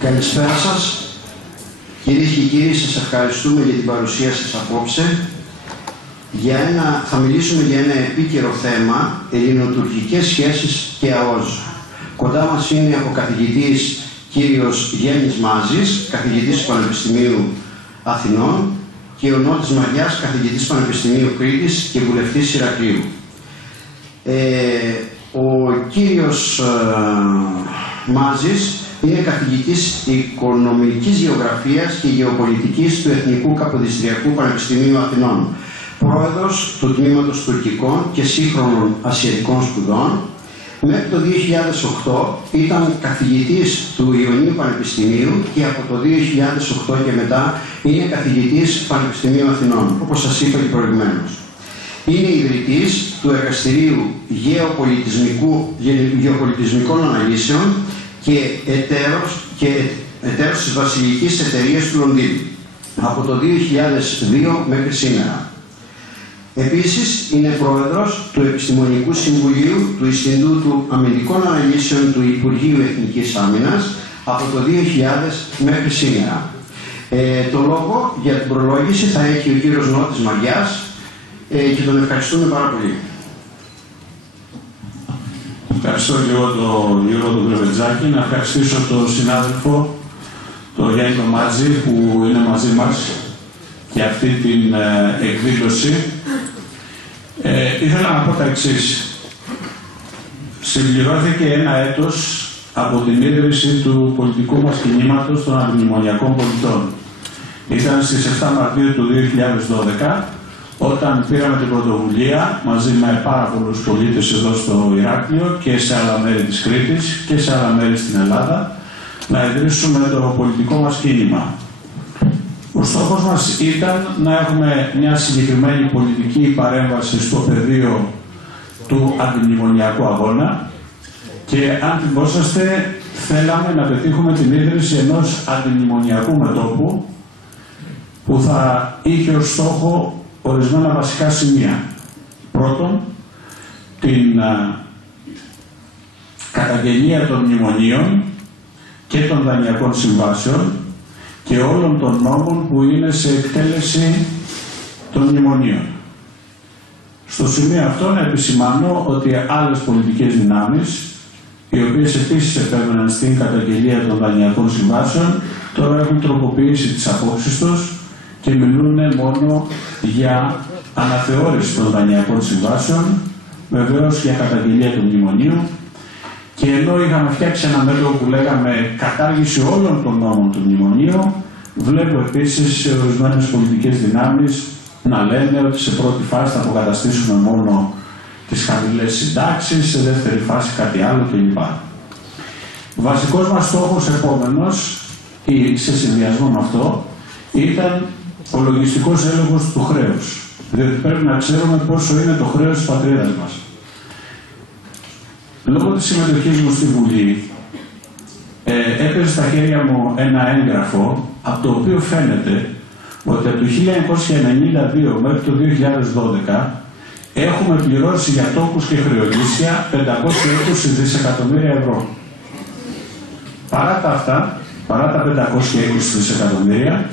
Καλησπέρα σας. Κυρίες και κύριοι, σας ευχαριστούμε για την παρουσία σας απόψε. Θα μιλήσουμε για ένα επίκαιρο θέμα, ελληνοτουρκικές σχέσεις και ΑΟΣ. Κοντά μας είναι ο καθηγητής κύριος Γιάννης Μάζης, καθηγητής του Πανεπιστημίου Αθηνών, και ο Νότης Μαριάς, καθηγητής Πανεπιστημίου Κρήτης και βουλευτής Ηρακλείου. Ο κύριος Μάζης είναι καθηγητής Οικονομικής Γεωγραφίας και Γεωπολιτικής του Εθνικού Καποδιστριακού Πανεπιστημίου Αθηνών, πρόεδρος του Τμήματος Τουρκικών και Σύγχρονων Ασιατικών Σπουδών. Μέχρι το 2008 ήταν καθηγητής του Ιωνίου Πανεπιστημίου και από το 2008 και μετά είναι καθηγητής Πανεπιστημίου Αθηνών, όπως σας είπα και προηγουμένως. Είναι ιδρυτής του Εργαστηρίου Γεωπολιτισμικών Αναλύσεων και εταίρος της Βασιλικής Εταιρείας του Λονδίνου από το 2002 μέχρι σήμερα. Επίσης, είναι πρόεδρος του Επιστημονικού Συμβουλίου του Ινστιτούτου Αμυντικών Αναλύσεων του Υπουργείου Εθνικής Άμυνας από το 2000 μέχρι σήμερα. Το λόγο για την προλόγηση θα έχει ο κύριος Νότης Μαριάς και τον ευχαριστούμε πάρα πολύ. Ευχαριστώ και εγώ τον Γιώργο τον Κρεβετζάκη. Να ευχαριστήσω τον συνάδελφο, τον Γιάννη τον Μάτζη, που είναι μαζί μας για αυτή την εκδήλωση. Ήθελα να πω τα εξής. Συμπληρώθηκε ένα έτος από την ίδρυση του πολιτικού μας κινήματος των αντιμνημονιακών πολιτών. Ήταν στις 7 Μαρτίου του 2012, όταν πήραμε την πρωτοβουλία μαζί με πάρα πολλούς πολίτες εδώ στο Ηράκλειο και σε άλλα μέρη της Κρήτης και σε άλλα μέρη στην Ελλάδα να ιδρύσουμε το πολιτικό μας κίνημα. Ο στόχος μας ήταν να έχουμε μια συγκεκριμένη πολιτική παρέμβαση στο πεδίο του αντιμνημονιακού αγώνα και αν θυμόσαστε θέλαμε να πετύχουμε την ίδρυση ενός αντιμνημονιακού μετώπου που θα είχε ως στόχο ορισμένα βασικά σημεία. Πρώτον, την καταγγελία των μνημονίων και των δανειακών συμβάσεων και όλων των νόμων που είναι σε εκτέλεση των μνημονίων. Στο σημείο αυτό να επισημάνω ότι άλλες πολιτικές δυνάμεις, οι οποίες επίσης επέμεναν στην καταγγελία των δανειακών συμβάσεων, τώρα έχουν τροποποιήσει τις απόψεις τους και μιλούν μόνο για αναθεώρηση των δανειακών συμβάσεων, βεβαίως για καταγγελία του μνημονίου, και ενώ είχαμε φτιάξει ένα μέτρο που λέγαμε κατάργηση όλων των νόμων του μνημονίου, βλέπω επίσης σε ορισμένες πολιτικές δυνάμεις να λένε ότι σε πρώτη φάση θα αποκαταστήσουμε μόνο τις χαμηλές συντάξεις, σε δεύτερη φάση κάτι άλλο κλπ. Βασικός μας στόχος επόμενος, ή σε συνδυασμό με αυτό, ήταν ο λογιστικός έλεγχος του χρέους. Διότι πρέπει να ξέρουμε πόσο είναι το χρέος της πατρίδας μας. Λόγω της συμμετοχής μου στη Βουλή, έπαιζε στα χέρια μου ένα έγγραφο, από το οποίο φαίνεται ότι από το 1992 μέχρι το 2012 έχουμε πληρώσει για τόκους και χρεωγήσια 520 δισεκατομμύρια ευρώ. Παρά τα αυτά, παρά τα 520 δισεκατομμύρια,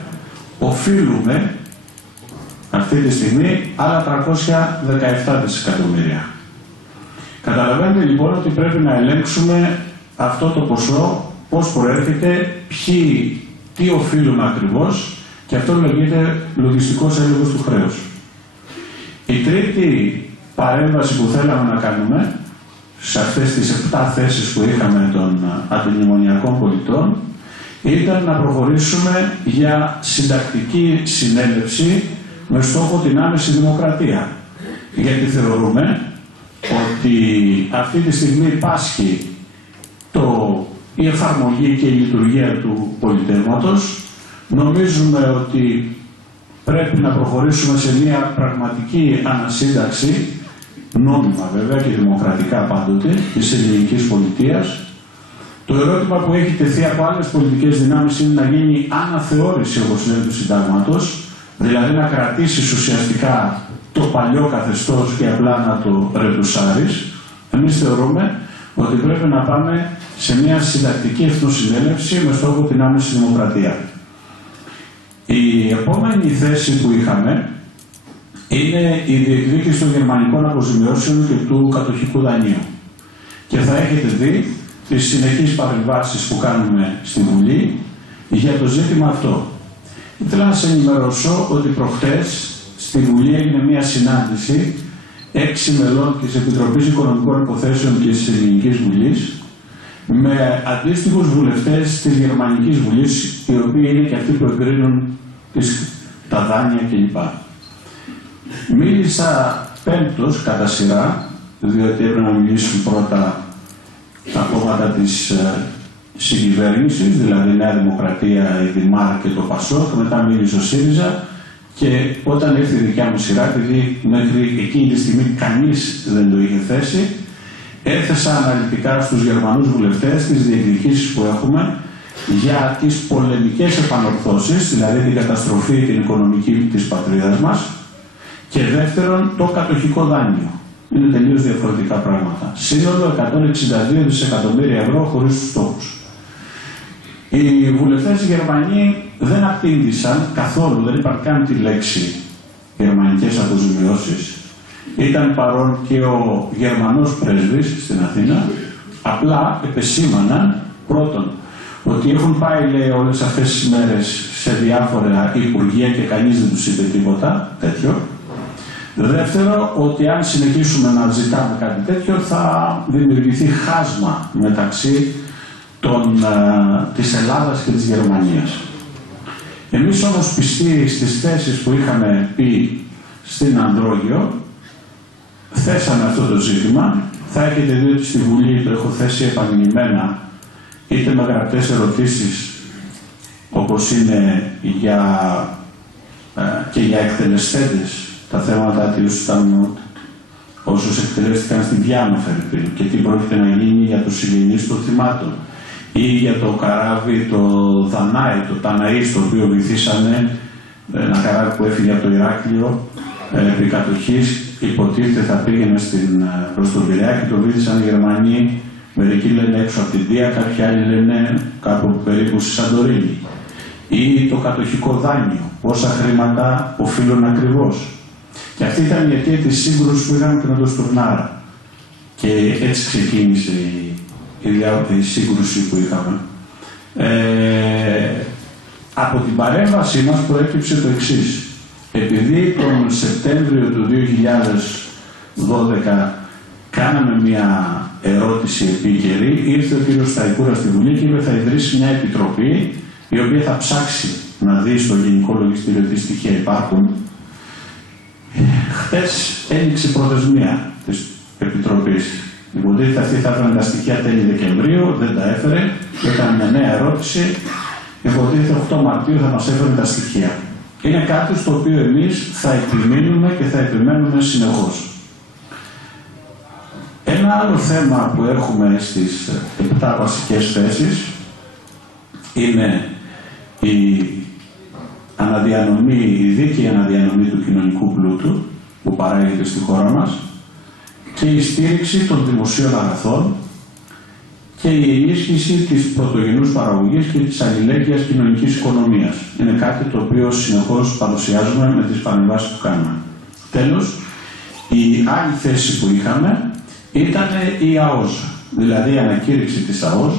οφείλουμε αυτή τη στιγμή άλλα 317 δισεκατομμύρια. Καταλαβαίνετε λοιπόν ότι πρέπει να ελέγξουμε αυτό το ποσό, πώς προέρχεται, τι οφείλουμε ακριβώς, και αυτό λέγεται λογιστικός έλεγχος του χρέους. Η τρίτη παρέμβαση που θέλαμε να κάνουμε σε αυτές τις 7 θέσεις που είχαμε των αντιμνημονιακών πολιτών ήταν να προχωρήσουμε για συντακτική συνέλευση με στόχο την άμεση δημοκρατία. Γιατί θεωρούμε ότι αυτή τη στιγμή πάσχει η εφαρμογή και η λειτουργία του πολιτεύματος. Νομίζουμε ότι πρέπει να προχωρήσουμε σε μια πραγματική ανασύνταξη, νόμιμα βέβαια και δημοκρατικά πάντοτε, της ελληνικής πολιτείας. Το ερώτημα που έχει τεθεί από άλλες πολιτικές δυνάμεις είναι να γίνει αναθεώρηση, όπως λένε, του συντάγματος, δηλαδή να κρατήσεις ουσιαστικά το παλιό καθεστώς και απλά να το ρετουσάρεις. Εμείς θεωρούμε ότι πρέπει να πάμε σε μια συντακτική εθνοσυνέλευση με στόχο την άμεση δημοκρατία. Η επόμενη θέση που είχαμε είναι η διεκδίκηση των γερμανικών αποζημιώσεων και του κατοχικού δανείου. Και θα έχετε δει τις συνεχείς παρεμβάσεις που κάνουμε στη Βουλή για το ζήτημα αυτό. Ήθελα να σας ενημερώσω ότι προχτές στη Βουλή έγινε μια συνάντηση 6 μελών της Επιτροπής Οικονομικών Υποθέσεων και της Ελληνικής Βουλής με αντίστοιχους βουλευτές της Γερμανικής Βουλής, οι οποίοι είναι και αυτοί που εγκρίνουν τα δάνεια κλπ. Μίλησα πέμπτος κατά σειρά, διότι έπρεπε να μιλήσουν πρώτα τα κόμματα της συγκυβέρνησης, δηλαδή η Νέα Δημοκρατία, η ΔΙΜΑΡ και το ΠΑΣΟΚ, μετά μίλησε ο ΣΥΡΙΖΑ, και όταν ήρθε η δικιά μου σειρά, επειδή μέχρι εκείνη τη στιγμή κανείς δεν το είχε θέσει, έθεσα αναλυτικά στους Γερμανούς βουλευτές τις διεκδικήσεις που έχουμε για τις πολεμικές επανορθώσεις, δηλαδή την καταστροφή την οικονομική της πατρίδας μας, και δεύτερον το κατοχικό δάνειο. Είναι τελείως διαφορετικά πράγματα. Σύνολο 162 δισεκατομμύρια ευρώ χωρίς τους στόχους. Οι βουλευτές Γερμανοί δεν απήντησαν καθόλου, δεν είπαν καν τη λέξη γερμανικές αποζημιώσεις. Ήταν παρόν και ο Γερμανός πρέσβης στην Αθήνα. Απλά επεσήμαναν πρώτον ότι έχουν πάει, λέει, όλες αυτές τις μέρες σε διάφορα υπουργεία και κανείς δεν τους είπε τίποτα τέτοιο. Δεύτερο, ότι αν συνεχίσουμε να ζητάμε κάτι τέτοιο θα δημιουργηθεί χάσμα μεταξύ της Ελλάδας και της Γερμανίας. Εμείς όμως πιστοί στις θέσεις που είχαμε πει στην Ανδρόγειο, θέσαμε αυτό το ζήτημα. Θα έχετε δει ότι στη Βουλή το έχω θέσει επανειλημμένα, είτε με γραπτές ερωτήσεις, όπως είναι και για εκτελεστέντες, τα θέματα όσους εκτελέστηκαν στην Βιάννα Φερρυπίν και τι πρόκειται να γίνει για τους συγγενείς των θυμάτων, ή για το καράβι το Δανάη, το Ταναΐς, το οποίο βοηθήσανε, ένα καράβι που έφυγε από το Ηράκλειο επί κατοχής, υποτίθεται θα πήγαινε προς τον Πειραιά και το βήθησαν οι Γερμανοί. Μερικοί λένε έξω από την Δία, κάποιοι άλλοι λένε κάπου περίπου στη Σαντορίνη. Ή το κατοχικό δάνειο, πόσα χρήματα οφείλουν ακριβώς. Και αυτή ήταν η αιτία της σύγκρουσης που είχαμε και με τον Στουρνάρα. Και έτσι ξεκίνησε η σύγκρουση που είχαμε. Από την παρέμβασή μας προέκυψε το εξής. Επειδή τον Σεπτέμβριο του 2012 κάναμε μια ερώτηση επίκαιρη, ήρθε ο κ. Σταϊκούρα στη Βουλή και είπε θα ιδρύσει μια επιτροπή η οποία θα ψάξει να δει στο Γενικό Λογιστήριο τι στοιχεία υπάρχουν. Χτες έληξε η προθεσμία της Επιτροπής. Υποτίθεται αυτή θα έφερε τα στοιχεία τέλη Δεκεμβρίου, δεν τα έφερε, έκανε μια νέα ερώτηση. Υποτίθεται 8 Μαρτίου θα μας έφερε τα στοιχεία. Είναι κάτι στο οποίο εμείς θα επιμείνουμε και θα επιμένουμε συνεχώς. Ένα άλλο θέμα που έχουμε στις 7 βασικές θέσεις είναι η η δίκαιη αναδιανομή του κοινωνικού πλούτου που παράγεται στη χώρα μας και η στήριξη των δημοσίων αγαθών και η ενίσχυση της πρωτογενούς παραγωγής και της αλληλέγγυας κοινωνικής οικονομίας. Είναι κάτι το οποίο συνεχώς παρουσιάζουμε με τις παρεμβάσεις που κάνουμε. Τέλος, η άλλη θέση που είχαμε ήταν η ΑΟΣ, δηλαδή η ανακήρυξη της ΑΟΣ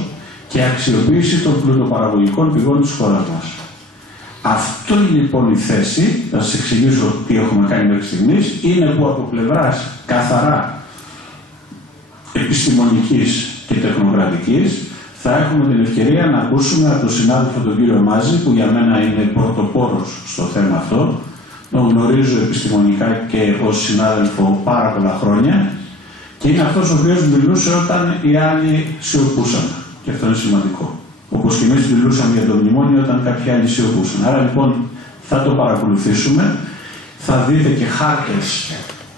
και αξιοποίηση των πλουτοπαραγωγικών πηγών της χώρας μας. Αυτό λοιπόν η θέση, θα σας εξηγήσω τι έχουμε κάνει μέχρι στιγμής, είναι που από πλευράς καθαρά επιστημονικής και τεχνοκρατικής θα έχουμε την ευκαιρία να ακούσουμε από τον συνάδελφο τον κύριο Μάζη, που για μένα είναι πρωτοπόρος στο θέμα αυτό. Τον γνωρίζω επιστημονικά και ως συνάδελφο πάρα πολλά χρόνια και είναι αυτός ο οποίος μιλούσε όταν οι άλλοι σιωπούσαν. Και αυτό είναι σημαντικό. Όπως και εμείς μιλούσαμε για το μνημόνιο όταν κάποιοι άλλοι σιωπούσαν. Άρα λοιπόν θα το παρακολουθήσουμε, θα δείτε και χάρτες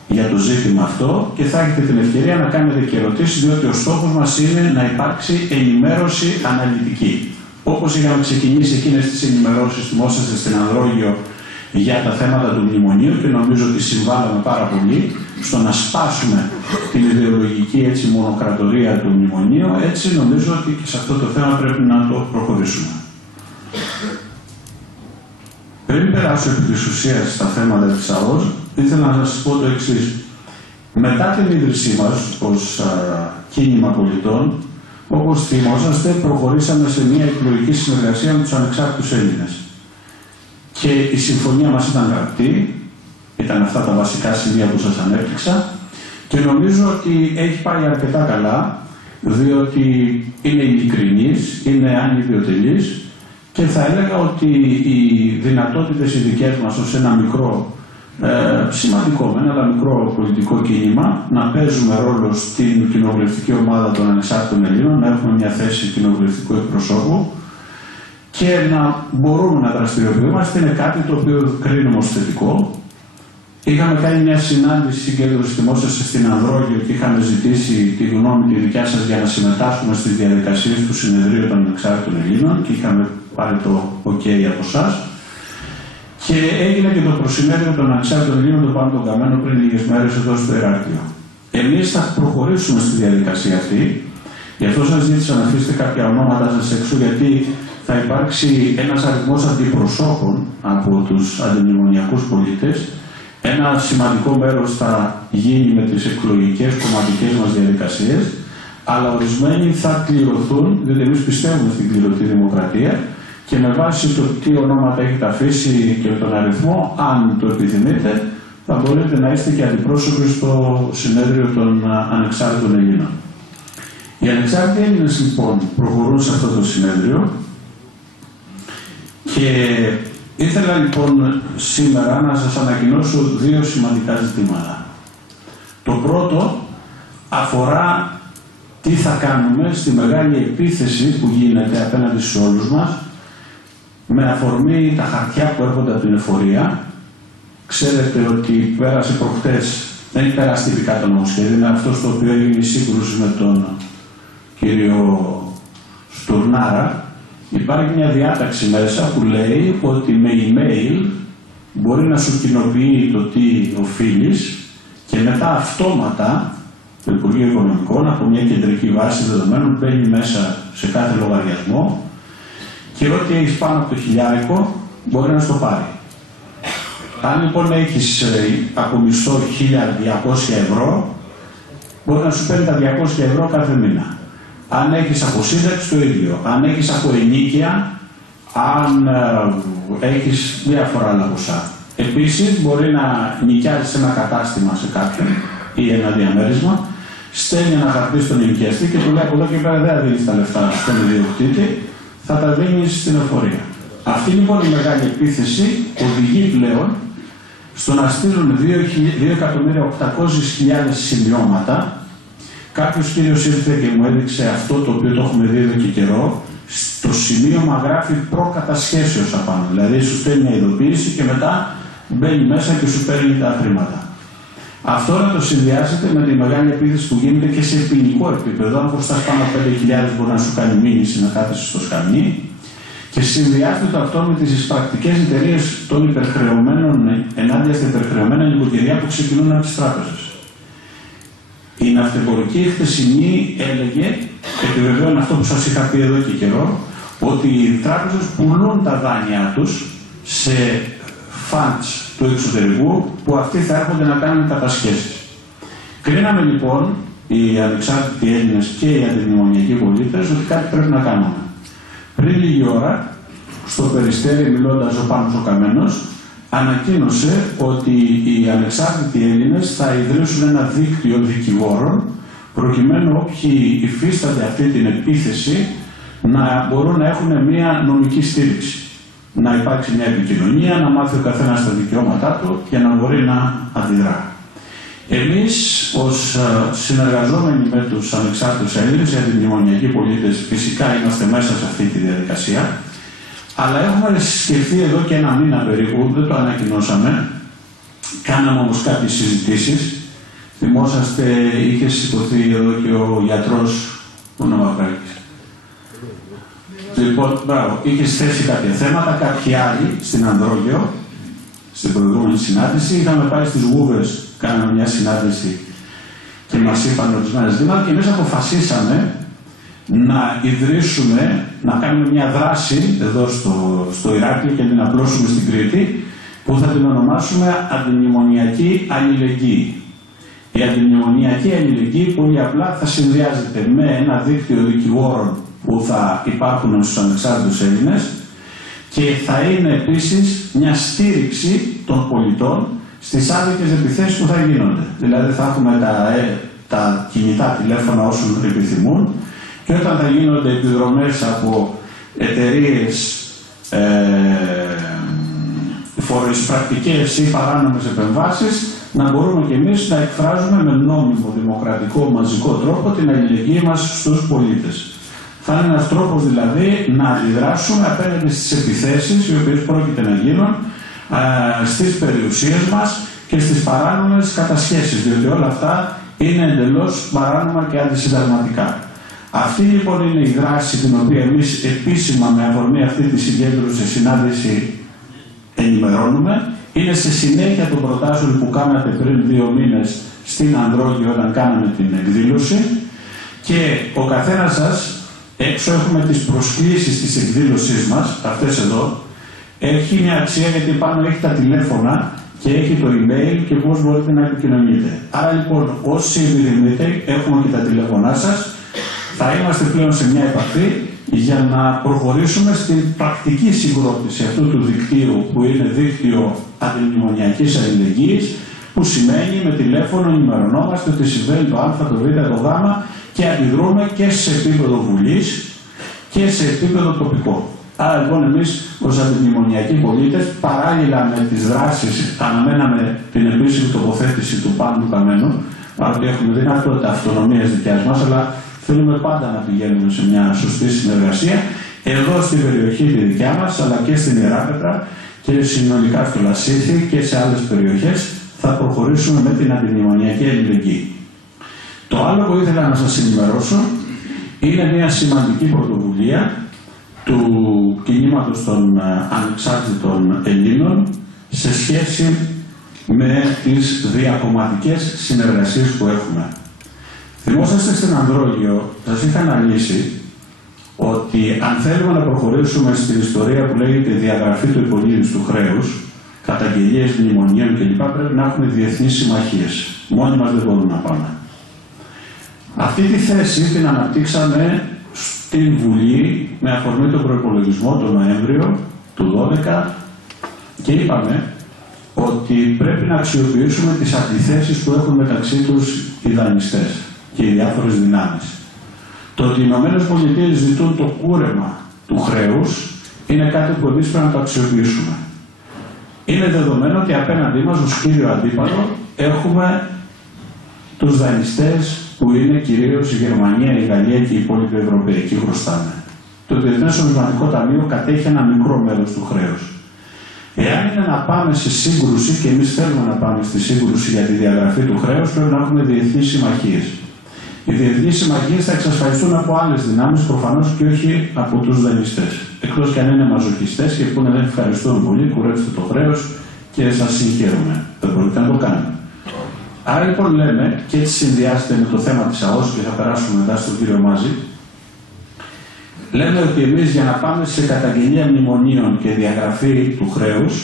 για το ζήτημα αυτό και θα έχετε την ευκαιρία να κάνετε και ερωτήσεις, διότι ο στόχος μας είναι να υπάρξει ενημέρωση αναλυτική. Όπως είχαμε ξεκινήσει εκείνες τις ενημερώσεις, θυμόσαστε στην Ανδρόγειο, για τα θέματα του μνημονίου και νομίζω ότι συμβάλαμε πάρα πολύ στο να σπάσουμε την ιδεολογική μονοκρατορία του μνημονίου, έτσι νομίζω ότι και σε αυτό το θέμα πρέπει να το προχωρήσουμε. Πριν περάσω επί της ουσίας στα θέματα της ΑΟΣ, ήθελα να σας πω το εξής. Μετά την ίδρυσή μας ως κίνημα πολιτών, όπως θυμόσαστε, προχωρήσαμε σε μια εκλογική συνεργασία με τους ανεξάρτητους Έλληνες. Και η συμφωνία μας ήταν γραπτή, ήταν αυτά τα βασικά σημεία που σας ανέπτυξα και νομίζω ότι έχει πάει αρκετά καλά, διότι είναι ειλικρινής, είναι ανιδιοτελής και θα έλεγα ότι οι δυνατότητες οι δικές μας ως ένα μικρό, σημαντικό αλλά μικρό πολιτικό κίνημα, να παίζουμε ρόλο στην κοινοβουλευτική ομάδα των ανεξάρτητων Ελλήνων, να έχουμε μια θέση κοινοβουλευτικού εκπροσώπου και να μπορούμε να δραστηριοποιούμαστε είναι κάτι το οποίο κρίνουμε ως θετικό. Είχαμε κάνει μια συνάντηση συγκέντρωση, θυμόσαστε, στην Ανδρόγειο και είχαμε ζητήσει τη γνώμη τη δικιά σας για να συμμετάσχουμε στις διαδικασίες του Συνεδρίου των Ανεξάρτητων Ελλήνων και είχαμε πάρει το OK από εσάς. Και έγινε και το προσυνέδριο των Ανεξάρτητων Ελλήνων το Πάνω τον Καμένο πριν λίγες μέρες εδώ στο Ηράκλειο. Εμείς θα προχωρήσουμε στη διαδικασία αυτή. Γι' αυτό σας ζήτησα να αφήσετε κάποια ονόματα σας έξω, γιατί θα υπάρξει ένας αριθμός αντιπροσώπων από τους αντιμνημονιακούς πολίτες. Ένα σημαντικό μέρος θα γίνει με τις εκλογικές κομματικές μας διαδικασίες, αλλά ορισμένοι θα κληρωθούν, διότι εμείς πιστεύουμε στην κληρωτή δημοκρατία και με βάση το τι ονόματα έχετε αφήσει και τον αριθμό, αν το επιθυμείτε, θα μπορείτε να είστε και αντιπρόσωποι στο Συνέδριο των Ανεξάρτητων Ελλήνων. Οι ανεξάρτητοι Έλληνες λοιπόν προχωρούν σε αυτό το συνέδριο και ήθελα λοιπόν σήμερα να σας ανακοινώσω δύο σημαντικά ζητήματα. Το πρώτο αφορά τι θα κάνουμε στη μεγάλη επίθεση που γίνεται απέναντι σε όλους μας με αφορμή τα χαρτιά που έρχονται από την εφορία. Ξέρετε ότι πέρασε προχτές, δεν έχει περάσει τυπικά το νομοσχέδιο, είναι αυτό στο οποίο έγινε η σύγκρουση με τον κύριο Στουρνάρα. Υπάρχει μια διάταξη μέσα που λέει ότι με email μπορεί να σου κοινοποιεί το τι οφείλεις και μετά αυτόματα το Υπουργείο Οικονομικών από μια κεντρική βάση δεδομένων μπαίνει μέσα σε κάθε λογαριασμό και ό,τι έχεις πάνω από το 1.000 μπορεί να στο πάρει. Αν λοιπόν έχεις από μισθό 1.200 ευρώ, μπορεί να σου παίρνει τα 200 ευρώ κάθε μήνα. Αν έχεις από σύνταξη το ίδιο, αν έχεις από ενίκεια, αν έχεις διάφορα άλλα ποσά. Επίσης μπορεί να νοικιάζεις ένα κατάστημα σε κάποιον ή ένα διαμέρισμα, στέλνει ένα χαρτί στον ενοικιαστή και του λέει από εδώ και πέρα δεν δίνεις τα λεφτά στον ιδιοκτήτη, θα τα δίνεις στην εφορία. Αυτή λοιπόν η μεγάλη επίθεση οδηγεί πλέον στο να στείλουν 2.800.000 σημειώματα. Κάποιος κύριος ήρθε και μου έδειξε αυτό το οποίο το έχουμε δει εδώ και καιρό. Στο σημείωμα γράφει προκατασχέσεως απάνω. Δηλαδή σου στέλνει μια ειδοποίηση και μετά μπαίνει μέσα και σου παίρνει τα χρήματα. Αυτό να το συνδυάσετε με τη μεγάλη επίθεση που γίνεται και σε ποινικό επίπεδο. Αν χρωστάς πάνω από 5.000 μπορεί να σου κάνει μήνυση να κάθεσαι στο σκαμνί. Και συνδυάζεται αυτό με τις πρακτικές εταιρείες των υπερχρεωμένων ενάντια στα υπερχρεωμένα νοικοκυριά που ξεκινούν από τις τράπεζες. Η ναυτεμπορική χθεσινή έλεγε, επιβεβαίωνε αυτό που σας είχα πει εδώ και καιρό, ότι οι τράπεζες πουλούν τα δάνειά τους σε funds του εξωτερικού που αυτοί θα έρχονται να κάνουν κατασχέσεις. Κρίναμε λοιπόν οι ανεξάρτητοι Έλληνες και οι αντιμνημονιακοί πολίτες ότι κάτι πρέπει να κάνουμε. Πριν λίγη ώρα, στο Περιστέρι, μιλώντας ο Πάνος ο Καμένος, ανακοίνωσε ότι οι ανεξάρτητοι Έλληνες θα ιδρύσουν ένα δίκτυο δικηγόρων προκειμένου όποιοι υφίστανται αυτή την επίθεση να μπορούν να έχουν μια νομική στήριξη. Να υπάρξει μια επικοινωνία, να μάθει ο καθένας τα δικαιώματά του και να μπορεί να αντιδρά. Εμείς ως συνεργαζόμενοι με τους ανεξάρτητους Έλληνες, οι αντιμνημονιακοί πολίτες, φυσικά είμαστε μέσα σε αυτή τη διαδικασία, αλλά έχουμε σκεφτεί εδώ και ένα μήνα περίπου, δεν το ανακοινώσαμε, κάναμε όμως κάποιες συζητήσεις. Θυμόσαστε, είχε σηκωθεί εδώ και ο γιατρός, ο Ναυαγράκης. Λοιπόν, μπράβο, είχε θέσει κάποια θέματα, κάποιοι άλλοι στην Ανδρόγειο, στην προηγούμενη συνάντηση. Είχαμε πάει στις Γούβες, κάναμε μια συνάντηση και μας είπαν ορισμένα ζητήματα και εμείς αποφασίσαμε να ιδρύσουμε, να κάνουμε μια δράση εδώ στο Ηράκλειο και να την απλώσουμε στην Κρήτη, που θα την ονομάσουμε Αντιμνημονιακή Αλληλεγγύη. Η Αντιμνημονιακή Αλληλεγγύη πολύ απλά θα συνδυάζεται με ένα δίκτυο δικηγόρων που θα υπάρχουν στους ανεξάρτητους Έλληνες και θα είναι επίσης μια στήριξη των πολιτών στις άδικες επιθέσεις που θα γίνονται. Δηλαδή θα έχουμε τα κινητά τηλέφωνα όσων επιθυμούν και όταν θα γίνονται επιδρομές από εταιρείες φοροεισπρακτικές ή παράνομες επεμβάσεις, να μπορούμε και εμείς να εκφράζουμε με νόμιμο, δημοκρατικό, μαζικό τρόπο την αλληλεγγύη μας στους πολίτες. Θα είναι ένας τρόπος δηλαδή να αντιδράσουμε απέναντι στις επιθέσεις οι οποίες πρόκειται να γίνουν στις περιουσίες μας και στις παράνομες κατασχέσεις, διότι όλα αυτά είναι εντελώς παράνομα και αντισυνταγματικά. Αυτή λοιπόν είναι η δράση την οποία εμείς επίσημα με αφορμή αυτή τη συγκέντρωση συνάντηση ενημερώνουμε. Είναι σε συνέχεια των προτάσεων που κάνατε πριν 2 μήνες στην Ανδρόγειο όταν κάναμε την εκδήλωση και ο καθένας σας, έξω έχουμε τις προσκλήσεις της εκδήλωσής μας, αυτές εδώ, έχει μια αξία γιατί πάνω έχει τα τηλέφωνα και έχει το email και πώς μπορείτε να επικοινωνείτε. Άρα λοιπόν όσοι επιθυμείτε, έχουμε και τα τηλέφωνά σας, θα είμαστε πλέον σε μια επαφή για να προχωρήσουμε στην πρακτική συγκρότηση αυτού του δικτύου που είναι δίκτυο αντιμνημονιακής αλληλεγγύης, που σημαίνει με τηλέφωνο ενημερωνόμαστε ότι συμβαίνει το Α, το Β, το Γ και αντιδρούμε και σε επίπεδο Βουλής και σε επίπεδο τοπικό. Άρα λοιπόν εμείς ως αντιμνημονιακοί πολίτες, παράλληλα με τις δράσεις, αναμέναμε την επίσημη τοποθέτηση του Πάνου του Καμένου, παρότι έχουμε δυνατότητα αυτονομίας δικιάς μας, αλλά θέλουμε πάντα να πηγαίνουμε σε μια σωστή συνεργασία εδώ στην περιοχή τη δικιά μας, αλλά και στην Ιεράπετρα και συνολικά στο Λασίθι και σε άλλες περιοχές θα προχωρήσουμε με την αντιμνημονιακή αλληλεγγύη. Το άλλο που ήθελα να σας ενημερώσω είναι μια σημαντική πρωτοβουλία του κινήματος των ανεξάρτητων Ελλήνων σε σχέση με τις διακομματικές συνεργασίες που έχουμε. Θυμόσαστε στην Ανδρόγειο, σας είχα αναλύσει ότι αν θέλουμε να προχωρήσουμε στην ιστορία που λέγεται διαγραφή του υπολείμνηστου χρέους, καταγγελίες μνημονίων κλπ. Πρέπει να έχουμε διεθνείς συμμαχίες. Μόνοι μας δεν μπορούμε να πάμε. Αυτή τη θέση την αναπτύξαμε στην Βουλή με αφορμή τον προϋπολογισμό τον Νοέμβριο του 2012 και είπαμε ότι πρέπει να αξιοποιήσουμε τις αντιθέσεις που έχουν μεταξύ τους οι δανειστές και οι διάφορες δυνάμεις. Το ότι οι ΗΠΑ ζητούν το κούρεμα του χρέους είναι κάτι που εμείς πρέπει να το αξιοποιήσουμε. Είναι δεδομένο ότι απέναντί μας ως κύριο αντίπαλο έχουμε τους δανειστές που είναι κυρίως η Γερμανία, η Γαλλία και οι υπόλοιποι Ευρωπαίοι. Εκεί χρωστάνε. Το Διεθνές Νομισματικό Ταμείο κατέχει ένα μικρό μέρος του χρέους. Εάν είναι να πάμε σε σύγκρουση, και εμείς θέλουμε να πάμε στη σύγκρουση για τη διαγραφή του χρέους, πρέπει να έχουμε διεθνείς συμμαχίες. Οι διεθνείς συμμαχίες θα εξασφαλιστούν από άλλες δυνάμεις, προφανώς και όχι από τους δανειστές. εκτός και αν είναι μαζοχιστές και πούνε δεν ευχαριστούμε πολύ, κουρέψτε το χρέος και σας συγχαίρουμε. Δεν πρόκειται να το κάνουμε. Άρα λοιπόν λέμε, και έτσι συνδυάζεται με το θέμα της ΑΟΣ και θα περάσουμε μετά στον κύριο Μάζη, λέμε ότι εμείς για να πάμε σε καταγγελία μνημονίων και διαγραφή του χρέους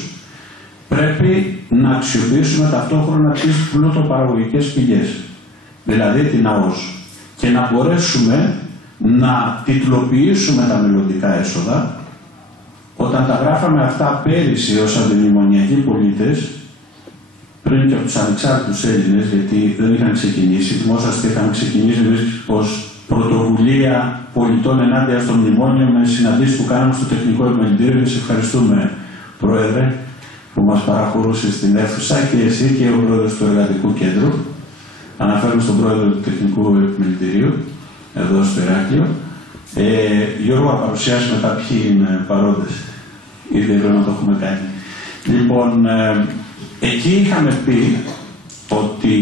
πρέπει να αξιοποιήσουμε ταυτόχρονα τις πλούτοπαραγωγικές πηγές, δηλαδή την ΑΟΣ, και να μπορέσουμε να τιτλοποιήσουμε τα μελλοντικά έσοδα. Όταν τα γράφαμε αυτά πέρυσι ως αντιμνημονιακοί πολίτες, πριν και από τους ανεξάρτητους Έλληνες, γιατί δεν είχαν ξεκινήσει, θυμόσαστε είχαμε ξεκινήσει εμείς ως πρωτοβουλία πολιτών ενάντια στο μνημόνιο με συναντήσεις που κάναμε στο Τεχνικό Επιμελητήριο. Σε ευχαριστούμε, Πρόεδρε, που μας παραχωρούσε στην αίθουσα, και εσύ και ο Πρόεδρος του Εργατικού Κέντρου. Αναφέρομαι στον Πρόεδρο του Τεχνικού Επιμελητηρίου, εδώ στο Ηράκλειο. Γιώργο, να παρουσιάσουμε μετά ποιοι είναι παρόντες. Ήδη εδώ να το έχουμε κάνει. Λοιπόν, εκεί είχαμε πει ότι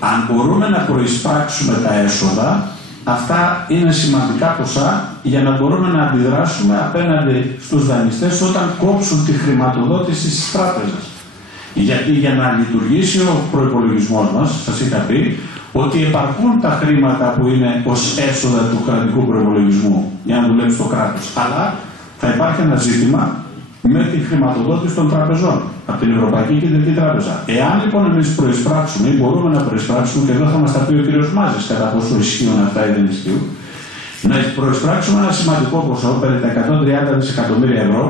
αν μπορούμε να προεισπράξουμε τα έσοδα, αυτά είναι σημαντικά ποσά για να μπορούμε να αντιδράσουμε απέναντι στους δανειστές όταν κόψουν τη χρηματοδότηση της τράπεζας. Γιατί για να λειτουργήσει ο προϋπολογισμός μας, σας είχα πει, ότι επαρκούν τα χρήματα που είναι ως έσοδα του κρατικού προϋπολογισμού για να δουλέψει το κράτος. Αλλά θα υπάρχει ένα ζήτημα με τη χρηματοδότηση των τραπεζών από την Ευρωπαϊκή Κεντρική Τράπεζα. Εάν λοιπόν εμείς προεισπράξουμε ή μπορούμε να προεισπράξουμε, και εδώ θα μας τα πει ο κ. Μάζης κατά πόσο ισχύουν αυτά ή δεν ισχύουν, να προεισπράξουμε ένα σημαντικό ποσό, περί τα 130 δισεκατομμύρια ευρώ,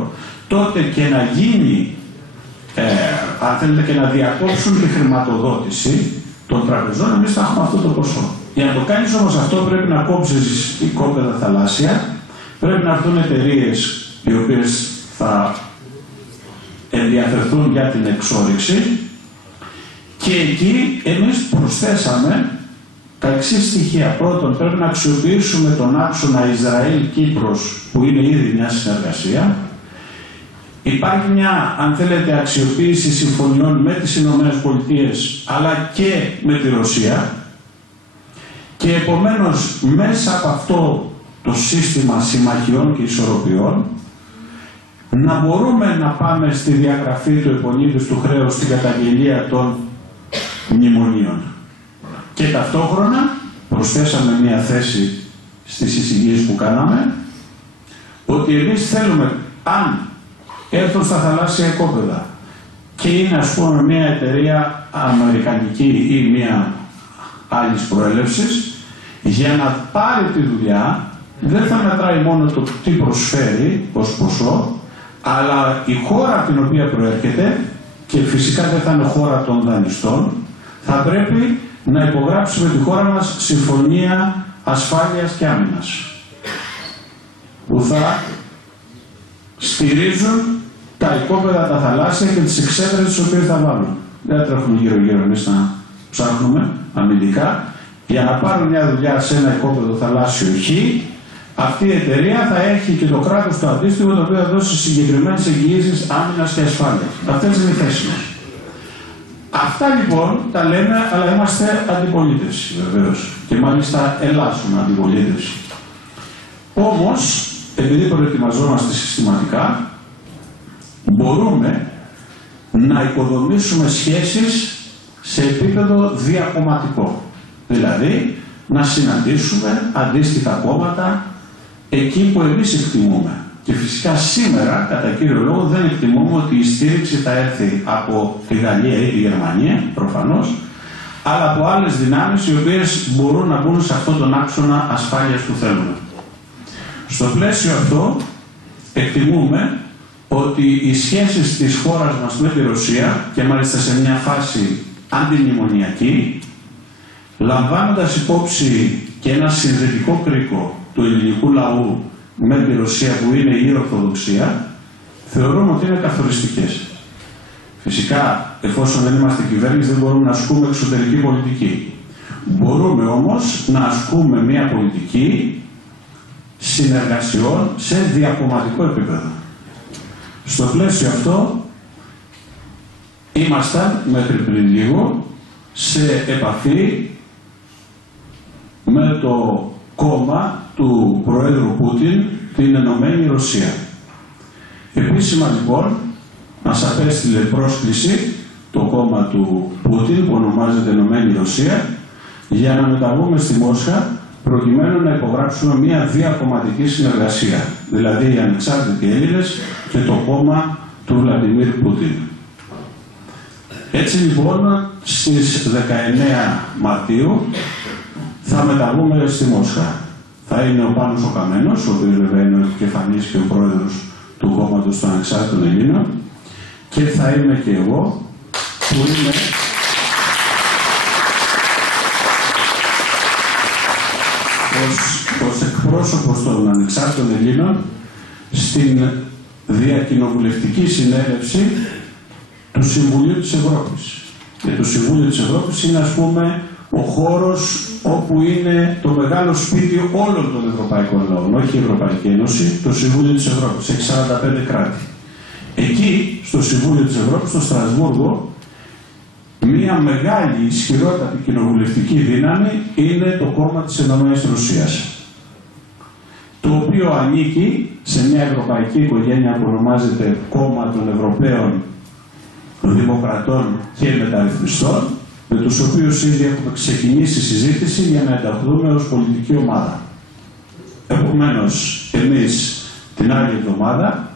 τότε και να γίνει, αν θέλετε, και να διακόψουν τη χρηματοδότηση των τραπεζών, εμείς θα έχουμε αυτό το ποσό. Για να το κάνεις όμως αυτό πρέπει να κόψεις οικόπεδα θαλάσσια, πρέπει να έρθουν εταιρείες οι οποίες θα ενδιαφερθούν για την εξόρυξη, και εκεί εμείς προσθέσαμε τα εξής στοιχεία. Πρώτον, πρέπει να αξιοποιήσουμε τον άξονα Ισραήλ-Κύπρος που είναι ήδη μια συνεργασία. Υπάρχει μια, αν θέλετε, αξιοποίηση συμφωνιών με τις Ηνωμένες Πολιτείες αλλά και με τη Ρωσία, και επομένως μέσα από αυτό το σύστημα συμμαχιών και ισορροπιών να μπορούμε να πάμε στη διαγραφή του επονίδους του χρέους, στην καταγγελία των μνημονίων. Και ταυτόχρονα προσθέσαμε μια θέση στις εισηγήσεις που κάναμε, ότι εμείς θέλουμε, αν έρθουν στα θαλάσσια οικόπεδα και είναι ας πούμε μια εταιρεία αμερικανική ή μια άλλης προέλευσης, για να πάρει τη δουλειά δεν θα μετράει μόνο το τι προσφέρει ως ποσό, αλλά η χώρα από την οποία προέρχεται, και φυσικά δεν θα είναι χώρα των δανειστών, θα πρέπει να υπογράψει με τη χώρα μας συμφωνία ασφάλειας και άμυνας, που θα στηρίζουν τα οικόπεδα, τα θαλάσσια και τις εξέδρες τις οποίες θα βάλουν. Δεν τρέχουμε γύρω-γύρω εμείς να ψάχνουμε αμυντικά. Για να πάρουν μια δουλειά σε ένα οικόπεδο θαλάσσιο Χ, αυτή η εταιρεία θα έχει και το κράτος το αντίστοιχο, το οποίο θα δώσει συγκεκριμένες εγγυήσεις άμυνας και ασφάλειας. Αυτές είναι οι θέσεις μας. Αυτά λοιπόν τα λέμε, αλλά είμαστε αντιπολίτευση βεβαίως. Και μάλιστα ελάσσουμε αντιπολίτευση. Όμως, επειδή προετοιμαζόμαστε συστηματικά, μπορούμε να οικοδομήσουμε σχέσεις σε επίπεδο διακομματικό. Δηλαδή, να συναντήσουμε αντίστοιχα κόμματα εκεί που εμείς εκτιμούμε. Και φυσικά σήμερα, κατά κύριο λόγο, δεν εκτιμούμε ότι η στήριξη θα έρθει από τη Γαλλία ή τη Γερμανία, προφανώς, αλλά από άλλες δυνάμεις οι οποίες μπορούν να μπουν σε αυτόν τον άξονα ασφάλειας που θέλουμε. Στο πλαίσιο αυτό, εκτιμούμε ότι οι σχέσεις της χώρας μας με τη Ρωσία, και μάλιστα σε μια φάση αντιμνημονιακή, λαμβάνοντας υπόψη και ένα συνδετικό κρίκο του ελληνικού λαού με τη Ρωσία που είναι η Ορθοδοξία, θεωρούμε ότι είναι καθοριστικές. Φυσικά, εφόσον δεν είμαστε κυβέρνηση, δεν μπορούμε να ασκούμε εξωτερική πολιτική. Μπορούμε όμως να ασκούμε μια πολιτική συνεργασιών σε διακομματικό επίπεδο. Στο πλαίσιο αυτό, ήμασταν μέχρι πριν λίγο σε επαφή με το κόμμα του Προέδρου Πούτιν, την Ενωμένη Ρωσία. Επίσημα λοιπόν μας απέστειλε πρόσκληση το κόμμα του Πούτιν που ονομάζεται Ενωμένη Ρωσία για να μεταβούμε στη Μόσχα προκειμένου να υπογράψουμε μια διακομματική συνεργασία, δηλαδή οι ανεξάρτητοι Έλληνες και το κόμμα του Βλαντιμίρ Πούτιν. Έτσι λοιπόν στις 19 Μαρτίου θα μεταβούμε στη Μόσχα. Θα είναι ο Πάνος ο Καμένος, ο οποίος βέβαια είναι ο επικεφαλής και ο πρόεδρος του κόμματος των Ανεξάρτητων Ελλήνων, και θα είμαι και εγώ που είμαι ως εκπρόσωπος των Ανεξάρτητων Ελλήνων στην διακοινοβουλευτική συνέλευση του Συμβουλίου της Ευρώπης. Και το Συμβούλιο της Ευρώπης είναι, ας πούμε, ο χώρος όπου είναι το μεγάλο σπίτι όλων των ευρωπαϊκών λαών, όχι η Ευρωπαϊκή Ένωση, το Συμβούλιο της Ευρώπης, έχει 45 κράτη. Εκεί, στο Συμβούλιο της Ευρώπης, στο Στρασβούργο, μια μεγάλη, ισχυρότατη κοινοβουλευτική δύναμη είναι το κόμμα της Ενωμένης Ρωσίας, το οποίο ανήκει σε μια ευρωπαϊκή οικογένεια που ονομάζεται Κόμμα των Ευρωπαίων Δημοκρατών και Μεταρρυθμιστών, με τους οποίους ήδη έχουμε ξεκινήσει συζήτηση για να ενταχθούμε ως πολιτική ομάδα. Επομένως, εμείς την άλλη εβδομάδα,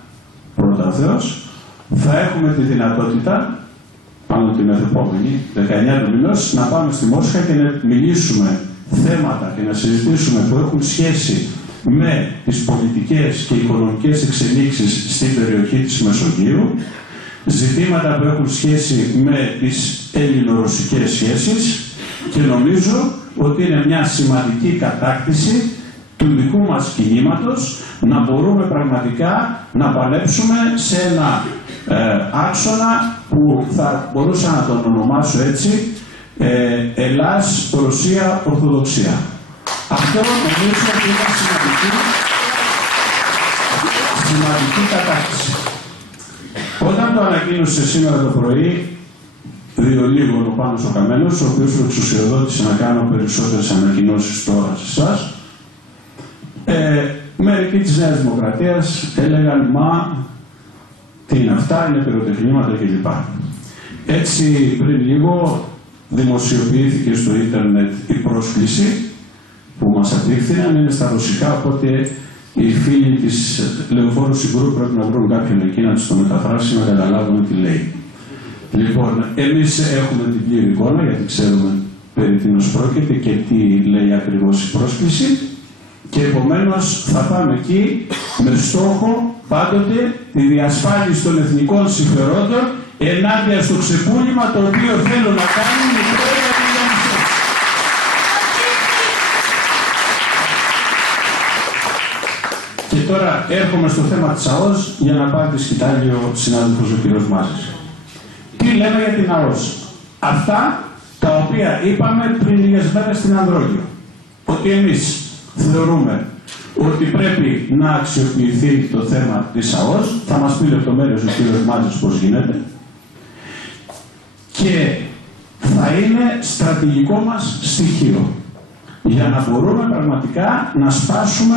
πρώτα ο Θεός, θα έχουμε τη δυνατότητα, πάνω την επόμενη, 19 του μηνός, να πάμε στη Μόσχα και να μιλήσουμε θέματα και να συζητήσουμε που έχουν σχέση με τις πολιτικές και οικονομικές εξελίξεις στην περιοχή της Μεσογείου, ζητήματα που έχουν σχέση με τις ελληνο-ρωσικές σχέσεις, και νομίζω ότι είναι μια σημαντική κατάκτηση του δικού μας κινήματος να μπορούμε πραγματικά να παλέψουμε σε ένα άξονα που θα μπορούσα να τον ονομάσω έτσι, Ελλάς-Ρωσία-Ορθοδοξία. Αυτό νομίζω ότι είναι σημαντική κατάκτηση. Όταν το ανακοίνωσε σήμερα το πρωί, λίγο ο Πάνος ο Καμένος, ο οποίος με εξουσιοδότησε να κάνω περισσότερες ανακοινώσεις τώρα σε εσάς, μερικοί της Νέας Δημοκρατίας έλεγαν «Μα, τι είναι αυτά, είναι πυροτεχνήματα» κλπ. Έτσι πριν λίγο δημοσιοποιήθηκε στο ίντερνετ η πρόσκληση που μας απίφθηναν, είναι στα ρωσικά, οπότε οι φίλοι της Λεωφόρου Συγκρού πρέπει να βρουν κάποιον εκεί να τους το μεταφράσει, να καταλάβουν τι λέει. Λοιπόν, εμείς έχουμε την πλήρη εικόνα, γιατί ξέρουμε περί τίνος πρόκειται και τι λέει ακριβώς η πρόσκληση, και επομένως θα πάμε εκεί με στόχο πάντοτε τη διασφάλιση των εθνικών συμφερόντων ενάντια στο ξεπούλημα το οποίο θέλουν να κάνουν οι πρόεδροι του Ιαννησού. Και τώρα έρχομαι στο θέμα της ΑΟΣ για να πάρει τη σκητάλη ο συνάδελφος ο κ. Μάζης. Τι λέμε για την ΑΟΣ? Αυτά τα οποία είπαμε πριν λίγες μέρες στην Ανδρόγιο. Ότι εμείς θεωρούμε ότι πρέπει να αξιοποιηθεί το θέμα της ΑΟΣ, θα μας πει λεπτομέρειες ο κ. Μάζης πώς γίνεται, και θα είναι στρατηγικό μας στοιχείο για να μπορούμε πραγματικά να σπάσουμε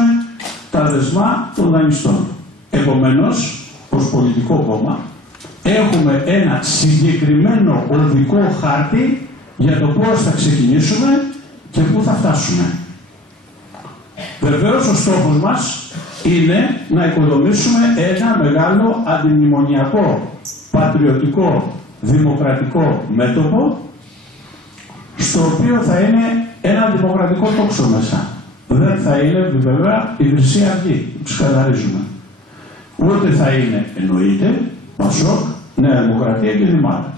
τα δεσμά των δανειστών. Επομένως, ως πολιτικό κόμμα, έχουμε ένα συγκεκριμένο οδικό χάρτη για το πώς θα ξεκινήσουμε και πού θα φτάσουμε. Βεβαίως ο στόχος μας είναι να οικοδομήσουμε ένα μεγάλο αντιμνημονιακό, πατριωτικό, δημοκρατικό μέτωπο, στο οποίο θα είναι ένα δημοκρατικό τόξο μέσα. Δεν θα είναι βέβαια η Χρυσή Αυγή, ξεκαθαρίζουμε. Ούτε θα είναι, εννοείται, ΠΑΣΟΚ, Νέα Δημοκρατία και Δημάρα.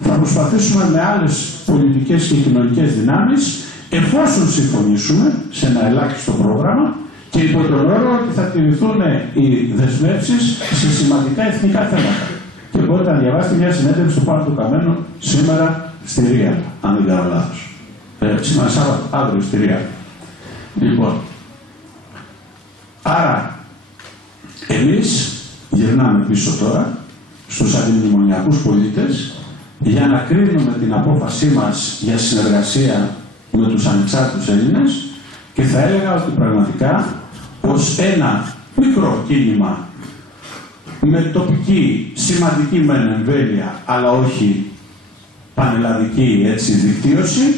Θα προσπαθήσουμε με άλλες πολιτικές και κοινωνικές δυνάμεις, εφόσον συμφωνήσουμε σε ένα ελάχιστο πρόγραμμα και υπό τον όρο ότι θα τηρηθούν οι δεσμεύσεις σε σημαντικά εθνικά θέματα. Και μπορείτε να διαβάσετε μια συνέντευξη του Πάνου του Καμένου σήμερα στη Ρία, αν δεν κάνω λάθος. Σήμερα Σάββατο, αύριο στη Ρία. Λοιπόν, άρα εμείς γυρνάμε πίσω τώρα στους αντιμνημονιακούς πολίτες για να κρίνουμε την απόφασή μας για συνεργασία με τους ανεξάρτητους Έλληνες, και θα έλεγα ότι πραγματικά ως ένα μικρό κίνημα με τοπική σημαντική μεν εμβέλεια, αλλά όχι πανελλαδική έτσι δικτύωση,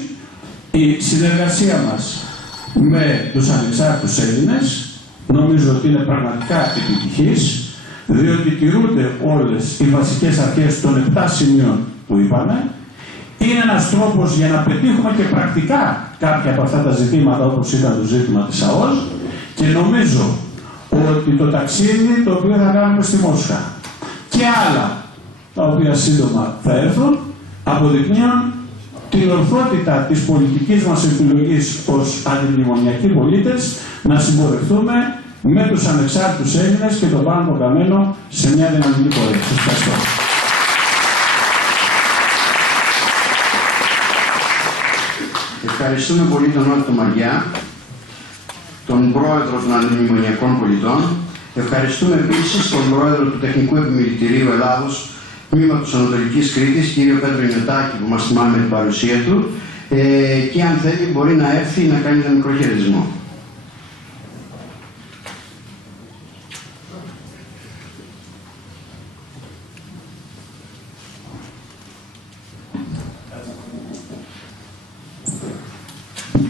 η συνεργασία μας με τους ανεξάρτητους Έλληνες νομίζω ότι είναι πραγματικά επιτυχής, διότι τηρούνται όλες οι βασικές αρχές των 7 σημείων που είπαμε. Είναι ένας τρόπος για να πετύχουμε και πρακτικά κάποια από αυτά τα ζητήματα, όπως ήταν το ζήτημα της ΑΟΣ, και νομίζω ότι το ταξίδι το οποίο θα κάνουμε στη Μόσχα και άλλα τα οποία σύντομα θα έρθουν αποδεικνύουν την ορθότητα της πολιτικής μας επιλογής ως αντιμνημονιακοί πολίτες να συμπορευτούμε με τους ανεξάρτητους Έλληνες και τον πάνω καμένο σε μια δυναμική πορεία. Σας ευχαριστώ. Ευχαριστούμε πολύ τον Νότο Μαριά, τον πρόεδρο των Αντιμνημονιακών Πολιτών. Ευχαριστούμε επίσης τον πρόεδρο του Τεχνικού Επιμελητηρίου Ελλάδος, τμήματος Ανατολικής Κρήτης, κύριο Πέτρο Ινιωτάκη, που μας θυμάμαι την παρουσία του, και αν θέλει μπορεί να έρθει να κάνει ένα μικρό χαιρετισμό.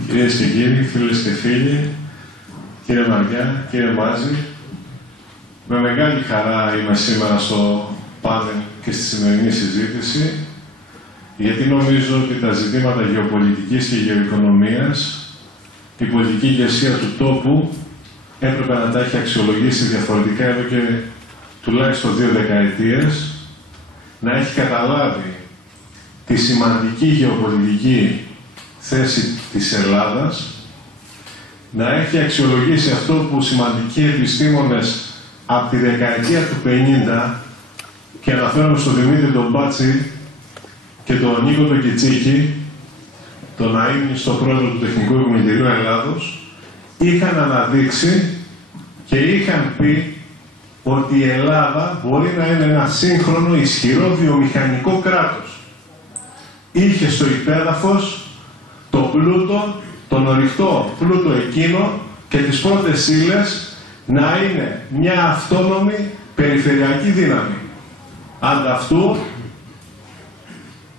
Κυρίες και κύριοι, φίλες και φίλοι, κύριε Μαριά, κύριε Μάζη, με μεγάλη χαρά είμαι σήμερα στο πάνελ και στη σημερινή συζήτηση, γιατί νομίζω ότι τα ζητήματα γεωπολιτικής και γεωοικονομίας, η πολιτική ηγεσία του τόπου έπρεπε να τα έχει αξιολογήσει διαφορετικά εδώ και τουλάχιστον 2 δεκαετίες, να έχει καταλάβει τη σημαντική γεωπολιτική θέση της Ελλάδας, να έχει αξιολογήσει αυτό που σημαντικοί επιστήμονες από τη δεκαετία του 50, και αναφέρομαι στον Δημήτρη τον Μπάτσι και τον Νίκο τον Κιτσίκη, τον αείμνηστο πρόεδρο του Τεχνικού Επιμελητηρίου Ελλάδος, είχαν αναδείξει και είχαν πει ότι η Ελλάδα μπορεί να είναι ένα σύγχρονο, ισχυρό βιομηχανικό κράτος. Είχε στο υπέδαφος το πλούτο, τον ορυκτό πλούτο εκείνο και τις πρώτες ύλες να είναι μια αυτόνομη περιφερειακή δύναμη. Ανταυτού,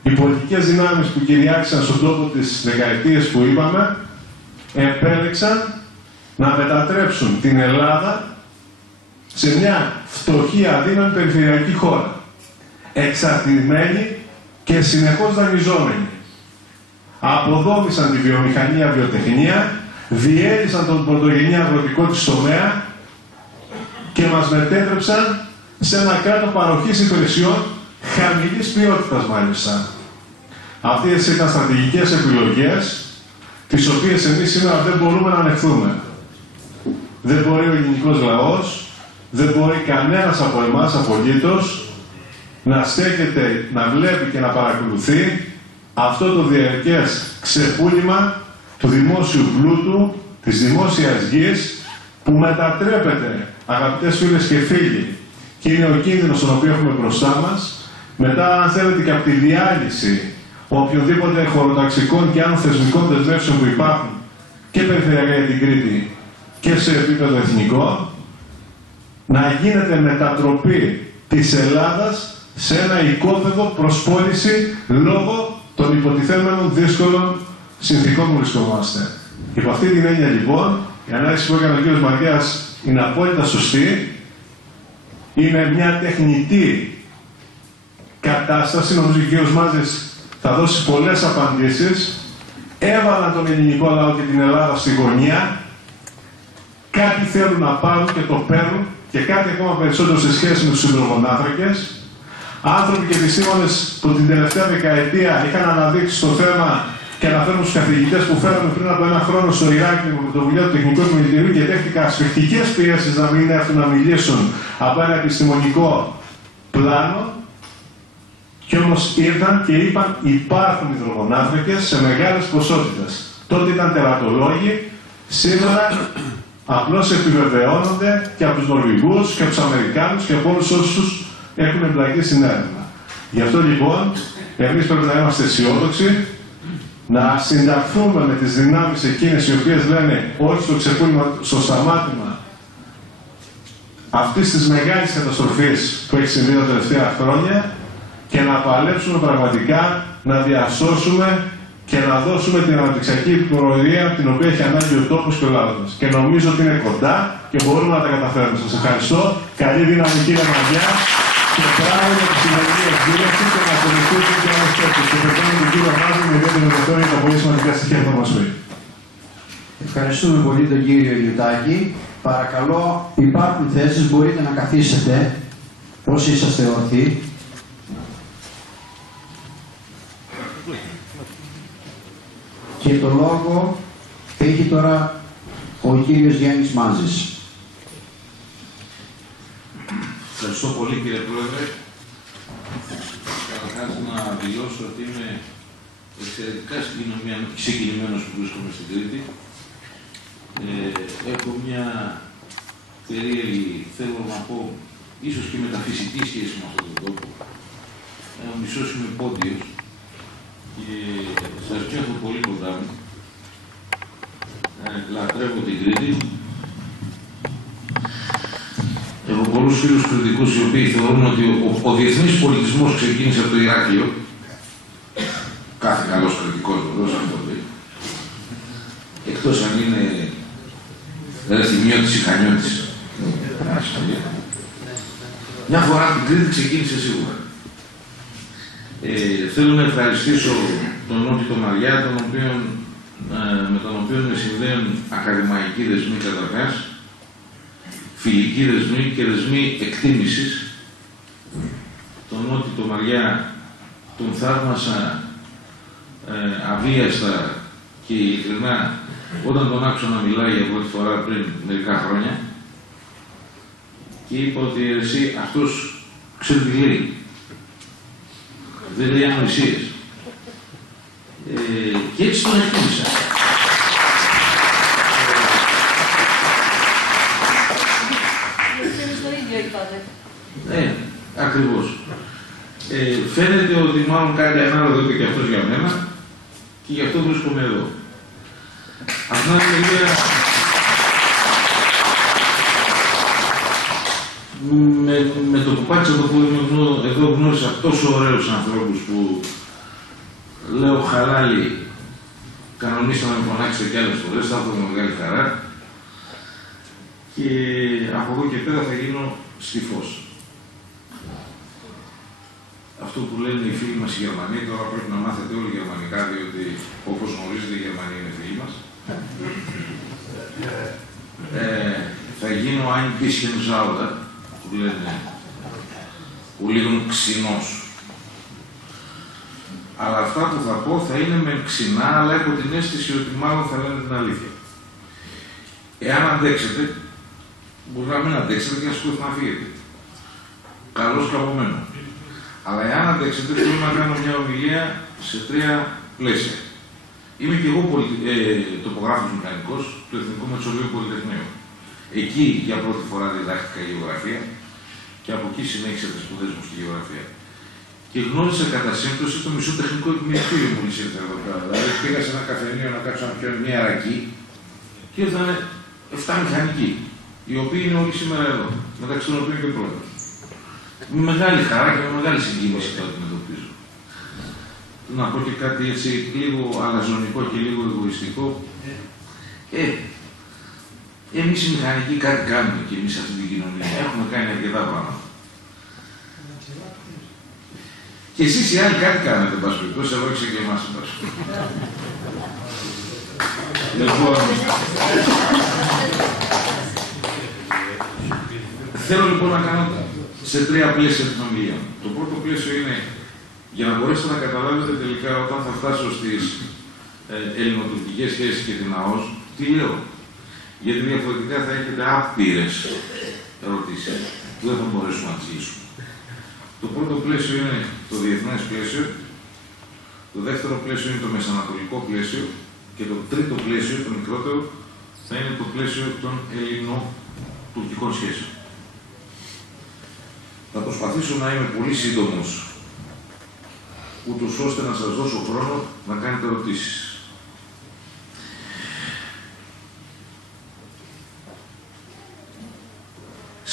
οι πολιτικές δυνάμεις που κυριάρχησαν στον τόπο τις δεκαετίες που είπαμε, επέλεξαν να μετατρέψουν την Ελλάδα σε μια φτωχή αδύναμη περιφερειακή χώρα, εξαρτημένη και συνεχώς δανειζόμενη. Αποδόμησαν τη βιομηχανία βιοτεχνία, διέλυσαν τον πρωτογενή αγροτικό της τομέα και μας μετέτρεψαν σε ένα κράτος παροχής υπηρεσιών χαμηλής ποιότητας μάλιστα. Αυτές ήταν στρατηγικές επιλογές, τις οποίες εμείς σήμερα δεν μπορούμε να ανεχθούμε. Δεν μπορεί ο ελληνικός λαός, δεν μπορεί κανένας από εμάς απολύτως να στέκεται, να βλέπει και να παρακολουθεί αυτό το διαρκές ξεπούλημα του δημόσιου πλούτου, της δημόσιας γης, που μετατρέπεται, αγαπητές φίλες και φίλοι, και είναι ο κίνδυνος τον οποίο έχουμε μπροστά μας, μετά, αν θέλετε, και από τη διάλυση οποιοδήποτε χωροταξικών και άλλων θεσμικών δεσμεύσεων που υπάρχουν και περιφερειακά για την Κρήτη και σε επίπεδο εθνικό, να γίνεται μετατροπή της Ελλάδας σε ένα οικόπεδο προς πώληση λόγω των υποτιθέμενων δύσκολων συνθηκών που βρισκόμαστε. Υπό αυτή την έννοια, λοιπόν, η ανάλυση που έκανε ο κ. Μαριάς είναι απόλυτα σωστή. Είναι μια τεχνητή κατάσταση, νομίζω ότι ο κ. Μάζης θα δώσει πολλές απαντήσεις. Έβαλαν τον ελληνικό λαό και την Ελλάδα στη γωνία. Κάτι θέλουν να πάρουν και το παίρνουν, και κάτι ακόμα περισσότερο σε σχέση με τους υδρογονάνθρακες. Άνθρωποι και επιστήμονες που την τελευταία δεκαετία είχαν αναδείξει το θέμα και αναφέρουν στους καθηγητές που φέραμε πριν από 1 χρόνο στο Ηράκλειο με πρωτοβουλία του Τεχνικού Επιμελητηρίου και δέχτηκαν ασφιχτικές πιέσεις να μην έρθουν να μιλήσουν από ένα επιστημονικό πλάνο. Και όμως ήρθαν και είπαν: υπάρχουν υδρογονάνθρακες σε μεγάλες ποσότητες. Τότε ήταν τερατολόγοι, σήμερα απλώς επιβεβαιώνονται και από τους Νορβηγούς και από τους Αμερικάνους και από όλους όσους έχουν εμπλακεί στην έρευνα. Γι' αυτό λοιπόν εμείς πρέπει να είμαστε αισιόδοξοι, να συνταχθούμε με τις δυνάμεις εκείνες οι οποίες λένε όχι στο ξεπούλημα, στο σταμάτημα αυτής της μεγάλης καταστροφής που έχει συμβεί τα τελευταία χρόνια και να παλέψουμε πραγματικά να διασώσουμε και να δώσουμε την αναπτυξιακή προορία την οποία έχει ανάγκη ο τόπος και ο λαός μας. Και νομίζω ότι είναι κοντά και μπορούμε να τα καταφέρουμε. Σας ευχαριστώ. Καλή δύναμη κύριε Μαριά και μπράβο για τη σημερινή εκδήλωση και να ακολουθήσουμε και να στέλνουμε. Και ευχαριστούμε τον κύριο Μάζη με ιδιαίτερη ενδιαφέρον για τα πολύ σημαντικά στοιχεία που θα μας πει. Ευχαριστούμε πολύ τον κύριο Ηλιουτάκη. Παρακαλώ, υπάρχουν θέσεις, μπορείτε να καθίσετε όσοι είσαστε όρθιοι. Και το λόγο έχει τώρα ο κύριος Γιάννης Μάζης. Ευχαριστώ πολύ κύριε Πρόεδρε. Καταρχάς να δηλώσω ότι είμαι εξαιρετικά συγκινημένος που βρίσκομαι στην Κρήτη. Έχω μια περίεργη, θέλω να πω, ίσως και μεταφυσική σχέση με αυτόν τον τόπο. Ο μισός είμαι πόντιος και σας νιώθω πολύ κοντά μου. Λατρεύω την Κρήτη. Έχω πολλούς φίλους κριτικούς οι οποίοι θεωρούν ότι ο διεθνής πολιτισμός ξεκίνησε από το Ηράκλειο. Κάθε καλός κριτικός βεβαίως αυτό λέει. Εκτός αν είναι θυμιώτης ή χανιώτης. Μια φορά την Κρήτη ξεκίνησε σίγουρα. Θέλω να ευχαριστήσω τον Νότιο Μαριά, με τον οποίο με συνδέουν ακαδημαϊκοί δεσμοί καταρχάς, φιλικοί δεσμοί και δεσμοί εκτίμησης. Τον Νότιο Μαριά τον θαύμασα αβίαστα και ειλικρινά όταν τον άκουσα να μιλάει για πρώτη φορά πριν μερικά χρόνια και είπα ότι εσύ αυτός ξέρει τι λέει. Δεν λέει ανοησίες. Και έτσι τον εκτίμησα. Ναι, ακριβώς. Φαίνεται ότι μάλλον κάτι ανάλογο είπε και αυτός για μένα και γι' αυτό βρίσκομαι εδώ. Αυτά είναι μια... Με το που πάτησα το πόδι μου εδώ γνώρισα τόσο ωραίους ανθρώπους που λέω χαλάλι, κανονίσα να με φωνάξετε κι άλλες φορές, θα έχω με μεγάλη χαρά και από εδώ και πέρα θα γίνω στιφός. Αυτό που λένε οι φίλοι μας οι Γερμανοί, τώρα πρέπει να μάθετε όλοι γερμανικά, διότι όπως γνωρίζετε οι Γερμανοί είναι φίλοι μας. Θα γίνω ein bisschen sauer, που λένε, που λίγον ξινός. Αλλά αυτά που θα πω θα είναι με ξινά, αλλά έχω την αίσθηση ότι μάλλον θα λένε την αλήθεια. Εάν αντέξετε, μπορεί να μην αντέξετε και να σκούτε να φύγετε. Καλώς και από μένα. Αλλά εάν αντέξετε, θέλω να κάνω μια ομιλία σε 3 πλαίσια. Είμαι και εγώ τοπογράφος μηχανικός του Εθνικού Μετσοβίου Πολυτεχνείου. Εκεί για πρώτη φορά διδάχτηκα γεωγραφία και από εκεί συνέχισα τις σπουδές μου στη γεωγραφία. Και γνώρισα κατά σύμπτωση το μισό τεχνικό επιμελητήριο που ήρθα εδώ πέρα. Δηλαδή πήγα σε ένα καφενείο να κάτσω να πιω μια ρακή και ήρθαν 7 μηχανικοί, οι οποίοι είναι όλοι σήμερα εδώ, μεταξύ των οποίων και ο πρόεδρος. Με μεγάλη χαρά και με μεγάλη συγκίνηση το αντιμετωπίζω. Να πω και κάτι έτσι λίγο αλαζονικό και λίγο εγωιστικό. Εμείς οι μηχανικοί κάτι κάνουμε και εμείς αυτή την κοινωνία. Έχουμε κάνει αρκετά πράγματα. Και εσείς οι άλλοι κάτι κάνετε, εν πάση περιπτώσει, εγώ έξω και εμάς, εν πάση θέλω λοιπόν να κάνω σε 3 πλαίσια την ομιλία. Το πρώτο πλαίσιο είναι για να μπορέσετε να καταλάβετε τελικά όταν θα φτάσω στις ελληνοτουρκικές σχέσεις και την ΑΟΣ, τι λέω. Γιατί διαφορετικά θα έχετε άπειρες ερωτήσεις που δεν θα μπορέσουμε να τις λύσουμε. Το πρώτο πλαίσιο είναι το διεθνές πλαίσιο, το δεύτερο πλαίσιο είναι το μεσανατολικό πλαίσιο και το τρίτο πλαίσιο, το μικρότερο, θα είναι το πλαίσιο των ελληνοτουρκικών σχέσεων. Θα προσπαθήσω να είμαι πολύ σύντομος, ούτως ώστε να σας δώσω χρόνο να κάνετε ερωτήσεις.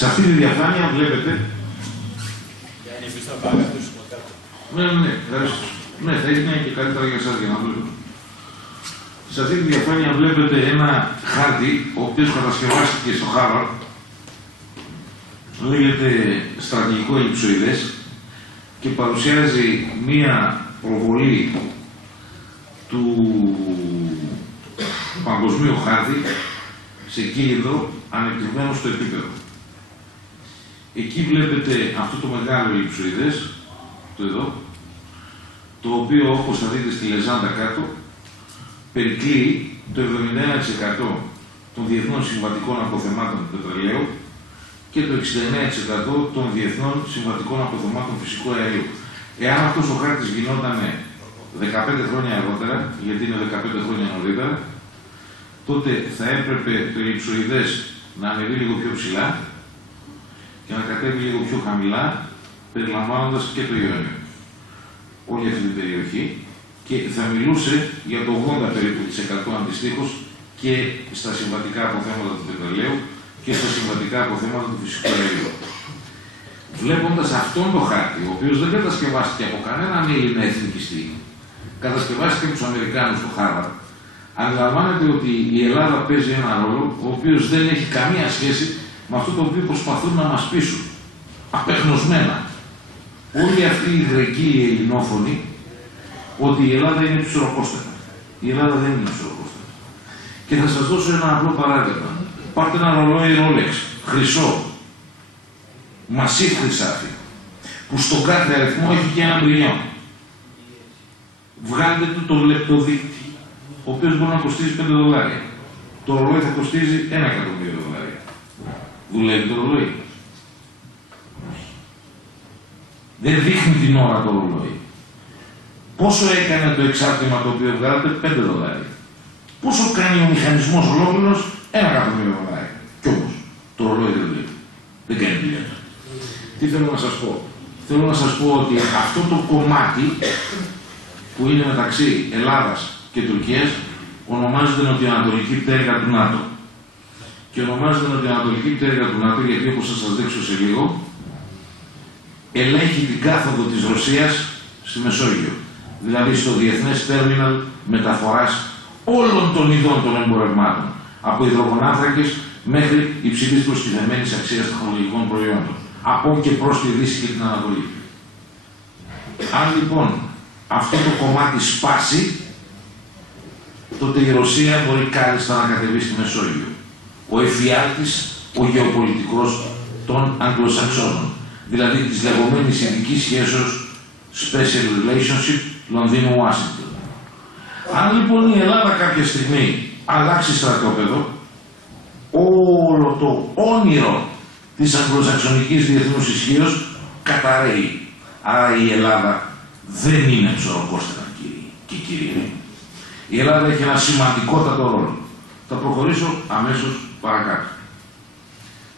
Σε αυτή τη διαφάνεια βλέπετε. Ναι, ευχαριστώ. Ναι, θα είναι και καλύτερα για εσάς για να βλέπετε. Σε αυτή τη διαφάνεια βλέπετε ένα χάρτη, ο οποίος κατασκευάστηκε στο Harvard. Λέγεται στρατηγικό ελλειψοειδές και παρουσιάζει μία προβολή του παγκοσμίου χάρτη σε κύλινδρο ανεπτυγμένο στο επίπεδο. Εκεί βλέπετε αυτό το μεγάλο ελλειψοειδές, το εδώ, το οποίο όπως θα δείτε στη λεζάντα κάτω, περικλείει το 71% των διεθνών συμβατικών αποθεμάτων του πετρελαίου και το 69% των διεθνών συμβατικών αποθεμάτων φυσικού αερίου. Εάν αυτός ο χάρτης γινόταν 15 χρόνια αργότερα, γιατί είναι 15 χρόνια νωρίτερα, τότε θα έπρεπε το ελλειψοειδές να ανεβεί λίγο πιο ψηλά και να κατέβει λίγο πιο χαμηλά, περιλαμβάνοντας και το Ιόνιο. Όλη αυτή την περιοχή, και θα μιλούσε για το 80% περίπου αντιστοίχως και στα συμβατικά αποθέματα του πετρελαίου και στα συμβατικά αποθέματα του φυσικού αερίου. Βλέποντας αυτόν τον χάρτη, ο οποίος δεν κατασκευάστηκε από κανέναν Έλληνα εθνικιστή, κατασκευάστηκε από τους Αμερικάνους στο Harvard, αντιλαμβάνεται ότι η Ελλάδα παίζει ένα ρόλο ο οποίος δεν έχει καμία σχέση με αυτό το οποίο προσπαθούν να μας πείσουν. Απεχνωσμένα. Όλοι αυτοί οι Γρεκοί, οι Ελληνόφωνοι, ότι η Ελλάδα είναι ψωροκόστατα. Η Ελλάδα δεν είναι ψωροκόστατα. Και θα σας δώσω ένα απλό παράδειγμα. Πάρτε ένα ρολόι Rolex, χρυσό, μασίφ χρυσάφι, που στον κάθε αριθμό έχει και ένα μπριλιόν. Βγάλετε του τον λεπτοδείκτη, ο οποίος μπορεί να κοστίζει $5. Το ρολόι θα κοστίζει $1.000.000. Δουλεύει το ρολόι? Δεν δείχνει την ώρα το ρολόι. Πόσο έκανε το εξάρτημα το οποίο βγάλατε? $5. Πόσο κάνει ο μηχανισμός ολόκληρος? $1.000.000. Κι όμως το ρολόι δεν δουλεύει. Δεν κάνει δουλειά. Τι θέλω να σας πω? Θέλω να σας πω ότι αυτό το κομμάτι που είναι μεταξύ Ελλάδας και Τουρκίας ονομάζεται Νοτιοανατολική πτέρυγα του ΝΑΤΟ. Και ονομάζεται Νοτιοανατολική πτέρυγα του ΝΑΤΟ γιατί, όπως θα σας δείξω σε λίγο, ελέγχει την κάθοδο της Ρωσίας στη Μεσόγειο. Δηλαδή στο διεθνές τέρμιναλ μεταφοράς όλων των ειδών των εμπορευμάτων. Από υδρογονάνθρακες μέχρι υψηλής προστιθεμένης αξίας τεχνολογικών προϊόντων. Από και προς τη Δύση και την Ανατολή. Αν λοιπόν αυτό το κομμάτι σπάσει, τότε η Ρωσία μπορεί κάλλιστα να κατεβεί στη Μεσόγειο. Ο εφιάλτης, ο γεωπολιτικός των Αγγλοσαξώνων. Δηλαδή της λεγόμενης ειδικής σχέσεως Special Relationship Λονδίνου-Ουάσιγκτον. Αν λοιπόν η Ελλάδα κάποια στιγμή αλλάξει στρατόπεδο, όλο το όνειρο της αγγλοσαξονικής διεθνούς ισχύως καταραίει. Άρα η Ελλάδα δεν είναι ψωροκόστατα, κύριοι και κύριοι. Η Ελλάδα έχει ένα σημαντικότατο ρόλο. Θα προχωρήσω αμέσως παρακάτω.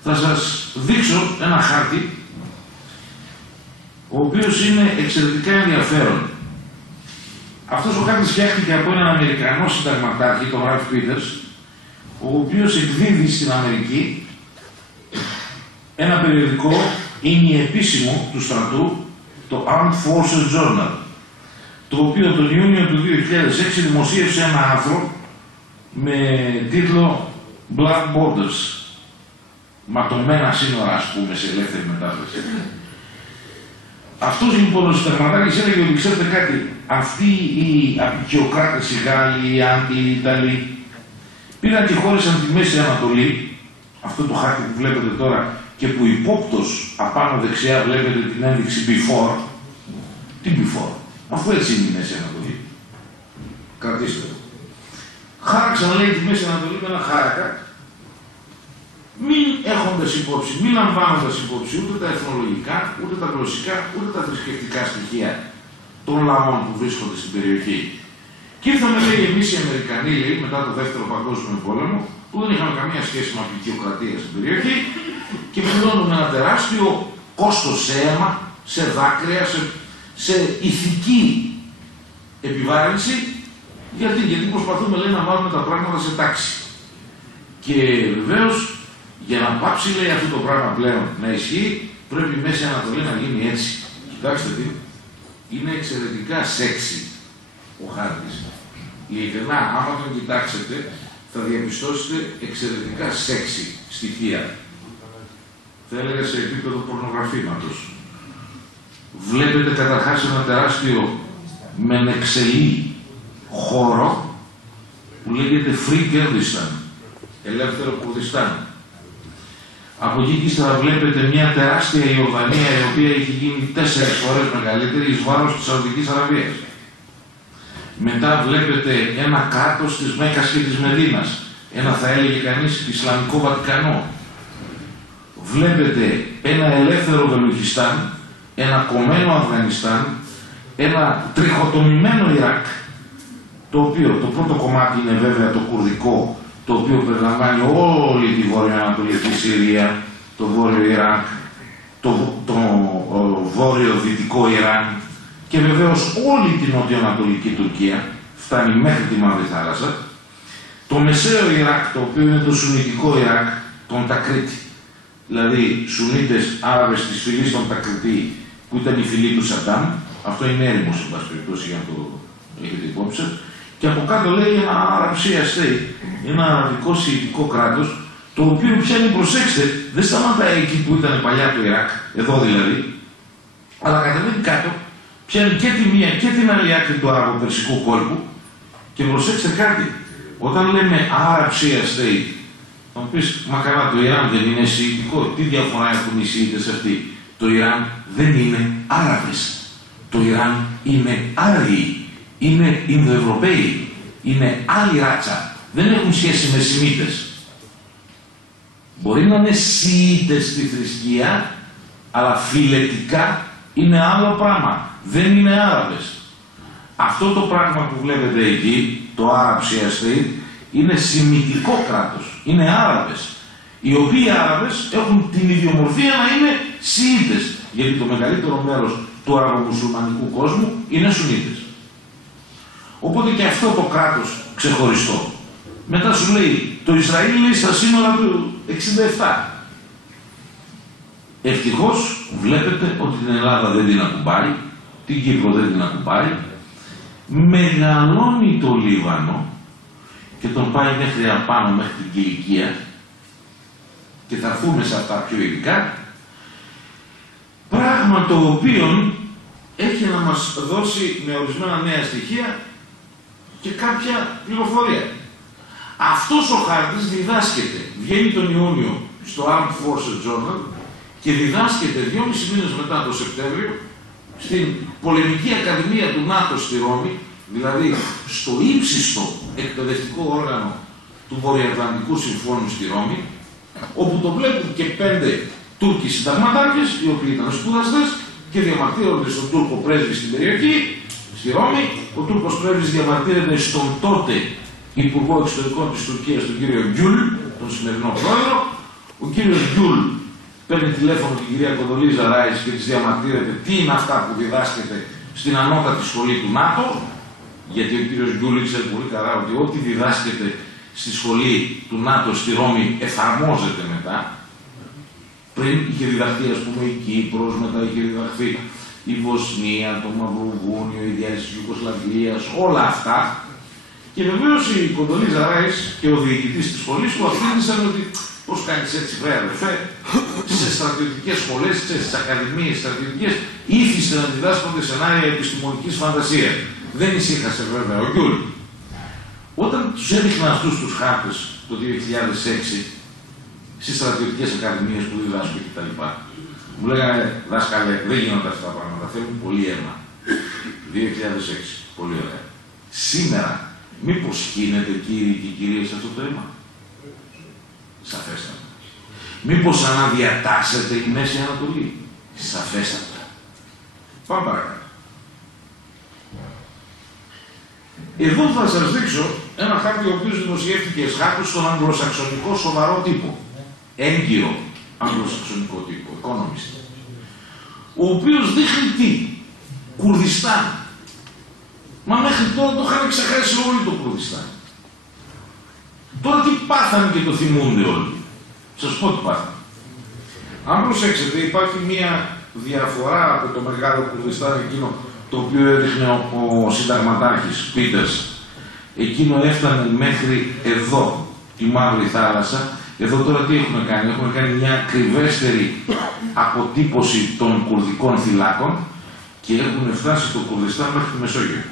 Θα σας δείξω ένα χάρτη ο οποίος είναι εξαιρετικά ενδιαφέρον. Αυτός ο χάρτης φτιάχτηκε από έναν Αμερικανό συνταγματάρχη, τον Ραλφ Πίτερς, ο οποίος εκδίδει στην Αμερική ένα περιοδικό ημιεπίσημο του στρατού, το Armed Forces Journal, το οποίο τον Ιούνιο του 2006 δημοσίευσε ένα άρθρο με τίτλο Blood Borders, ματωμένα σύνορα, ας πούμε, σε ελεύθερη μετάφραση. Αυτός λοιπόν ο συνταγματάρχης έλεγε ότι, ξέρετε κάτι, αυτοί οι απεικιοκράτες, οι Γάλλοι, οι Άγγλοι, οι Ιταλοί, πήραν και χώρισαν τη Μέση Ανατολή, αυτό το χάρτη που βλέπετε τώρα και που υπόπτως απάνω δεξιά βλέπετε την ένδειξη before. Τι before? Αφού έτσι είναι η Μέση Ανατολή. Κρατήστε το. Χάραξαν, λέει, τη Μέση Ανατολή με ένα χάρακα, μην έχοντας υπόψη, μην λαμβάνοντας υπόψη ούτε τα εθνολογικά, ούτε τα γλωσσικά, ούτε τα θρησκευτικά στοιχεία των λαών που βρίσκονται στην περιοχή. Και ήρθαμε, λέει, εμείς οι Αμερικανοί, λέει, μετά το δεύτερο παγκόσμιο πόλεμο, που δεν είχαμε καμία σχέση με απεικιοκρατία στην περιοχή, και πληρώνουμε ένα τεράστιο κόστος σε αίμα, σε δάκρυα, σε ηθική επιβάρυνση. Γιατί προσπαθούμε, λέει, να βάλουμε τα πράγματα σε τάξη. Και βεβαίως Για να πάψει, λέει, αυτό το πράγμα πλέον να ισχύει, πρέπει η Μέση Ανατολή να γίνει έτσι. Κοιτάξτε τι, είναι εξαιρετικά σεξι ο χάρτης. Ειλικρινά, άμα τον κοιτάξετε, θα διαπιστώσετε εξαιρετικά σεξι στοιχεία. Θα έλεγα σε επίπεδο πορνογραφήματος. Βλέπετε καταρχάς ένα τεράστιο μενεξελή χώρο που λέγεται Free Kurdistan, ελεύθερο Κουρδιστάν. Από εκεί και ύστερα βλέπετε μια τεράστια Ιορδανία, η οποία έχει γίνει 4 φορές μεγαλύτερη εις βάρος της Σαουδικής Αραβίας. Μετά βλέπετε ένα κράτος της Μέκκας και της Μεδίνας, ένα, θα έλεγε κανείς, Ισλαμικό Βατικανό. Βλέπετε ένα ελεύθερο Βελουχιστάν, ένα κομμένο Αφγανιστάν, ένα τριχοτομημένο Ιράκ, το οποίο το πρώτο κομμάτι είναι βέβαια το κουρδικό, το οποίο περιλαμβάνει όλη τη βορειοανατολική Συρία, το βόρειο Ιράκ, το βόρειο-δυτικό Ιράν και βεβαίως όλη την νοτιοανατολική Τουρκία, φτάνει μέχρι τη Μαύρη Θάλασσα, το μεσαίο Ιράκ, το οποίο είναι το σουνιτικό Ιράκ, τον Τακρίτ, δηλαδή Σουνίτες Άραβες της φυλής των Τακριτή, που ήταν η φυλή του Σαντάμ, αυτό είναι έρημος, εν πάση περιπτώσει, για να το έχετε υπόψη. Και από κάτω λέει ένα Arab Shia State, ένα αραβικό σιητικό κράτος, το οποίο πιάνει, προσέξτε, δεν σταματάει εκεί που ήταν παλιά το Ιράκ, εδώ δηλαδή, αλλά κατεβαίνει κάτω, πιάνει και τη μία και την άλλη άκρη του αραβο-περσικού κόλπου. Και προσέξτε κάτι, όταν λέμε Arab Shia State, θα μου πεις, μα καλά, το Ιράν δεν είναι σιητικό, τι διαφορά έχουν οι Σιήτες αυτοί? Το Ιράν δεν είναι Άραβες, το Ιράν είναι Άριοι. Είναι Ινδοευρωπαίοι, είναι άλλη ράτσα, δεν έχουν σχέση με Σιμίτες. Μπορεί να είναι Σιήτες στη θρησκεία, αλλά φιλετικά είναι άλλο πράγμα, δεν είναι Άραβες. Αυτό το πράγμα που βλέπετε εκεί, το Arab Shia State, είναι Σιμιτικό κράτος, είναι Άραβες, οι οποίοι Άραβες έχουν την ιδιομορφία να είναι Σιήτες, γιατί το μεγαλύτερο μέρος του αραβομουσουλμανικού κόσμου είναι Σουνίτες. Οπότε και αυτό το κράτος ξεχωριστό. Μετά σου λέει, το Ισραήλ είναι στα σύνορα του 67. Ευτυχώς βλέπετε ότι την Ελλάδα δεν την ακουμπάει, την Κύπρο δεν την ακουμπάει, μεγαλώνει το Λίβανο και τον πάει μέχρι απάνω, μέχρι την Κιλικία, και θα έρθουμε σε αυτά πιο ειδικά, πράγμα το οποίο έχει να μας δώσει με ορισμένα νέα στοιχεία και κάποια πληροφορία. Αυτός ο χάρτης διδάσκεται, βγαίνει τον Ιούνιο στο Armed Forces Journal και διδάσκεται 2,5 μήνες μετά το Σεπτέμβριο στην Πολεμική Ακαδημία του ΝΑΤΟ στη Ρώμη, δηλαδή στο ύψιστο εκπαιδευτικό όργανο του Βορειοατλαντικού Συμφώνου στη Ρώμη, όπου το βλέπουν και 5 Τούρκοι συνταγματάρχες, οι οποίοι ήταν σπουδαστές και διαμαρτύρονται στον Τούρκο πρέσβη στην περιοχή, στη Ρώμη. Ο Τούρκος πρέσβης διαμαρτύρεται στον τότε Υπουργό Εξωτερικών της Τουρκίας, τον κύριο Γκιούλ, τον σημερινό πρόεδρο. Ο κύριος Γκιούλ παίρνει τηλέφωνο την κυρία Κοντολίζα Ράις και της διαμαρτύρεται τι είναι αυτά που διδάσκεται στην ανώτατη σχολή του ΝΑΤΟ, γιατί ο κύριος Γκιούλ ξέρει πολύ καλά ότι ό,τι διδάσκεται στη σχολή του ΝΑΤΟ στη Ρώμη εφαρμόζεται μετά. Πριν είχε διδαχθεί, ας πούμε, η Κύπρος, μετά είχε διδαχθεί η Βοσνία, το Μαυροβούνιο, η διάρκεια της Ιουγκοσλαβίας, όλα αυτά. Και βεβαίως η Κοντολίζα Ράις και ο διοικητής της σχολής του αφήνισαν ότι πώς κάνεις έτσι, βρε αδερφέ, σε στρατιωτικές σχολές, στις ακαδημίες στρατιωτικές, ήθιστε να διδάσκονται σενάρια επιστημονικής φαντασίας. Δεν ησύχασε βέβαια ο Γκιούλ. Όταν τους έδειχνα αυτούς τους χάρτες το 2006 στις στρατιωτικές ακαδημίες που διδάσκουν κτλ. Μου λέγανε, δάσκαλε, δεν γίνονται αυτά τα πράγματα, θέλουν πολύ αίμα. 2006, πολύ ωραία. Σήμερα, μήπως χύνεται, κύριοι και κυρίες, αυτό το αίμα? Σαφέστατα. Μήπως αναδιατάσσεται η Μέση Ανατολή? Σαφέστατα. Πάμε παρακάτω. Εδώ θα σας δείξω ένα χάρτη ο οποίος δημοσιεύτηκε εσχάτως στον αγγλοσαξονικό σοβαρό τύπο. Έγκυρο αγγλοσαξονικό τύπο, Economist. Ο οποίος δείχνει τι? Κουρδιστάν. Μα μέχρι τώρα το είχαν ξεχάσει όλοι το Κουρδιστάν. Τώρα τι πάθανε και το θυμούνται όλοι? Σας πω τι πάθαμε. Αν προσέξετε, υπάρχει μία διαφορά από το Μεγάλο Κουρδιστάν, εκείνο το οποίο έδειχνε ο συνταγματάρχης Πίτερς. Εκείνο έφτανε μέχρι εδώ, τη Μαύρη Θάλασσα. Εδώ τώρα τι έχουμε κάνει? Έχουμε κάνει μια ακριβέστερη αποτύπωση των κουρδικών φυλάκων και έχουν φτάσει το Κουρδιστάν μέχρι τη Μεσόγειο.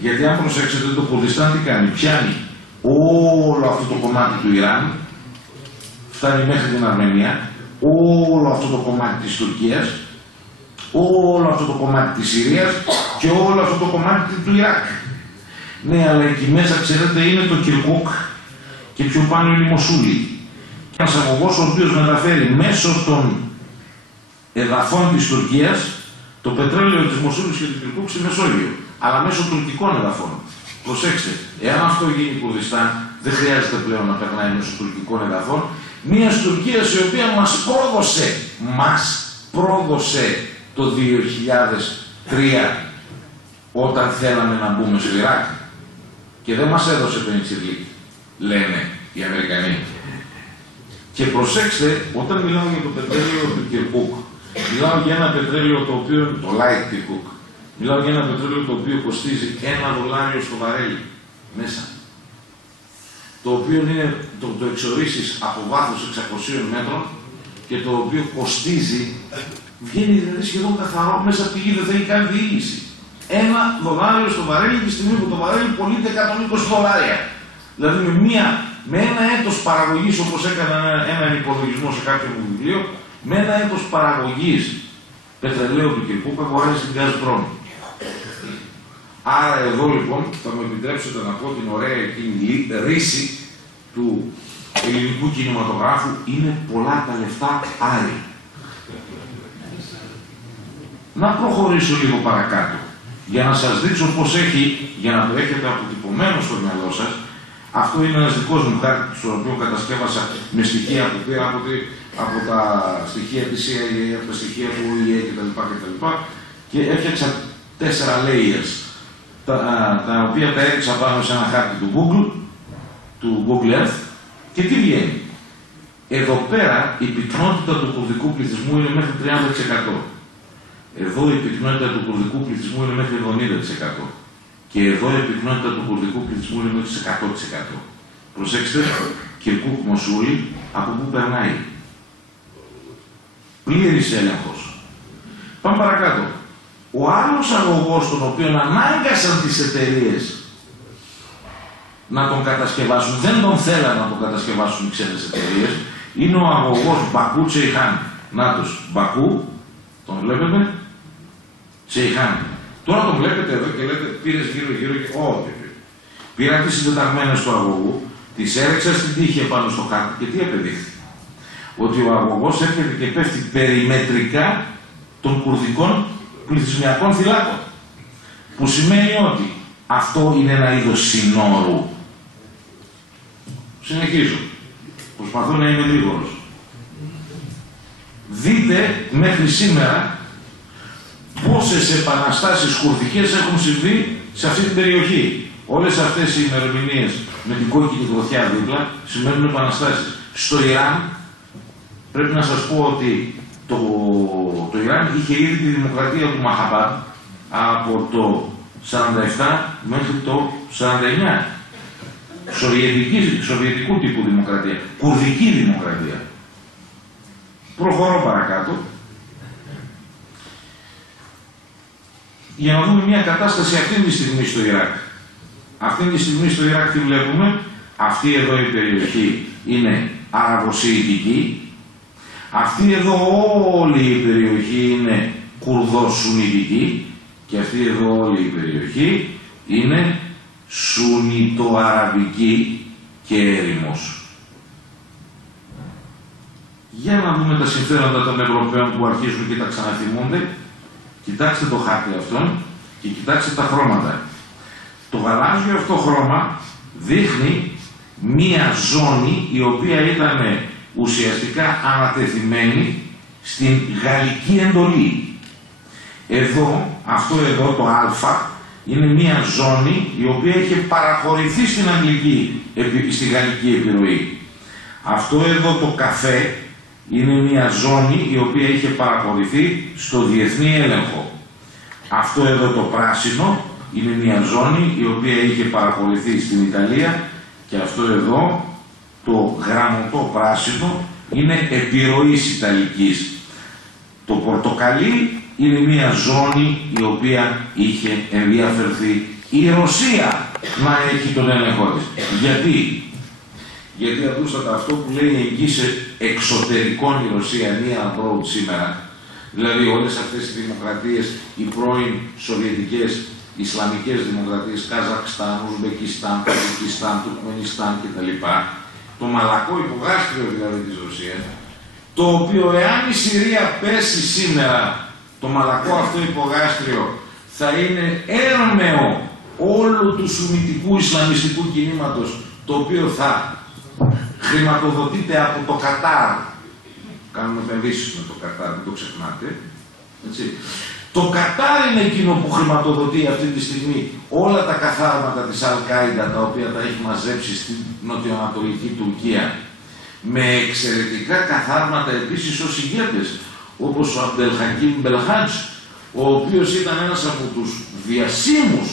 Γιατί αν προσέξετε, το Κουρδιστάν τι κάνει? Πιάνει όλο αυτό το κομμάτι του Ιράν, φτάνει μέχρι την Αρμενία, όλο αυτό το κομμάτι της Τουρκίας, όλο αυτό το κομμάτι της Συρίας και όλο αυτό το κομμάτι του Ιράκ. Ναι, αλλά εκεί μέσα, ξέρετε, είναι το Κυρκούκ και πιο πάνω είναι η Μοσούλη. Και ένας αγωγός ο οποίος μεταφέρει μέσω των εδαφών της Τουρκίας το πετρέλαιο της Μοσούλης και του Κυρκούκ στη Μεσόγειο, αλλά μέσω τουρκικών εδαφών. Προσέξτε, εάν αυτό γίνει Κουρδιστάν, δεν χρειάζεται πλέον να περνάει μέσω τουρκικών εδαφών. Μια Τουρκία η οποία μας πρόδωσε το 2003 όταν θέλαμε να μπούμε στο Ιράκ και δεν μας έδωσε το Ιντσιρλίκ, λένε οι Αμερικανοί. Και προσέξτε, όταν μιλάω για το πετρέλαιο του Κυρκούκ, μιλάω για ένα πετρέλαιο το οποίο, το light Κυρκούκ, μιλάω για ένα πετρέλαιο το οποίο κοστίζει $1 στο βαρέλι μέσα. Το οποίο είναι το εξορίσεις από βάθος 600 μέτρων και το οποίο κοστίζει, βγαίνει δηλαδή σχεδόν καθαρό, μέσα από τη γη δεν θα έχει καν διήγηση. $1 στο βαρέλι τη στιγμή που το βαρέλι πωλείται $120. Δηλαδή με ένα έτος παραγωγής, όπως έκανα έναν υπολογισμό σε κάποιο μου βιβλίο, με ένα έτος παραγωγής πετρελαίου του Κυρκούκ αγοράζει την Gazprom. Άρα εδώ λοιπόν θα μου επιτρέψετε να πω την ωραία εκείνη ρίση του ελληνικού κινηματογράφου, είναι πολλά τα λεφτά άλλοι. Να προχωρήσω λίγο παρακάτω, για να σας δείξω πως έχει, για να το έχετε αποτυπωμένο στο μυαλό σας. Αυτό είναι ένας δικός μου χάρτης, τον οποίο κατασκεύασα με στοιχεία που πήρα από τα στοιχεία της CIA, από τα στοιχεία του OEA κτλ. Και έφτιαξα 4 layers, τα οποία τα έριξα πάνω σε ένα χάρτη του Google Earth, και τι βγαίνει? Εδώ πέρα η πυκνότητα του κουρδικού πληθυσμού είναι μέχρι 30%. Εδώ η πυκνότητα του κουρδικού πληθυσμού είναι μέχρι 70%. Και εδώ η πυκνότητα του κουρδικού πληθυσμού είναι μέχρι 100%. Προσέξτε, Κυρκούκ Μοσούλη, από πού περνάει? Πλήρης έλεγχος. Πάμε παρακάτω. Ο άλλος αγωγός, τον οποίο ανάγκασαν τις εταιρείες να τον κατασκευάσουν, δεν τον θέλανε να τον κατασκευάσουν οι ξένες εταιρείες, είναι ο αγωγός Μπακού Τσεϊχάν. Νάτος, Μπακού, τον βλέπετε, Τσεϊχάν. Τώρα τον βλέπετε εδώ και λέτε πήρες γύρω-γύρω και όχι. Πήρα τις συντεταγμένες του αγωγού, τις έριξα στην τύχη επάνω στο χάρτη και τι απεδείχθη? Ότι ο αγωγός έρχεται και πέφτει περιμετρικά των κουρδικών πληθυσμιακών φυλάκων. Που σημαίνει ότι αυτό είναι ένα είδος συνόρου. Συνεχίζω. Προσπαθώ να είμαι γρήγορος. Δείτε μέχρι σήμερα πόσες επαναστάσεις κουρδικές έχουν συμβεί σε αυτή την περιοχή. Όλες αυτές οι ημερομηνίες με την κόκκινη γροθιά δίπλα σημαίνουν επαναστάσεις. Στο Ιράν πρέπει να σας πω ότι το Ιράν είχε ήδη τη δημοκρατία του Μαχαμπάντ από το 47 μέχρι το 49. Σοβιετικού τύπου δημοκρατία. Κουρδική δημοκρατία. Προχωρώ παρακάτω. Για να δούμε μια κατάσταση αυτή τη στιγμή στο Ιράκ. Αυτή τη στιγμή στο Ιράκ τι βλέπουμε? Αυτή εδώ η περιοχή είναι αραβοσιητική. Αυτή εδώ όλη η περιοχή είναι κουρδοσουνιτική. Και αυτή εδώ όλη η περιοχή είναι σουνιτοαραβική και έρημος. Για να δούμε τα συμφέροντα των Ευρωπαίων που αρχίζουν και τα ξαναθυμούνται. Κοιτάξτε το χάρτη αυτόν και κοιτάξτε τα χρώματα. Το γαλάζιο αυτό χρώμα δείχνει μία ζώνη η οποία ήταν ουσιαστικά ανατεθειμένη στην γαλλική εντολή. Εδώ, αυτό εδώ το α, είναι μία ζώνη η οποία είχε παραχωρηθεί στην γαλλική επιρροή. Αυτό εδώ το καφέ είναι μια ζώνη η οποία είχε παραπολυθεί στο διεθνή έλεγχο. Αυτό εδώ το πράσινο είναι μια ζώνη η οποία είχε παραπολυθεί στην Ιταλία και αυτό εδώ το γραμμωτό πράσινο είναι επιρροής Ιταλικής. Το πορτοκαλί είναι μια ζώνη η οποία είχε ενδιαφερθεί η Ρωσία να έχει τον έλεγχό της. Γιατί απλούστατα αυτό που λέει εγγύησε εξωτερικών η Ρωσία, μία abroad σήμερα, δηλαδή όλες αυτές οι δημοκρατίες, οι πρώην σοβιετικές, ισλαμικές δημοκρατίες, Καζακστάν, Ουσμπεκιστάν, Τατζικιστάν, Τουρκμενιστάν κτλ. Το μαλακό υπογάστριο δηλαδή της Ρωσίας, το οποίο εάν η Συρία πέσει σήμερα, το μαλακό αυτό υπογάστριο θα είναι έρμεο όλου του σουνιτικού ισλαμιστικού κινήματος, το οποίο θα χρηματοδοτείται από το Κατάρ. Κάνουμε επενδύσεις με το Κατάρ, μην το ξεχνάτε. Έτσι. Το Κατάρ είναι εκείνο που χρηματοδοτεί αυτή τη στιγμή όλα τα καθάρματα της Αλ-Κάιντα, τα οποία τα έχει μαζέψει στην νοτιοανατολική Τουρκία, με εξαιρετικά καθάρματα επίσης ως ηγέτες, όπως ο Αμπτελχακίμ Μπελχάτζ, ο οποίος ήταν ένας από τους διασύμους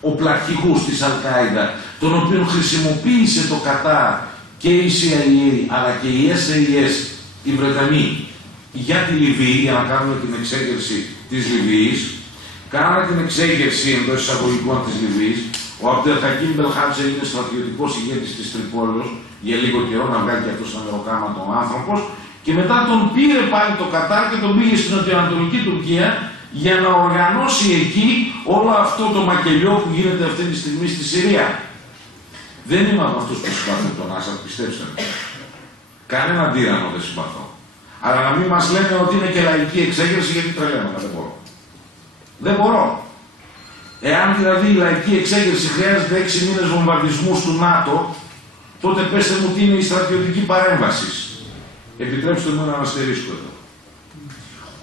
οπλαρχηγούς της Αλ-Κάιντα, τον οποίο χρησιμοποίησε το Κατάρ και η CIA αλλά και η SAS, οι Βρετανοί, για τη Λιβύη, για να κάνουμε την εξέγερση της Λιβύης. Κάναμε την εξέγερση εντός εισαγωγικών της Λιβύης. Ο Αμπτελχακίμ Μπελχάτζ είναι στρατιωτικός ηγέτης της Τρυπόλεως για λίγο καιρό, να βγάλει και αυτός στον αεροκάματο ο άνθρωπος, και μετά τον πήρε πάλι το Κατάρ και τον πήγε στην νοτιοανατολική Τουρκία για να οργανώσει εκεί όλο αυτό το μακελιό που γίνεται αυτή τη στιγμή στη Συρία. Δεν είμαι από αυτούς που συμπαθούν τον Άσαντ, πιστέψτε με. Κανέναν τύραννο δεν συμπαθώ. Αλλά να μην μας λένε ότι είναι και λαϊκή εξέγερση, γιατί τρελαίνομαι, δεν μπορώ. Δεν μπορώ. Εάν δηλαδή η λαϊκή εξέγερση χρειάζεται 6 μήνες βομβαρδισμούς του ΝΑΤΟ, τότε πέστε μου τι είναι η στρατιωτική παρέμβαση. Επιτρέψτε μου να αστερίσκω εδώ.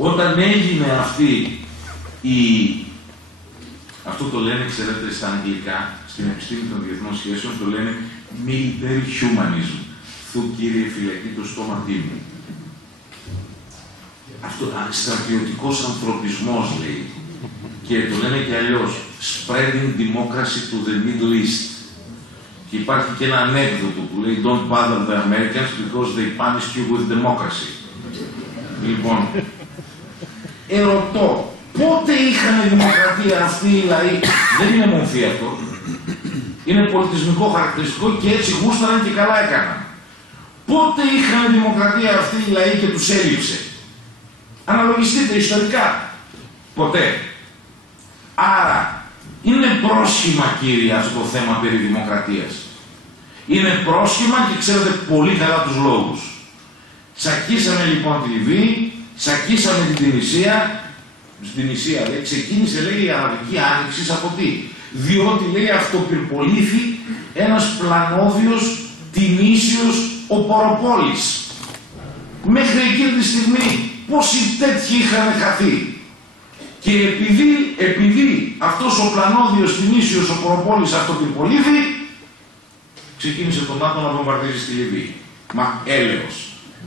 Όταν έγινε αυτό το λένε, ξέρετε, στα αγγλικά, στην επιστήμη των διεθνών σχέσεων, το λένε military humanism. Θου κύριε φυλακή το στόματί μου. Αυτό, στρατιωτικός ανθρωπισμός λέει. Και το λένε και αλλιώς, spreading democracy to the Middle East. Και υπάρχει και ένα ανέκδοτο που λέει don't bother the Americans because they punished you with democracy. Λοιπόν, ερωτώ, πότε είχαν δημοκρατία αυτοί οι λαοί? Δεν είναι μορφή αυτό. Είναι πολιτισμικό χαρακτηριστικό και έτσι γούσταραν και καλά έκαναν. Πότε είχαν δημοκρατία αυτοί οι λαοί και τους έλειψε? Αναλογιστείτε ιστορικά. Ποτέ. Άρα, είναι πρόσχημα, κύριε, αυτό το θέμα περί δημοκρατίας. Είναι πρόσχημα και ξέρετε πολύ καλά τους λόγους. Τσακίσαμε λοιπόν τη Λιβύη, τσακίσαμε την Τινησία. Στην Τινησία λέει, ξεκίνησε λέει η Αραβική Άνοιξη από τι? Διότι λέει αυτοπυρπολήθη ένας πλανόδιος Τινήσιος Οποροπόλης. Μέχρι εκείνη τη στιγμή πόσοι τέτοιοι είχαν χαθεί? Και επειδή αυτός ο πλανόδιος Τινήσιος Οποροπόλης αυτοπυρπολήθη, ξεκίνησε το ΝΑΤΟ να βομβαρδίζει στη Λιβύη. Μα έλεος.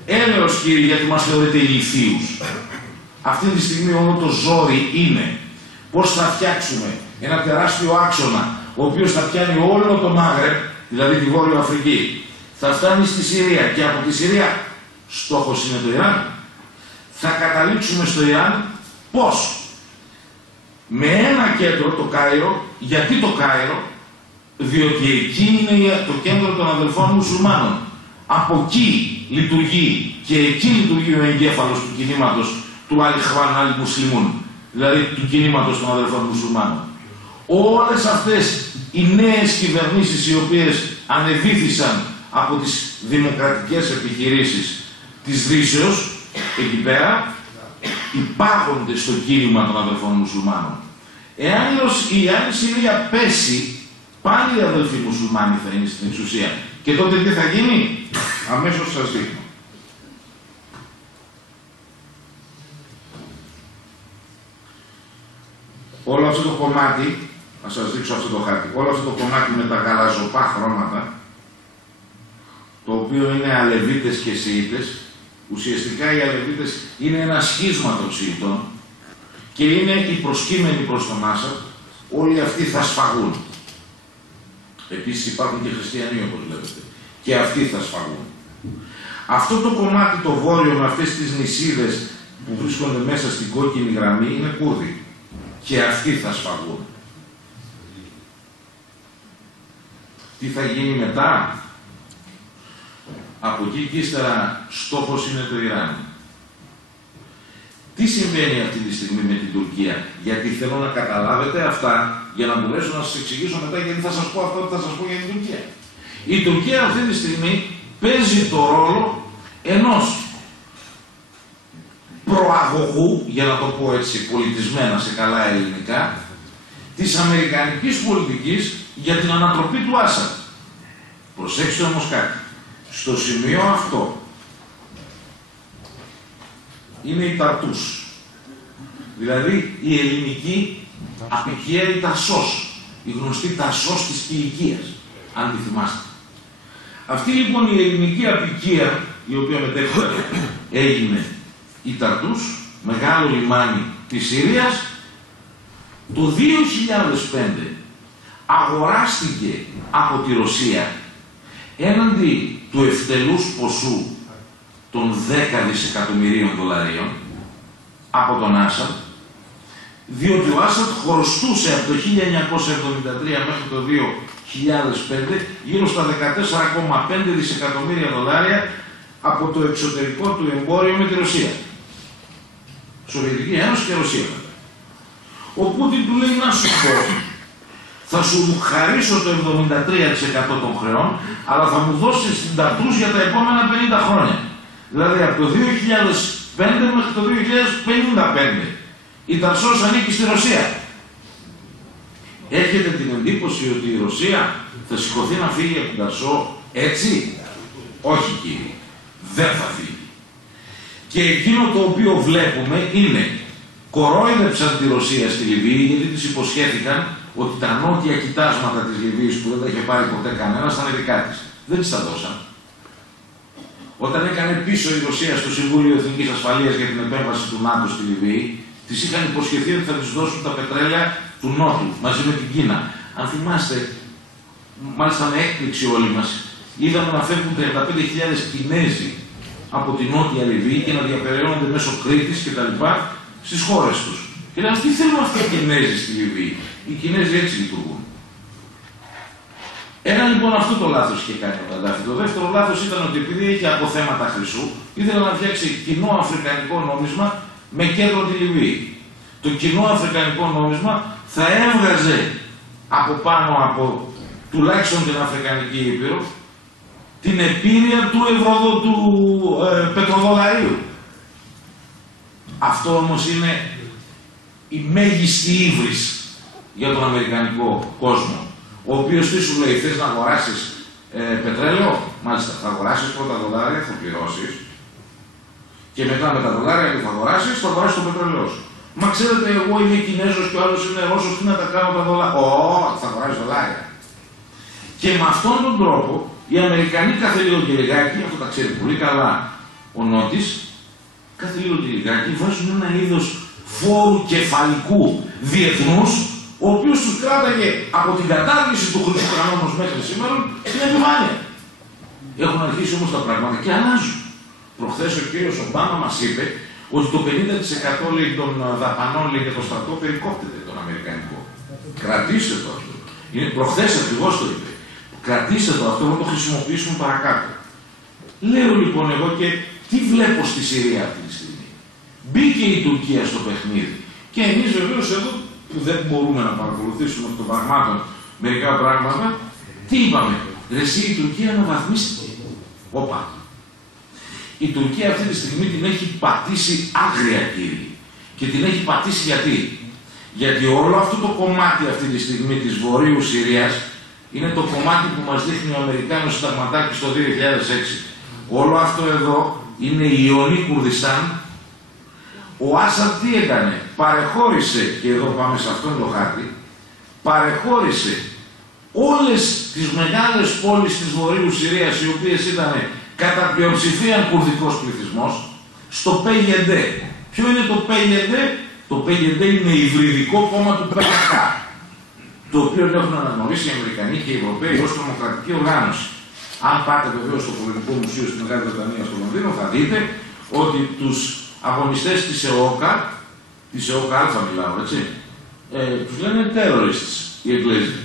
Έλεος, κύριε, γιατί μας θεωρείτε ηλιθίους. Αυτή τη στιγμή όλο το ζόρι είναι πώς θα φτιάξουμε ένα τεράστιο άξονα, ο οποίος θα πιάνει όλο το Μάγρεπ, δηλαδή τη Βόρειο Αφρική, θα φτάνει στη Συρία και από τη Συρία στόχος είναι το Ιράν. Θα καταλήξουμε στο Ιράν πώς? Με ένα κέντρο, το Κάιρο. Γιατί το Κάιρο? Διότι εκεί είναι το κέντρο των αδελφών μουσουλμάνων. Από εκεί λειτουργεί και εκεί λειτουργεί ο εγκέφαλος του κινήματος του Αλ-Ιχβάν Αλ-Μουσλιμούν, δηλαδή του κινήματος των αδελφών μουσουλμάνων. Όλες αυτές οι νέες κυβερνήσεις οι οποίες ανεβήθησαν από τις δημοκρατικές επιχειρήσεις της Δύσεως, εκεί πέρα υπάρχονται στο κίνημα των αδελφών μουσουλμάνων. Εάν η Συρία πέσει, πάλι οι αδελφοί μουσουλμάνοι θα είναι στην εξουσία. Και τότε τι θα γίνει? Αμέσως σας δείχνω. Όλο αυτό το κομμάτι, να σας δείξω αυτό το χάρτη, όλο αυτό το κομμάτι με τα γαλαζοπά χρώματα, το οποίο είναι Αλεβίτες και Σιήτες. Ουσιαστικά οι Αλεβίτες είναι ένα σχίσμα των Σιητών και είναι οι προσκύμενοι προς τον Άσαντ. Όλοι αυτοί θα σφαγούν. Επίσης υπάρχουν και χριστιανοί, όπως βλέπετε, και αυτοί θα σφαγούν. Αυτό το κομμάτι το βόρειο με αυτές τις νησίδες που βρίσκονται μέσα στην κόκκινη γραμμή είναι Κούρδοι και αυτοί θα σφαγούν. Τι θα γίνει μετά? Από εκεί και ύστερα στόχος είναι το Ιράν. Τι συμβαίνει αυτή τη στιγμή με την Τουρκία? Γιατί θέλω να καταλάβετε αυτά για να μπορέσω να σας εξηγήσω μετά, γιατί θα σας πω αυτό που θα σας πω για την Τουρκία. Η Τουρκία αυτή τη στιγμή παίζει το ρόλο ενός προαγωγού, για να το πω έτσι πολιτισμένα σε καλά ελληνικά, της αμερικανικής πολιτικής για την ανατροπή του Άσαντ. Προσέξτε όμως κάτι. Στο σημείο αυτό είναι η Ταρτούς. Δηλαδή η ελληνική απικία, η Ταρσός. Η γνωστή Ταρσός της Κιλικίας, αν τη θυμάστε. Αυτή λοιπόν η ελληνική απικία, η οποία μετέπειτα έγινε η Ταρτούς, μεγάλο λιμάνι της Συρίας, το 2005 αγοράστηκε από τη Ρωσία έναντι του ευτελούς ποσού των 10 δισεκατομμυρίων δολαρίων από τον Άσαντ, διότι ο Άσαντ χρωστούσε από το 1973 μέχρι το 2005 γύρω στα 14,5 δισεκατομμύρια δολάρια από το εξωτερικό του εμπόριο με τη Ρωσία. Σοβιετική Ένωση και Ρωσία. Ο Πούτιν του λέει, να σου πω, θα σου χαρίσω το 73% των χρεών, αλλά θα μου δώσεις την Ταρτούς για τα επόμενα 50 χρόνια. Δηλαδή από το 2005 μέχρι το 2055. Η Ταρσός ανήκει στη Ρωσία. Έχετε την εντύπωση ότι η Ρωσία θα σηκωθεί να φύγει από την Ταρσό έτσι? Όχι κύριε, δεν θα φύγει. Και εκείνο το οποίο βλέπουμε είναι, κορόιδεψαν τη Ρωσία στη Λιβύη γιατί της υποσχέθηκαν ότι τα νότια κοιτάσματα της Λιβύης που δεν τα είχε πάρει ποτέ κανένας θα είναι δικά της. Δεν της τα δώσαν. Όταν έκανε πίσω η Ρωσία στο Συμβούλιο Εθνικής Ασφαλείας για την επέμβαση του ΝΑΤΟ στη Λιβύη, της είχαν υποσχεθεί ότι θα της δώσουν τα πετρέλαια του Νότου μαζί με την Κίνα. Αν θυμάστε, μάλιστα με έκπληξη όλοι μας, είδαμε να φεύγουν 35.000 Κινέζοι από την Νότια Λιβύη και να διαπεραιώνονται μέσω Κρήτης κτλ. Στις χώρες τους. Και λέγανε, τι θέλουν αυτοί οι Κινέζοι στη Λιβύη? Οι Κινέζοι έτσι λειτουργούν. Ένα λοιπόν αυτό το λάθος είχε κάνει ο Καντάφη. Το δεύτερο λάθος ήταν ότι επειδή είχε αποθέματα χρυσού, ήθελε να φτιάξει κοινό αφρικανικό νόμισμα με κέντρο τη Λιβύη. Το κοινό αφρικανικό νόμισμα θα έβγαζε από πάνω από τουλάχιστον την Αφρικανική Ήπειρο την επίρρεια του πετροδολαρίου. Αυτό όμως είναι η μέγιστη ύβρις για τον αμερικανικό κόσμο, ο οποίος τι σου λέει, θες να αγοράσεις πετρέλαιο? Μάλιστα, θα αγοράσεις πρώτα δολάρια, θα πληρώσεις και μετά με τα δολάρια που θα αγοράσεις, θα αγοράσεις το πετρέλαιό σου. Μα ξέρετε, εγώ είμαι Κινέζος και ο άλλος είναι Ρώσος, τι να τα κάνω τα δολάρια? Θα αγοράσεις δολάρια. Και με αυτόν τον τρόπο οι Αμερικανοί κάθε λίγο και λιγάκι, αυτό τα ξέρει πολύ καλά ο Νότης, κάθε λίγο και λιγάκι βάζουν ένα είδος φόρου κεφαλικού διεθνούς, ο οποίος τους κράταγε από την κατάργηση του χρυσού κανόνος μέχρι σήμερα στην επιφάνεια. Έχουν αρχίσει όμως τα πράγματα και αλλάζουν. Προχθές ο κύριος Ομπάμα μας είπε ότι το 50% λέει, των δαπανών για το στρατό περικόπτεται τον Αμερικανικό. Κρατήστε το αυτό. Είναι προχθές ακριβώς το είπε. Κρατήστε το αυτό, να το χρησιμοποιήσουμε παρακάτω. Λέω λοιπόν εγώ και τι βλέπω στη Συρία αυτή τη στιγμή. Μπήκε η Τουρκία στο παιχνίδι. Και εμείς βεβαίως εδώ που δεν μπορούμε να παρακολουθήσουμε των πραγμάτων μερικά πράγματα, τι είπαμε? Εσύ η Τουρκία αναβαθμίστηκε. Όπα. Η Τουρκία αυτή τη στιγμή την έχει πατήσει άγρια κύριοι. Και την έχει πατήσει γιατί? Γιατί όλο αυτό το κομμάτι αυτή τη στιγμή της Βορείου Συρίας είναι το κομμάτι που μας δείχνει ο Αμερικάνος Συνταγματάρχης το 2006. Όλο αυτό εδώ είναι η Ιωνή Κουρδιστάν. Ο Άσαντ τι έκανε? Παρεχώρησε, και εδώ πάμε σε αυτόν το χάρτη, παρεχώρησε όλες τις μεγάλες πόλεις της Βορείου Συρίας, οι οποίες ήταν κατά πλειοψηφία κουρδικός πληθυσμός, στο PYD. Ποιο είναι το PYD? Το PYD είναι υβριδικό κόμμα του PKK, το οποίο το έχουν αναγνωρίσει οι Αμερικανοί και οι Ευρωπαίοι ως τρομοκρατική οργάνωση. Αν πάτε βεβαίως στο Πολιτικό Μουσείο στη Μεγάλη Βρετανία στο Λονδίνο, θα δείτε ότι τους αγωνιστές της ΕΟΚΑ, της ΕΟΚΑ Α μιλάω, έτσι, τους λένε terrorists οι Εγγλέζοι.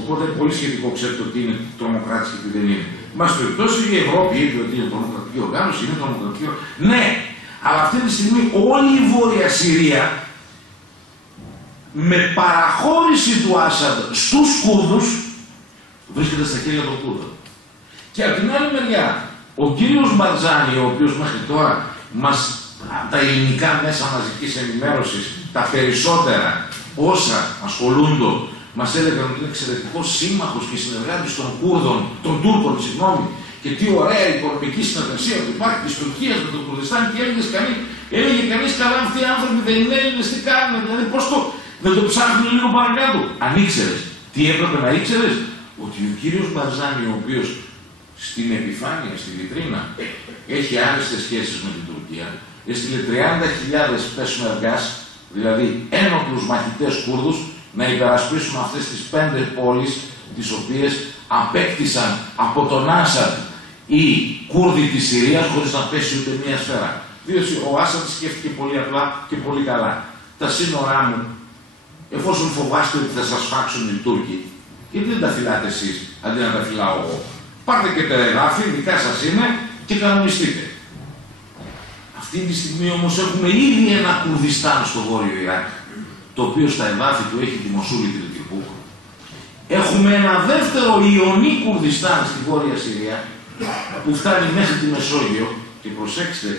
Οπότε πολύ σχετικό, ξέρετε ότι είναι τρομοκράτης και τι δεν είναι. Μας περιπτώσει η Ευρώπη είπε ότι είναι τρομοκρατική οργάνωση, είναι τρομοκρατική οργάνωση. Ναι, αλλά αυτή τη στιγμή όλη η Βόρεια Συρία με παραχώρηση του Άσαντ στους Κούρδους βρίσκεται στα χέρια των Κούρδων. Και από την άλλη μεριά, ο κύριος Μπαρζάνη, ο οποίος μέχρι τώρα τα ελληνικά μέσα μαζικής ενημέρωσης, τα περισσότερα όσα ασχολούνται, μας έλεγαν ότι είναι εξαιρετικός σύμμαχος και συνεργάτης των Κούρδων, των Τούρκων, συγγνώμη, και τι ωραία οικονομική συνεργασία που υπάρχει της Τουρκίας με τον Κουρδιστάν, και έλεγε κανείς καλά, αυτοί οι άνθρωποι δεν είναι Έλληνες, τι κάνουν, δηλαδή πώς δεν το ψάχνουν λίγο παρακάτω. Αν ήξερες, τι έπρεπε να ήξερες, ότι ο κύριος Μπαρζάνη, ο οποίος στην επιφάνεια, στη βιτρίνα, έχει άριστες σχέσεις με την Τουρκία, έστειλε 30.000 πεσμεργάς, δηλαδή ένοπλους μαχητές Κούρδους, να υπερασπίσουν αυτές τις 5 πόλεις, τις οποίες απέκτησαν από τον Άσαντ οι Κούρδοι της Συρίας, χωρίς να πέσει ούτε μία σφαίρα. Διότι ο Άσαντ σκέφτηκε πολύ απλά και πολύ καλά. Τα σύνορά μου, εφόσον φοβάστε ότι θα σας φάξουν οι Τούρκοι, γιατί δεν τα φυλάτε εσείς αντί να τα φυλάω εγώ? Πάρτε και τα εδάφη, δικά σας είναι, και κανονιστείτε. Αυτή τη στιγμή όμως έχουμε ήδη ένα Κουρδιστάν στο Βόρειο Ιράκ, το οποίο στα εδάφη του έχει τη Μοσούλη και το Κυρκούκ. Έχουμε ένα δεύτερο Ιωνί Κουρδιστάν στη Βόρεια Συρία, που φτάνει μέχρι τη Μεσόγειο, και προσέξτε,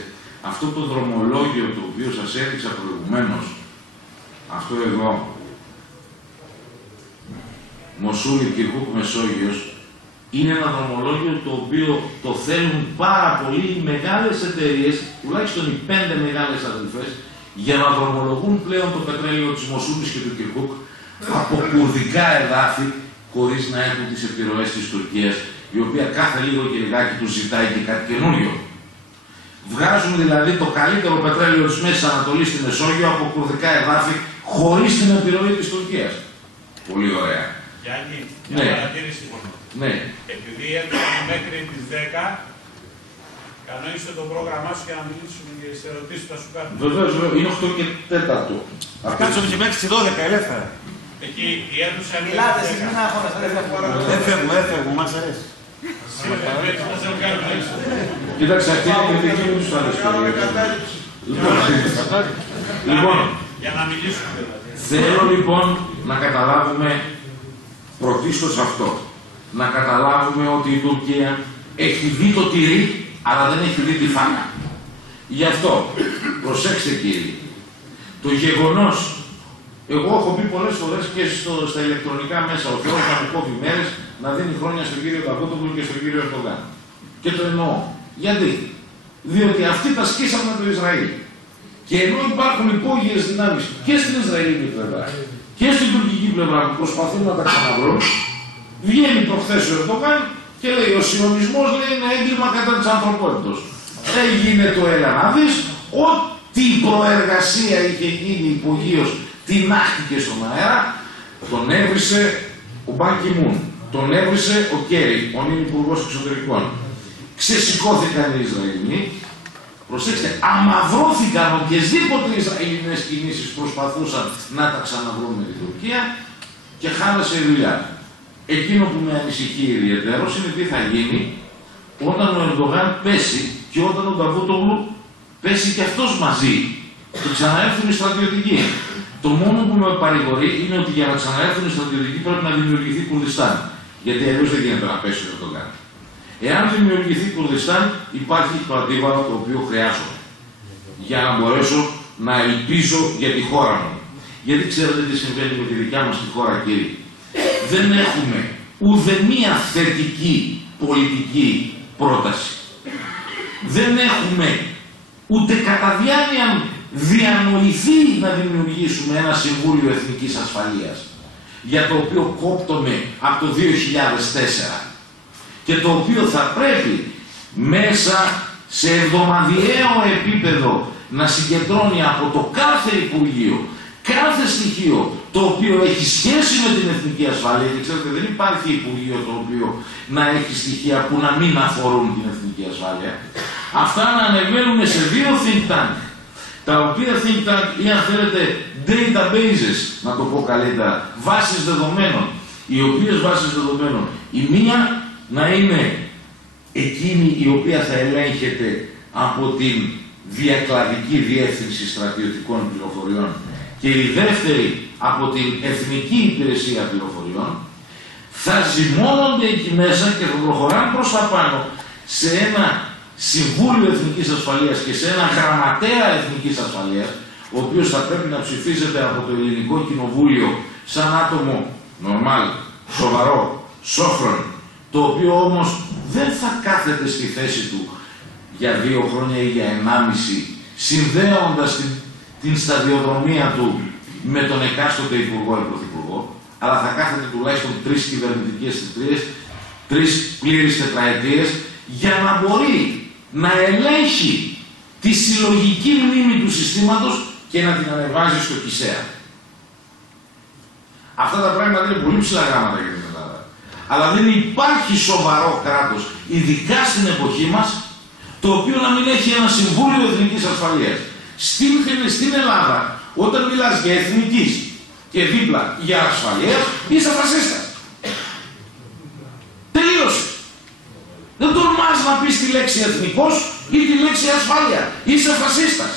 αυτό το δρομολόγιο το οποίο σας έδειξα προηγουμένως, αυτό εδώ, Μοσούλη, Κυρκούκ, Μεσόγειος, είναι ένα δρομολόγιο το οποίο το θέλουν πάρα πολύ οι μεγάλες εταιρείες, τουλάχιστον οι 5 μεγάλες αδελφές, για να δρομολογούν πλέον το πετρέλαιο της Μοσούλης και του Κυρκούκ από κουρδικά εδάφη, χωρίς να έχουν τις επιρροές της Τουρκίας, η οποία κάθε λίγο και λιγάκι τους ζητάει και κάτι καινούριο. Βγάζουν δηλαδή το καλύτερο πετρέλαιο της Μέσης Ανατολής στη Μεσόγειο από κουρδικά εδάφη, χωρίς την επιρροή της Τουρκίας. Πολύ ωραία. Γιάννη, Ναι. μια παρατήρηση μόνο. Ναι. Επειδή έρχομαι μέχρι τις 10, κανόνισε το πρόγραμμά σου για να μιλήσουμε για τις ερωτήσεις που θα σου κάνουν. Βεβαίως, είναι 8 και 4. Κάτσω και μέχρι τις 12, ελεύθερα. Εκεί η αίθουσα είναι Μιλάτε, στις εσείς 10. μην αγχώνεστε, δεν φεύγουμε, μας αρέσει. Σήμερα δεν θα σε κάνουμε έξω. Κοίταξε, αυτή είναι η κριτική μου τους άλλους. Λοιπόν, Για να μιλήσουμε. θέλω λοιπόν να καταλάβουμε πρωτίστως αυτό. Να καταλάβουμε ότι η Τουρκία έχει δει το τυρί, αλλά δεν έχει δει τη φάκα. Γι' αυτό, προσέξτε κύριοι, το γεγονός, εγώ έχω πει πολλές φορές και στα ηλεκτρονικά μέσα, ο Θεός να μου κόβει μέρες να δίνει χρόνια στον κύριο Νταβούτογλου και στον κύριο Ερντογάν. Και το εννοώ. Γιατί? Διότι αυτοί τα σκίσαν με το Ισραήλ. Και ενώ υπάρχουν υπόγειες δυνάμεις και στην Ισραηλινή πλευρά και στην τουρκική πλευρά που προσπαθούν να τα ξαναβρούν, βγαίνει προχθές ο Ερντογάν και λέει: ο σιωνισμός λέει είναι έγκλημα κατά της ανθρωπότητας. Έγινε το έλα να δεις, ό,τι προεργασία είχε γίνει υπογείως την άχτηκε στον αέρα, τον έβρισε ο Μπαν Κι Μουν, τον έβρισε ο Κέρι, ο νυν Υπουργός Εξωτερικών. Ξεσηκώθηκαν οι Ισραηλινοί. Προσέξτε, αμαυρώθηκαν οποιασδήποτε Ισραηλινές κινήσεις προσπαθούσαν να τα ξαναβρούν με την Τουρκία και χάλασε η δουλειά. Εκείνο που με ανησυχεί ιδιαίτερος είναι τι θα γίνει όταν ο Ερντογάν πέσει και όταν ο Νταβούτογλου πέσει και αυτός μαζί και ξαναέρθουν οι στρατιωτικοί. Το μόνο που με παρηγορεί είναι ότι για να ξαναέρθουν οι στρατιωτικοί πρέπει να δημιουργηθεί Κουρδιστάν. Γιατί αλλιώς δεν γίνεται να πέσει ο Ερντογάν. Εάν δημιουργηθεί Κουρδιστάν, υπάρχει το αντίβαρο το οποίο χρειάζομαι για να μπορέσω να ελπίζω για τη χώρα μου. Γιατί ξέρετε τι συμβαίνει με τη δικιά μας τη χώρα, κύριοι. Δεν έχουμε ούτε μία θετική πολιτική πρόταση. Δεν έχουμε ούτε κατά διάνοια διανοηθεί να δημιουργήσουμε ένα Συμβούλιο Εθνικής Ασφαλείας. για το οποίο κόπτομαι από το 2004 και το οποίο θα πρέπει μέσα σε εβδομαδιαίο επίπεδο να συγκεντρώνει από το κάθε Υπουργείο κάθε στοιχείο το οποίο έχει σχέση με την εθνική ασφάλεια, και ξέρετε δεν υπάρχει Υπουργείο το οποίο να έχει στοιχεία που να μην αφορούν την εθνική ασφάλεια, αυτά να ανεβαίνουν σε 2 think tank, τα οποία think tank ή αν θέλετε databases, να το πω καλύτερα, βάσεις δεδομένων, οι οποίες βάσεις δεδομένων, η μία να είναι εκείνη η οποία θα ελέγχεται από την διακλαδική διεύθυνση στρατιωτικών πληροφοριών και η δεύτερη από την Εθνική Υπηρεσία Πληροφοριών, θα ζυμώνονται εκεί μέσα και θα προχωράνε προς τα πάνω σε ένα Συμβούλιο Εθνικής Ασφαλείας και σε ένα Γραμματέα Εθνικής Ασφαλείας, ο οποίος θα πρέπει να ψηφίζεται από το Ελληνικό Κοινοβούλιο σαν άτομο νορμάλ, σοβαρό, σόφρον, το οποίο όμως δεν θα κάθεται στη θέση του για 2 χρόνια ή για 1,5, συνδέοντας την σταδιοδρομία του με τον εκάστοτε υπουργό ή πρωθυπουργό, αλλά θα κάθεται τουλάχιστον 3 κυβερνητικές θητείες, 3 πλήρεις τετραετίες, για να μπορεί να ελέγχει τη συλλογική μνήμη του συστήματος και να την ανεβάζει στο ΚΙΣΕΑ. Αυτά τα πράγματα είναι πολύ ψηλά γράμματα για την Ελλάδα. Αλλά δεν υπάρχει σοβαρό κράτος, ειδικά στην εποχή μας, το οποίο να μην έχει ένα Συμβούλιο Εθνικής Ασφαλείας. Στην Ελλάδα, όταν μιλάς για εθνικής και δίπλα για ασφαλείας, είσαι φασίστας. Τελείωσε. Δεν τολμάς να πεις τη λέξη εθνικός ή τη λέξη ασφάλεια. Είσαι φασίστας.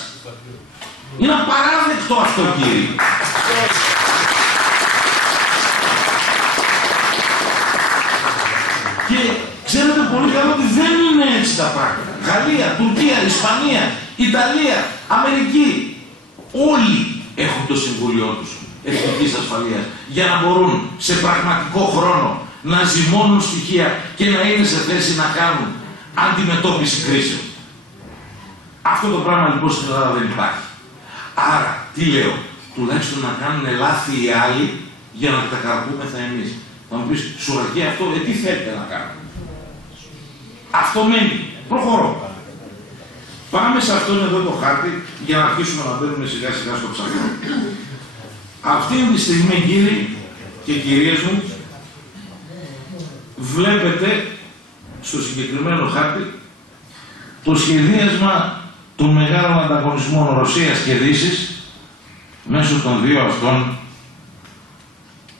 Είναι απαράδεκτο αυτό, κύριε. Και ξέρετε πολύ καλά ότι δεν είναι έτσι τα πράγματα. Γαλλία, Τουρκία, Ισπανία, Ιταλία, Αμερική, όλοι έχουν το Συμβούλιο τους Εθνικής Ασφαλείας για να μπορούν σε πραγματικό χρόνο να ζυμώνουν στοιχεία και να είναι σε θέση να κάνουν αντιμετώπιση κρίσεων. Αυτό το πράγμα λοιπόν στην Ελλάδα δεν υπάρχει. Άρα, τι λέω, τουλάχιστον να κάνουν λάθη οι άλλοι για να τα καρπούμεθα εμείς. Θα μου πεις, σου αρκεί αυτό, τι θέλετε να κάνουμε. Αυτό μένει. Προχωρώ. Πάμε σε αυτόν εδώ το χάρτη για να αρχίσουμε να μπαίνουμε σιγά σιγά στο ψαχνό. Αυτή τη στιγμή, κύριοι και κυρίες μου, βλέπετε στο συγκεκριμένο χάρτη το σχεδίασμα των μεγάλων ανταγωνισμών Ρωσίας και Δύσης μέσω των 2 αυτών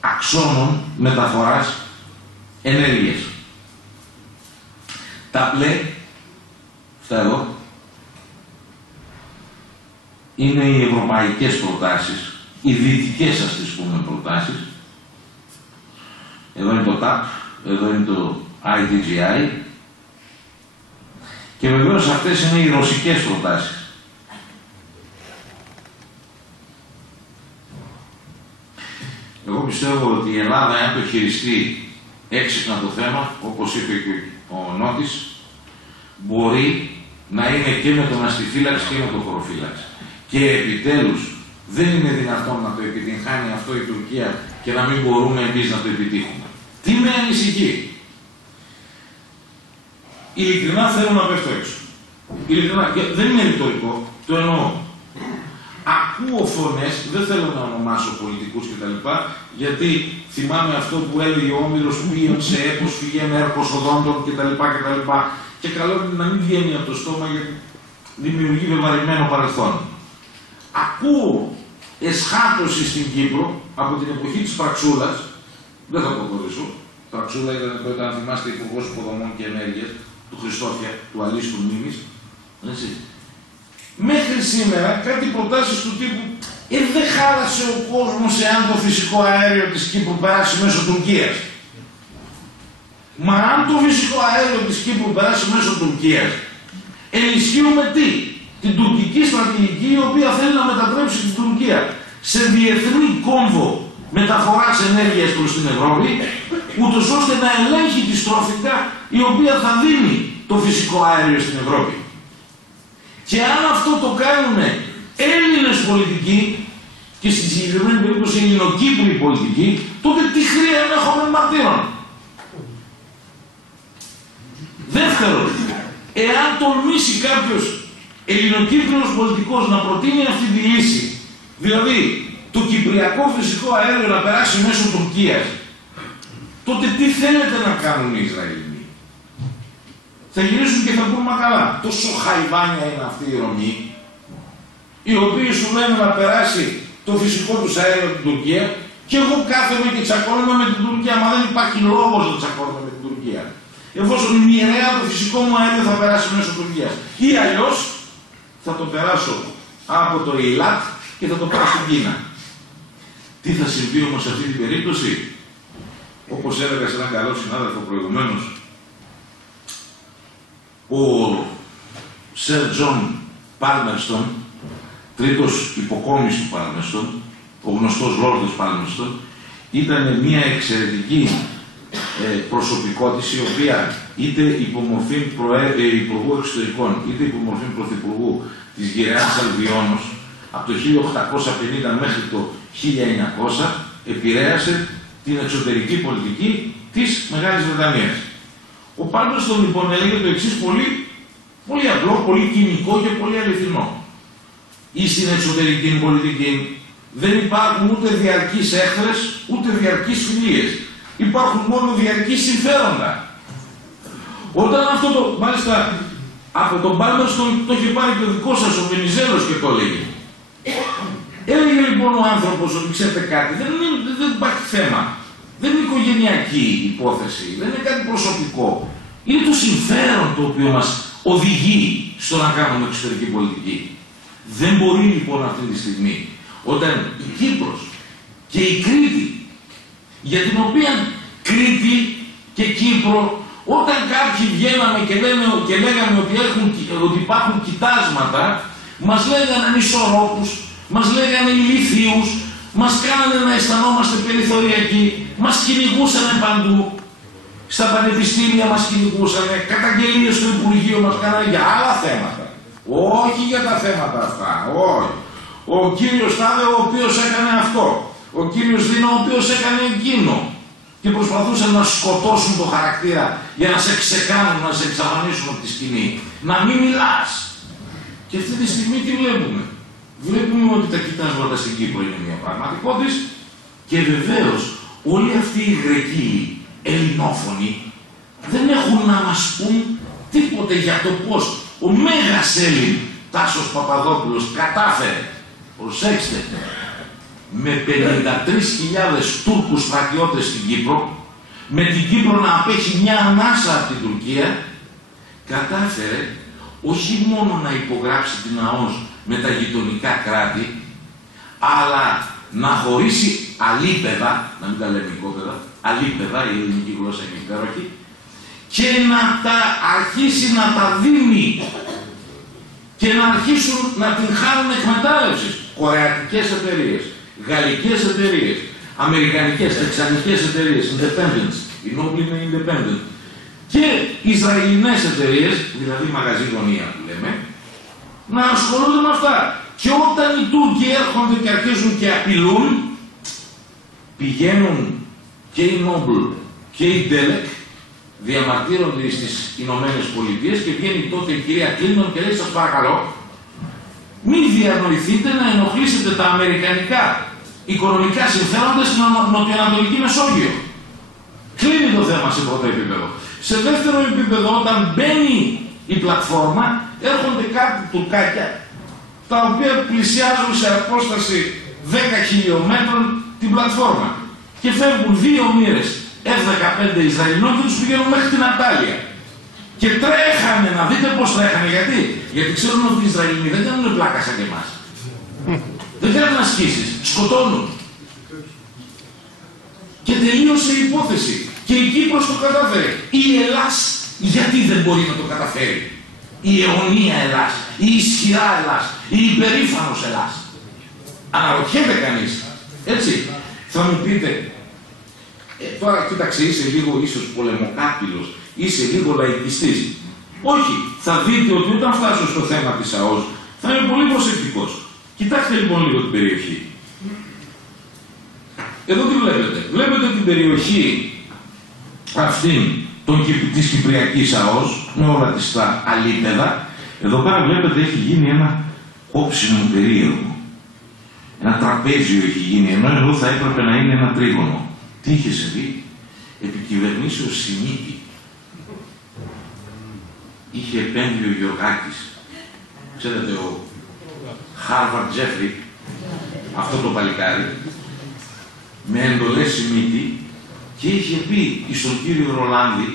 αξώνων μεταφοράς ενέργειας. Τα μπλε, αυτά εδώ, είναι οι ευρωπαϊκές προτάσεις, οι δυτικές ας τις πούμε προτάσεις. Εδώ είναι το TAP, εδώ είναι το IDGI και βεβαίως αυτές είναι οι ρωσικές προτάσεις. Εγώ πιστεύω ότι η Ελλάδα, αν το χειριστεί έξυπνα το θέμα, όπως είπε και ο Νότης, μπορεί να είναι και με τον αστιφύλαξη και με τον χωροφύλαξη. Και επιτέλους δεν είναι δυνατόν να το επιτυγχάνει αυτό η Τουρκία και να μην μπορούμε εμείς να το επιτύχουμε. Τι με ανησυχεί. Ειλικρινά θέλω να πέφτω έξω. Ειλικρινά, δεν είναι ρητορικό, το εννοώ. Ακούω φωνές, δεν θέλω να ονομάσω πολιτικούς κτλ. Γιατί θυμάμαι αυτό που έλεγε ο Όμηρος που πήγαινε σε έπος, πηγαίνει έρκος οδόντων κτλ. Και καλό είναι να μην βγαίνει από το στόμα γιατί δημιουργεί βεβαρημένο παρελθόν. Ακούω εσχάτωση στην Κύπρο από την εποχή της Πραξούλας, δεν θα το αποδείξω. Πραξούλα ήταν τότε, αν θυμάστε, υπουργός υποδομών και ενέργειας, του Χριστόφια, του Αλίστου Μνήμης. Μέχρι σήμερα κάτι προτάσεις του τύπου δεν χάλασε ο κόσμος εάν το φυσικό αέριο της Κύπρου περάσει μέσω Τουρκίας. Μα αν το φυσικό αέριο της Κύπρου περάσει μέσω Τουρκίας, ενισχύουμε τι? Την τουρκική στρατηγική, η οποία θέλει να μετατρέψει την Τουρκία σε διεθνή κόμβο μεταφοράς ενέργειας προς την Ευρώπη, ούτως ώστε να ελέγχει τη στρόφικα η οποία θα δίνει το φυσικό αέριο στην Ευρώπη. Και αν αυτό το κάνουν Έλληνες πολιτικοί, και στην συγκεκριμένη περίπτωση ελληνοκύπρη πολιτική, τότε τι χρειά έχουμε μαρτύρων. Δεύτερον, εάν τολμήσει κάποιος ελληνοκύπριος πολιτικός να προτείνει αυτή τη λύση, δηλαδή το κυπριακό φυσικό αέριο να περάσει μέσω Τουρκίας, τότε τι θέλετε να κάνουν οι Ισραηλοί? Θα γυρίσουν και θα πούν μα καλά, τόσο χαϊβάνια είναι αυτή η Ρωμή, οι οποίοι σου λένε να περάσει το φυσικό τους αέριο από την Τουρκία, και εγώ κάθομαι και τσακώνομαι με την Τουρκία, μα δεν υπάρχει λόγος να τσακώνομαι με την Τουρκία. Εφόσον μοιραία το φυσικό μου αέριο θα περάσει μέσω Τουρκίας. Ή αλλιώς θα το περάσω από το Ιλάτ και θα το πάω στην Κίνα. Τι θα συμβεί όμως σε αυτή την περίπτωση? Όπως έλεγα σε έναν καλό συνάδελφο προηγουμένως, ο Σερ Τζον Πάλμερστον, τρίτος υποκόμης του Πάλμερστον, ο γνωστός Λόρδος Πάλμερστον, ήταν μια εξαιρετική προσωπικότηση, η οποία είτε υπομορφή Υπουργού Εξωτερικών, είτε υπομορφή Πρωθυπουργού της Γεραιάς Αλβιώνος, από το 1850 μέχρι το 1900 επηρέασε την εξωτερική πολιτική της Μεγάλης Βρετανίας. Ο Πάλμερστον λοιπόν έλεγε το εξής πολύ απλό, πολύ κοινικό και πολύ αληθινό. Ή στην εξωτερική πολιτική δεν υπάρχουν ούτε διαρκείς έχθρες, ούτε διαρκείς φιλίες. Υπάρχουν μόνο διαρκείς συμφέροντα. Όταν αυτό το, μάλιστα, από τον Πάλμερστον το είχε πάρει και ο δικός σας ο Βενιζέλος και το έλεγε. Έλεγε λοιπόν ο άνθρωπος ότι ξέρετε κάτι, δεν υπάρχει θέμα. Δεν είναι οικογενειακή υπόθεση, δεν είναι κάτι προσωπικό. Είναι το συμφέρον το οποίο μας οδηγεί στο να κάνουμε εξωτερική πολιτική. Δεν μπορεί λοιπόν αυτή τη στιγμή, όταν η Κύπρος και η Κρήτη, για την οποία Κρήτη και Κύπρο, όταν κάποιοι βγαίναμε και λέγαμε ότι υπάρχουν κοιτάσματα, μας λέγανε ανισορρόπους, μας λέγανε ηλίθιους, μας κάνανε να αισθανόμαστε περιθωριακοί, μας κυνηγούσανε παντού. Στα πανεπιστήμια μας κυνηγούσανε, καταγγελίες στο Υπουργείο μας κάνανε για άλλα θέματα. Όχι για τα θέματα αυτά, όχι. Ο κύριος Τάδε ο οποίος έκανε αυτό, ο κύριος Δίνο ο οποίος έκανε εκείνο, και προσπαθούσαν να σκοτώσουν το χαρακτήρα για να σε ξεκάνουν, να σε εξαφανίσουν από τη σκηνή. Να μην μιλάς. Και αυτή τη στιγμή τι βλέπουμε? Βλέπουμε ότι τα κοιτάσματα στην Κύπρο είναι μια πραγματικότητα, και βεβαίως όλοι αυτοί οι Γρεκοί ελληνόφωνοι δεν έχουν να μας πούν τίποτε για το πώς ο Μέγας Έλλην Τάσος Παπαδόπουλος κατάφερε, προσέξτε, με 53.000 Τούρκους στρατιώτες στην Κύπρο, με την Κύπρο να απέχει μια ανάσα από την Τουρκία, κατάφερε όχι μόνο να υπογράψει την ΑΟΣ με τα γειτονικά κράτη, αλλά να χωρίσει αλίπεδα, να μην τα λέμε οικόπεδα, αλίπεδα, η ελληνική γλώσσα είναι υπέροχη, και να τα αρχίσει να τα δίνει και να αρχίσουν να την χάνουν εκμετάλλευσης. Κορεατικές εταιρείες, γαλλικές εταιρείες, αμερικανικές, τεξανικές εταιρείες, independent, η Noble είναι independent, και Ισραηλινές εταιρείες, δηλαδή μαγαζί γωνία που λέμε, να ασχολούνται με αυτά. Και όταν οι Τούρκοι έρχονται και αρχίζουν και απειλούν, πηγαίνουν και η Noble και η Delek, διαμαρτύρονται στις Ηνωμένες Πολιτείες, και βγαίνει τότε η κυρία Κλίντον και λέει σας παρακαλώ, μην διανοηθείτε να ενοχλήσετε τα αμερικανικά οικονομικά συμφέροντα στην νοτιοανατολική Μεσόγειο. Κλείνει το θέμα σε πρώτο επίπεδο. Σε δεύτερο επίπεδο, όταν μπαίνει η πλατφόρμα, έρχονται κάτι τουρκάκια, τα οποία πλησιάζουν σε απόσταση 10 χιλιόμετρων την πλατφόρμα. Και φεύγουν 2 μοίρες F-15 Ισραηλινών και τους πηγαίνουν μέχρι την Αντάλια. Και τρέχανε, να δείτε πώς τρέχανε, γιατί ξέρουν ότι οι Ισραηλινοί δεν κάνουν πλάκα σαν και εμάς. Δεν κάνουν ασκήσεις, σκοτώνουν. Και τελείωσε η υπόθεση. Και η Κύπρος το κατάφερε. Η Ελλάς γιατί δεν μπορεί να το καταφέρει? Η αιωνία Ελλάς, η ισχυρά Ελλάς, η υπερήφανος Ελλάς. Αναρωτιέται κανείς. Έτσι. Θα μου πείτε, τώρα κοίταξε, είσαι λίγο ίσως πολεμοκάπηλος, είσαι λίγο λαϊκιστής. Όχι, θα δείτε ότι όταν φτάσω στο θέμα της ΑΟΣ θα είμαι πολύ προσεκτικός. Κοιτάξτε λοιπόν λίγο την περιοχή. Εδώ τι βλέπετε. Βλέπετε την περιοχή αυτή της Κυπριακής ΑΟΣ, με όλα τις τα αλίπεδα. Εδώ πέρα βλέπετε έχει γίνει ένα όψιμο περίεργο. Ένα τραπέζιο έχει γίνει, ενώ εδώ θα έπρεπε να είναι ένα τρίγωνο. Τι είχε συμβεί? Επικυβερνήσεως Σιμίτη. Είχε επέμβει ο Γιωργάκης. Ξέρετε, ο Χάρβαρντ Τζέφρι, αυτό το παλικάρι, με εντολές Σιμίτη, και είχε πει στον κύριο Ρολάνδη,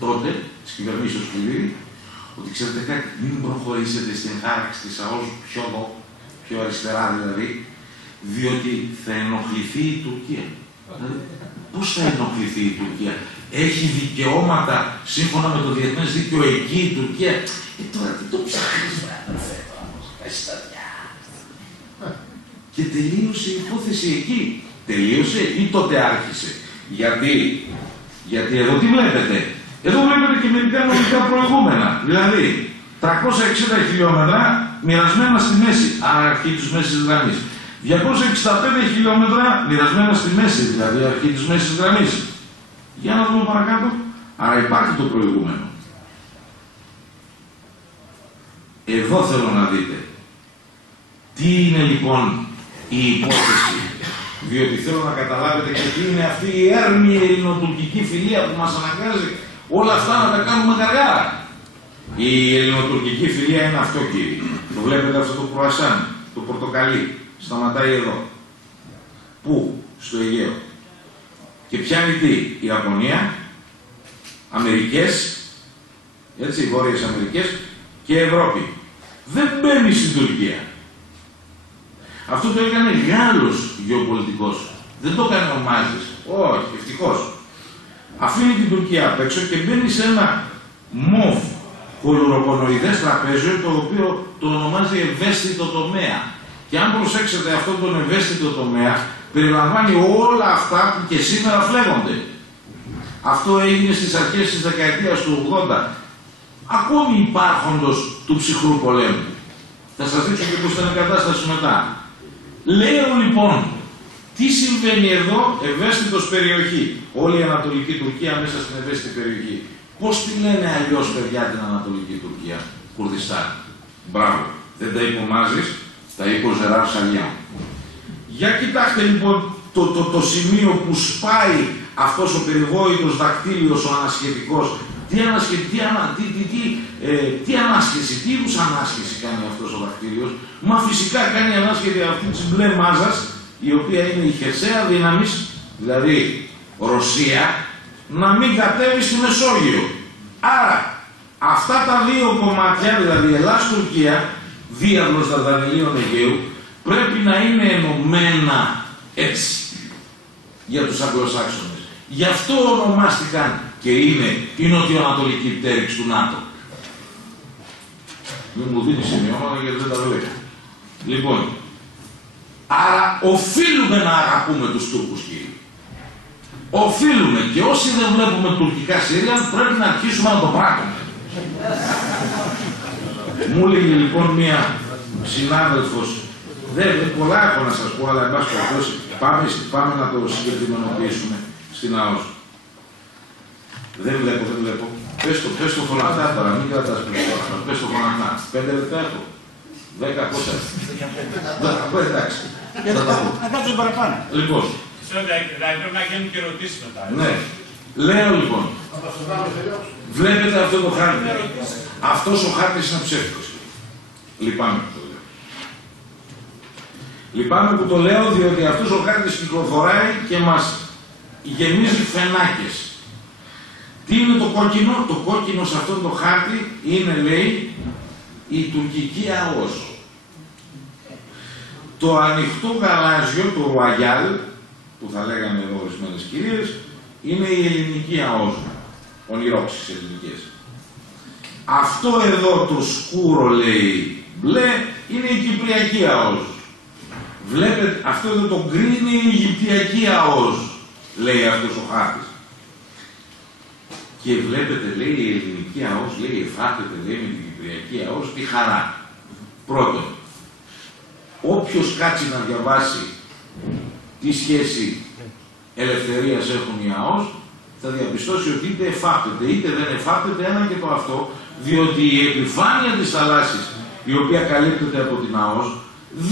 τότε, της κυβερνήσεως Πληρή, ότι ξέρετε κάτι, μην προχωρήσετε στην χάραξη της ΑΟΣ πιο αριστερά δηλαδή, διότι θα ενοχληθεί η Τουρκία. Δηλαδή, πώς θα ενοχληθεί η Τουρκία? Έχει δικαιώματα σύμφωνα με το διεθνές δίκαιο εκεί η Τουρκία. Τώρα τι το ψάχνεις, και τελείωσε η υπόθεση εκεί. Τελείωσε ή τότε άρχισε? Γιατί εδώ τι βλέπετε? Εδώ βλέπετε και μερικά νομικά προηγούμενα. Δηλαδή, 360 χιλιόμετρα μοιρασμένα στη μέση, αρχή της μέσης γραμμής. 265 χιλιόμετρα μοιρασμένα στη μέση, δηλαδή αρχή της μέσης γραμμής. Για να δούμε παρακάτω. Άρα υπάρχει το προηγούμενο. Εδώ θέλω να δείτε. Τι είναι λοιπόν η υπόθεση? Διότι θέλω να καταλάβετε και τι είναι αυτή η έρμη ελληνοτουρκική φιλία που μας αναγκάζει όλα αυτά να τα κάνουμε καριάρα. Η ελληνοτουρκική φιλία είναι αυτό, κύριε. Το βλέπετε αυτό το κρουασάν, το πορτοκαλί. Σταματάει εδώ. Πού? Στο Αιγαίο. Και πιάνει τι? Η Ιαπωνία, Αμερικές, έτσι, Βόρειες Αμερικές και Ευρώπη. Δεν μπαίνει στην Τουρκία. Αυτό το έκανε Γάλλος γεωπολιτικός. Δεν το έκανε ο Μάζης. Όχι, ευτυχώς. Αφήνει την Τουρκία απ' έξω και μπαίνει σε ένα μοβ κολουροκονοειδές τραπέζιο, το οποίο το ονομάζει ευαίσθητο τομέα. Και αν προσέξετε αυτόν τον ευαίσθητο τομέα, περιλαμβάνει όλα αυτά που και σήμερα φλέγονται. Αυτό έγινε στις αρχές της δεκαετίας του 80, ακόμη υπάρχοντος του ψυχρού πολέμου. Θα σας δείξω και πώς ήταν η κατάσταση μετά. Λέω λοιπόν, τι συμβαίνει εδώ? Ευαίσθητος περιοχή. Όλη η Ανατολική Τουρκία μέσα στην ευαίσθητη περιοχή. Πώς τη λένε αλλιώς, παιδιά, την Ανατολική Τουρκία? Κουρδιστάν. Μπράβο. Δεν τα είπε ο Μάζης, τα είπε ο Ζεράρ Σαλιά. Για κοιτάξτε λοιπόν το σημείο που σπάει αυτός ο περιβόητος δακτύλιος, ο ανασχετικός. Τι ανάσχεση, τι είδους ανάσχεση κάνει αυτός ο δακτύλιος? Μα φυσικά κάνει ανάσχεση αυτή της μπλε μάζας, η οποία είναι η χερσαία δύναμης, δηλαδή Ρωσία, να μην κατέβει στη Μεσόγειο. Άρα, αυτά τα δύο κομμάτια, δηλαδή Ελλάς-Τουρκία, διάβλος Δαρδανηλίων Αιγαίου, πρέπει να είναι ενωμένα έτσι για τους Αγγλοσάξονες. Γι' αυτό ονομάστηκαν και είναι η νοτιοανατολική πτέρυξη του ΝΑΤΟ. Μην μου δίνει σημειώματα γιατί δεν τα βλέπω. Λοιπόν, άρα οφείλουμε να αγαπούμε τους Τούρκους, κύριοι. Οφείλουμε, και όσοι δεν βλέπουμε τουρκικά σύριαλ πρέπει να αρχίσουμε να το πράττουμε. Μου έλεγε λοιπόν μία συνάδελφος, πολλά έχω να σας πω, αλλά εν πάση περιπτώσει πάμε να το συγκεκριμενοποιήσουμε στην ΑΟΣ. Δεν βλέπω. Πες το φωναχτά τώρα, μην κρατάς περισσότερο. Πες το φωναχτά. 5 λεπτά έχω. 10 πόσα. Εντάξει. Να κάτσουμε παραπάνω. Λοιπόν. Πρέπει να γίνουν και ερωτήσεις μετά. Ναι. Λέω λοιπόν. Βλέπετε αυτό το χάρτη? Αυτός ο χάρτης είναι ψεύτικος. Λυπάμαι που το λέω. Λυπάμαι που το λέω, διότι αυτός ο χάρτης κυκλοφοράει και μας γεμίζει φενάκες. Τι είναι το κόκκινο? Το κόκκινο σε αυτό το χάρτη είναι, λέει, η τουρκική ΑΟΣ. Το ανοιχτό γαλάζιο, το ρουαγιάλ, που θα λέγανε εδώ ορισμένες κυρίες, είναι η ελληνική ΑΟΣ. Ονειρόξεις ελληνικές. Αυτό εδώ το σκούρο, λέει, μπλε, είναι η κυπριακή ΑΟΣ. Βλέπετε, αυτό εδώ το γκρι είναι η αιγυπτιακή ΑΟΣ, λέει αυτός ο χάρτης. Και βλέπετε, λέει, η ελληνική ΑΟΣ, λέει, εφάπτεται, λέει, με την κυπριακή ΑΟΣ, τη χαρά. Πρώτον, όποιος κάτσει να διαβάσει τη σχέση ελευθερίας έχουν οι ΑΟΣ, θα διαπιστώσει ότι είτε εφάπτεται είτε δεν εφάπτεται ένα και το αυτό, διότι η επιφάνεια της θαλάσσης, η οποία καλύπτεται από την ΑΟΣ,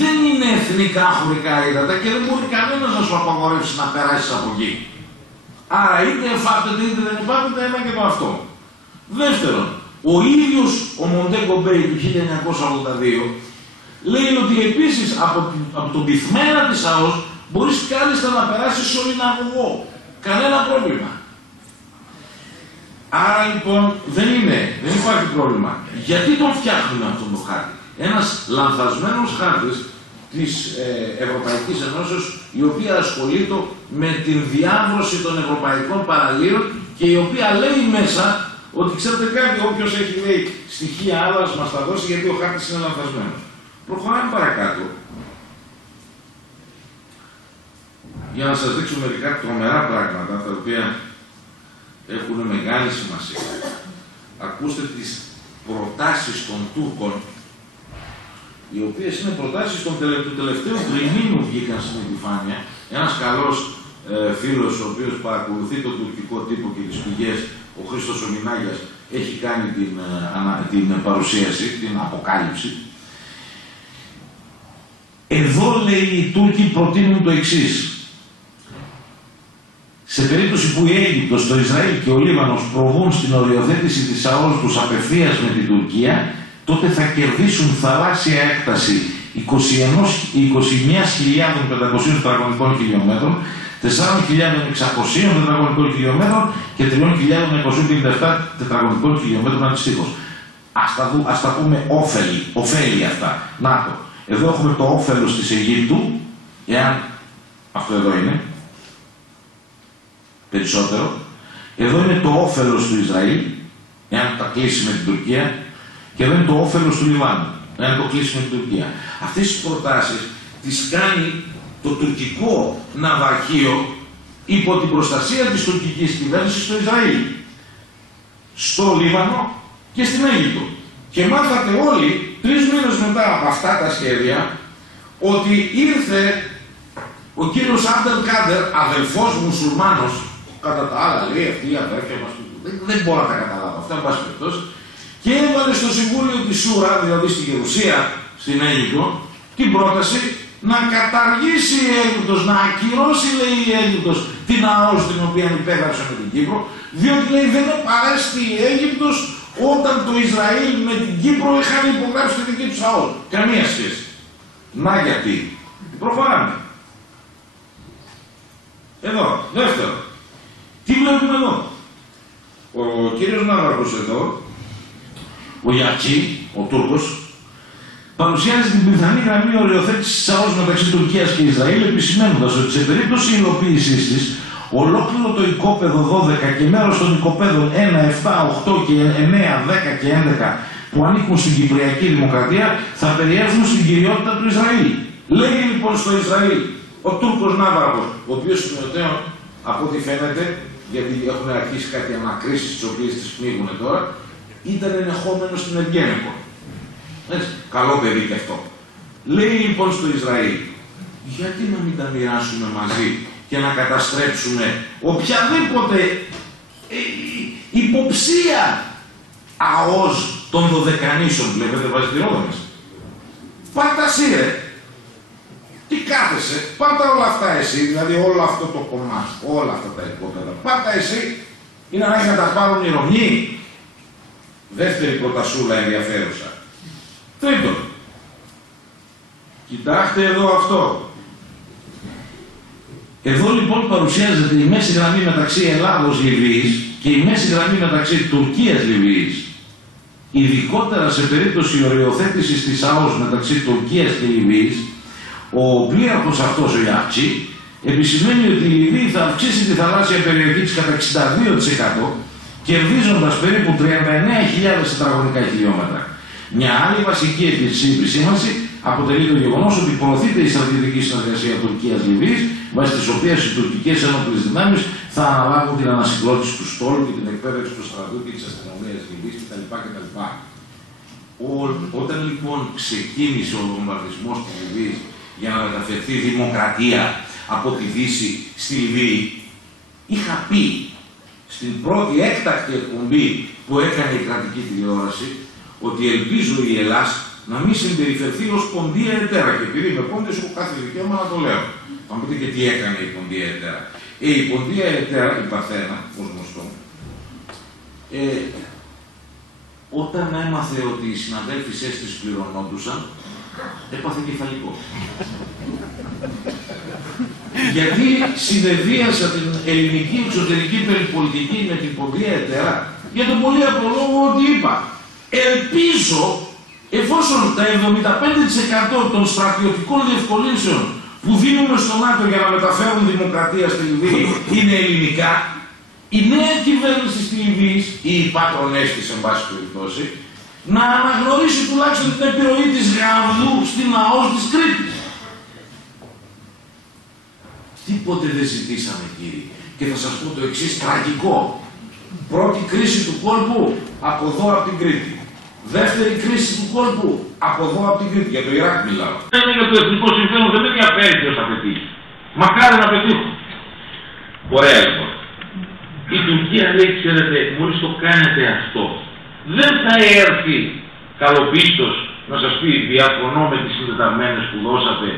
δεν είναι εθνικά χωρικά ύδατα και δεν μπορεί κανένας να σου απαγορεύσει να περάσεις από εκεί. Άρα είτε εφάπτεται είτε δεν εφάπτεται ένα και το αυτό. Δεύτερον, ο ίδιος ο Μοντέγκο Μπέι του 1982 λέει ότι επίσης από τον πυθμένα της ΑΟΣ μπορείς κάλλιστα να περάσεις σε ολυναγωγό. Κανένα πρόβλημα. Άρα λοιπόν δεν υπάρχει πρόβλημα. Γιατί τον φτιάχνουμε αυτόν τον χάρτη? Ένας λανθασμένος χάρτης της Ευρωπαϊκής Ενώσεως, η οποία ασχολείται με την διάβρωση των ευρωπαϊκών παραλίων και η οποία λέει μέσα ότι ξέρετε κάτι, όποιος έχει λέει στοιχεία άλλα μας τα δώσει, γιατί ο χάρτης είναι λανθασμένος. Προχωράμε παρακάτω. Για να σας δείξω μερικά τρομερά πράγματα, τα οποία έχουν μεγάλη σημασία. Ακούστε τις προτάσεις των Τούρκων, οι οποίες είναι προτάσεις του τελευταίου τριμήνου βγήκαν στην επιφάνεια. Ένας καλός φίλος, ο οποίος παρακολουθεί τον τουρκικό τύπο και τις πηγές, ο Χρήστος Ομινάγιας, έχει κάνει την παρουσίαση, την αποκάλυψη. Εδώ λέει οι Τούρκοι προτείνουν το εξής. Σε περίπτωση που η Αίγυπτος, το Ισραήλ και ο Λίβανος προβούν στην οριοθέτηση της ΑΟΣ τους απευθείας με την Τουρκία, τότε θα κερδίσουν θαλάσσια έκταση 21.500 τετραγωνικών χιλιόμετρων, 4.600 τετραγωνικών χιλιόμετρων και 3.257 τετραγωνικών χιλιόμετρων αντιστοίχως. Ας τα πούμε ωφέλη αυτά. Να το. Εδώ έχουμε το όφελος της Αιγύπτου, εάν αυτό εδώ είναι, περισσότερο. Εδώ είναι το όφελος του Ισραήλ, εάν τα κλείσει με την Τουρκία, και εδώ είναι το όφελος του Λιβάνου, εάν το κλείσει με την Τουρκία. Αυτές τις προτάσεις τις κάνει το τουρκικό ναυαρχείο υπό την προστασία της τουρκικής κυβέρνησης στο Ισραήλ, στο Λίβανο και στην Αίγυπτο. Και μάθατε όλοι, 3 μήνες μετά από αυτά τα σχέδια, ότι ήρθε ο κύριος Άντελ Κάντερ, αδελφός μουσουλμάνος, κατά τα άλλα λέει αυτή η αδέρφια μας, δεν μπορώ να τα καταλάβω αυτά, εν πάση περιπτώσει, και έβαλε στο Συμβούλιο της Σούρα, δηλαδή στη Γερουσία, στην Αίγυπτο, την πρόταση να καταργήσει η Αίγυπτος, να ακυρώσει, λέει, η Αίγυπτος την ΑΟΣ την οποία υπέγραψε με την Κύπρο, διότι λέει δεν επαρέστη η Αίγυπτος όταν το Ισραήλ με την Κύπρο είχαν υπογράψει τη δική τους ΑΟΣ. Καμία σχέση. Να γιατί. Προχωράμε. Εδώ. Δεύτερο. Τι βλέπουμε εδώ? Ο κύριος Ναύαρχος εδώ, ο Γιατσί, ο Τούρκος, παρουσιάζει την πιθανή γραμμή οριοθέτησης της ΑΟΣ μεταξύ Τουρκίας και Ισραήλ, επισημαίνοντας ότι σε περίπτωση υλοποίησής της, ολόκληρο το οικόπεδο 12 και μέρος των οικοπέδων 1, 7, 8 και 9, 10 και 11 που ανήκουν στην Κυπριακή Δημοκρατία θα περιέλθουν στην κυριότητα του Ισραήλ. Λέγει λοιπόν στο Ισραήλ ο Τούρκος Ναύαρχος, ο οποίος σημειωτέων από ό,τι φαίνεται, γιατί έχουν αρχίσει κάτι ανακρίσεις τις οποίες τις πνίγουν τώρα, ήταν ενεχόμενος στην Ευγένεκο. Έτσι, καλό παιδί και αυτό. Λέει λοιπόν στο Ισραήλ, γιατί να μην τα μοιράσουμε μαζί και να καταστρέψουμε οποιαδήποτε υποψία ΑΟΣ των Δωδεκανήσων, βλέπετε βάζει τη Ρόδο μέσα. Πάτα εσύ ρε. Τι κάθεσαι, πάτα όλα αυτά εσύ, δηλαδή όλο αυτό το κομμάτι, όλα αυτά τα υπόπεδα. Πάτα εσύ, είναι ανάγκη να τα πάρουν οι Ρωμιοί. Δεύτερη προτασούλα ενδιαφέρουσα. Τρίτον, κοιτάξτε εδώ αυτό. Εδώ λοιπόν παρουσιάζεται η μέση γραμμή μεταξύ Ελλάδος-Λιβύης και η μέση γραμμή μεταξύ Τουρκίας-Λιβύης. Ειδικότερα σε περίπτωση οριοθέτησης της ΑΟΣ μεταξύ Τουρκίας και Λιβύης, ο πλοίαρχος αυτός ο Γιατσί επισημαίνει ότι η Λιβύη θα αυξήσει τη θαλάσσια περιοχή της κατά 62%, κερδίζοντας περίπου 39.000 τετραγωνικά χιλιόμετρα. Μια άλλη βασική επισήμανση αποτελεί το γεγονός ότι προωθείται η στρατιωτική συνεργασία Τουρκίας-Λιβύης, βάσει της οποίας οι τουρκικές ενόπλες δυνάμεις θα αναλάβουν την ανασυγκρότηση του στόλου και την εκπαίδευση του στρατού και της αστυνομίας Λιβύης κτλ. Όταν λοιπόν ξεκίνησε ο βομβαρδισμός της Λιβύης για να μεταφερθεί δημοκρατία από τη Δύση στη Λιβύη. Είχα πει στην πρώτη έκτακτη εκπομπή που έκανε η κρατική τηλεόραση ότι ελπίζω η Ελλάς να μην συμπεριφερθεί ως ποντία εταίρα. Και επειδή με πόντες έχω κάθε δικαίωμα να το λέω. Θα μου πείτε και τι έκανε η ποντία εταίρα. Η ποντία εταίρα, η Παρθένα, ως γνωστό, όταν έμαθε ότι οι συναδέλφισές της πληρωνόντουσαν, έπαθε κεφαλικό. Γιατί συνεδρίασα την ελληνική εξωτερική περιπολιτική με την ποντία εταίρα, για τον πολύ απλό λόγο ότι είπα, ελπίζω, εφόσον τα 75% των στρατιωτικών διευκολύνσεων που δίνουμε στο ΝΑΤΟ για να μεταφέρουν δημοκρατία στη Λιβύη είναι ελληνικά, η νέα κυβέρνηση στη Λιβύη, ή οι πατρονές της, εν πάση περιπτώσει, να αναγνωρίσει τουλάχιστον την επιρροή της Γαβδού στην ΑΟΣ της Κρήτης. Τίποτε δεν ζητήσαμε, κύριοι. Και θα σας πω το εξής τραγικό. Πρώτη κρίση του κόλπου, από εδώ από την Κρήτη. Δεύτερη κρίση του κόλπου, από εδώ από την Κρήτη. Για το Ιράκ μιλάω. Δεν είναι για το εθνικό συμφέρον, δεν με ενδιαφέρει ποιος θα πετύχει. Μακάρι να πετύχουν. Ωραία λοιπόν. Η Τουρκία λέει, ξέρετε, μόλις το κάνετε αυτό, δεν θα έρθει καλοπίστος να σας πει διαφωνώ με τις συντεταγμένες που δώσατε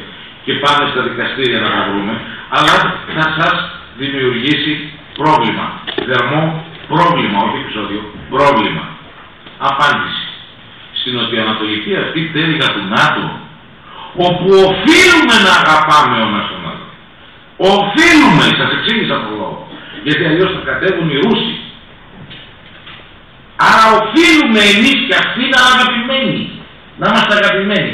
και πάμε στα δικαστήρια να τα βρούμε, αλλά θα σας δημιουργήσει πρόβλημα. Δερμό πρόβλημα, όχι επεισόδιο, πρόβλημα. Απάντηση. Στην νοτιοανατολική αυτή πτέρυγα του ΝΑΤΟ, όπου οφείλουμε να αγαπάμε ο ένας τον άλλο. Οφείλουμε, σας εξήγησα το λόγο. Γιατί αλλιώς θα κατέβουν οι Ρούσοι. Άρα οφείλουμε εμείς και αυτοί να αγαπημένοι. Να είμαστε αγαπημένοι.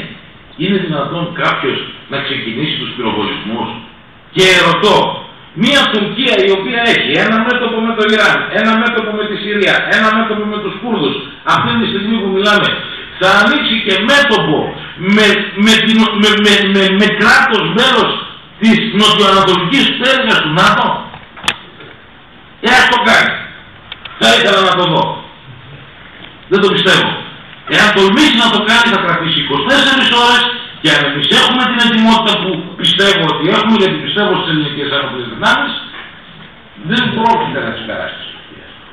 Είναι δυνατόν κάποιος να ξεκινήσει τους πυροβολισμούς? Και ερωτώ, μια Τουρκία η οποία έχει ένα μέτωπο με το Ιράν, ένα μέτωπο με τη Συρία, ένα μέτωπο με τους Κούρδους, αυτή τη στιγμή που μιλάμε, θα ανοίξει και μέτωπο με κράτος μέλος της νοτιοανατολικής πτέρυγας του ΝΑΤΟ? Ας το κάνει. Θα ήθελα να το δω. Δεν το πιστεύω. Εάν τολμήσει να το κάνει θα κρατήσει 24 ώρες και αν εμείς έχουμε την ετοιμότητα που πιστεύω ότι έχουμε, γιατί πιστεύω στις ελληνικές ένοπλες δυνάμεις, δεν πρόκειται να τις περάσει.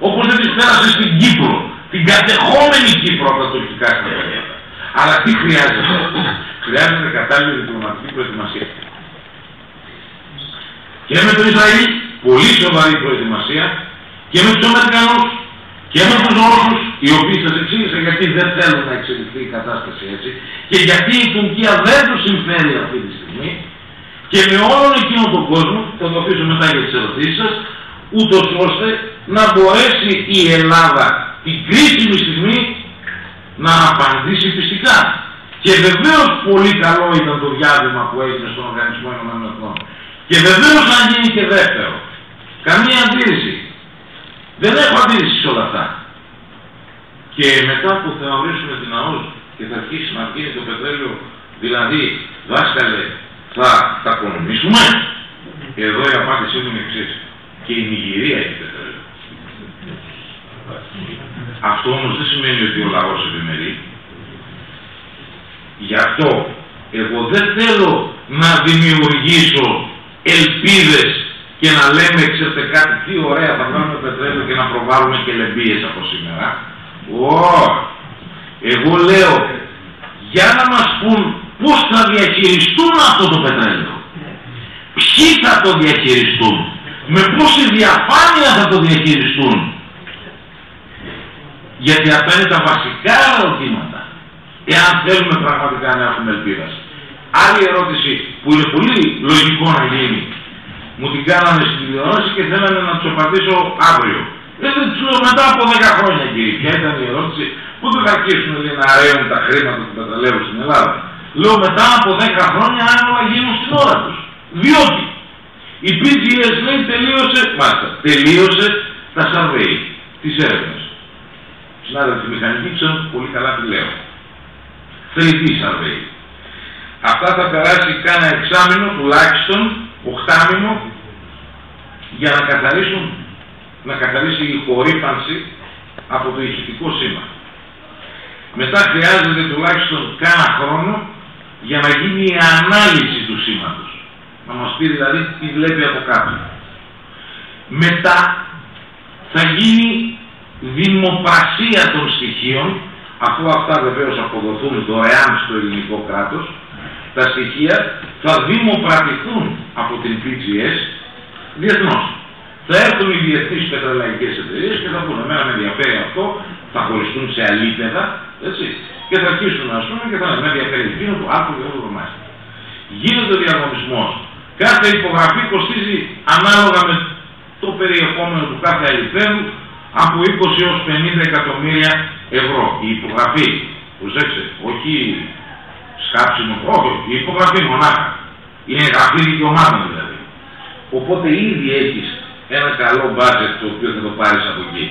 Όπως δεν τις πέρασε στην Κύπρο, την κατεχόμενη Κύπρο από τα τουρκικά στρατεύματα. Αλλά τι χρειάζεται? Χρειάζεται κατάλληλη διπλωματική προετοιμασία. Και με το Ισραήλ, πολύ σοβαρή προετοιμασία, και με τους Αμερικανούς και με τους Ρώσους, οι οποίοι σας εξήγησα γιατί δεν θέλουν να εξελιχθεί η κατάσταση έτσι και γιατί η Τουρκία δεν τους συμφέρει αυτή τη στιγμή, και με όλον εκείνο τον κόσμο, θα το αφήσω μετά για τις ερωτήσεις σας, ούτως ώστε να μπορέσει η Ελλάδα την κρίσιμη στιγμή να απαντήσει πιστικά. Και βεβαίως πολύ καλό ήταν το διάβημα που έγινε στον Οργανισμό Ηνωμένων Εθνών. Και βεβαίως να γίνει και δεύτερο. Καμία αντίρρηση. Δεν έχω αντίρρηση σε όλα αυτά. Και μετά που θα ορίσουμε την ΑΟΣ και θα αρχίσει να βγει το πετρέλαιο, δηλαδή, δάσκαλε, θα τα οικονομήσουμε? Και εδώ η απάντησή μου είναι εξής. Και η Νιγηρία έχει πετρέλαιο. Αυτό όμως δεν σημαίνει ότι ο λαός ευημερεί. Γι' αυτό εγώ δεν θέλω να δημιουργήσω ελπίδες και να λέμε, ξέρετε κάτι, τι ωραία, θα βγάλουμε πετρέλαιο και να προβάλλουμε και λεμπίες από σήμερα. Εγώ λέω, για να μας πούν πώς θα διαχειριστούν αυτό το πετρέλαιο. Ποιοι θα το διαχειριστούν. Με πόση διαφάνεια θα το διαχειριστούν. Γιατί αυτά είναι τα βασικά ερωτήματα. Εάν θέλουμε πραγματικά να έχουμε ελπίδα. Άλλη ερώτηση που είναι πολύ λογικό να γίνει. Μου την κάνανε στην τηλεόραση και θέλανε να τους απαντήσω αύριο. Δεν τους λέω μετά από 10 χρόνια, κύριε. Ποια ήταν η ερώτηση? Πότε θα αρχίσουν να αραίουν τα χρήματα του πετρελαίου στην Ελλάδα? Λέω μετά από 10 χρόνια αν όλα γίνουν στην ώρα τους. Διότι η PGS λέει τελείωσε τα survey, τις έρευνες. Συνάδελφοι μηχανικοί ξέρουν πολύ καλά τι λέω. Θελητή survey. Αυτά θα περάσει κάνα εξάμηνο, τουλάχιστον 8μηνο, για να καθαρίσει η χορύπανση από το ηχητικό σήμα. Μετά χρειάζεται τουλάχιστον κάνα χρόνο για να γίνει η ανάλυση του σήματος. Να μας πει δηλαδή τι βλέπει από κάτω. Μετά θα γίνει δημοπρασία των στοιχείων, αφού αυτά βεβαίως αποδοθούν δωρεάν στο ελληνικό κράτος, τα στοιχεία θα δημοπρατηθούν από την PGS διεθνώς. Θα έρθουν οι διεθνείς πετρελαϊκές εταιρείες και θα πούνε, εμένα με ενδιαφέρει αυτό, θα χωριστούν σε αλίπεδα, έτσι, και θα αρχίσουν να πούμε και θα με ενδιαφέρει εκείνο το άλλο και αυτό το μάθημα. Γίνεται ο διαγωνισμός. Κάθε υπογραφή κοστίζει ανάλογα με το περιεχόμενο του κάθε αληθένου από 20 έως 50 εκατομμύρια ευρώ. Η υπογραφή, προσέξτε, όχι σκάψιμο, όχι, η υπογραφή μονάχα. Είναι εγγραφή δικαιωμάτων δηλαδή. Οπότε ήδη έχεις ένα καλό budget το οποίο θα το πάρεις από εκεί.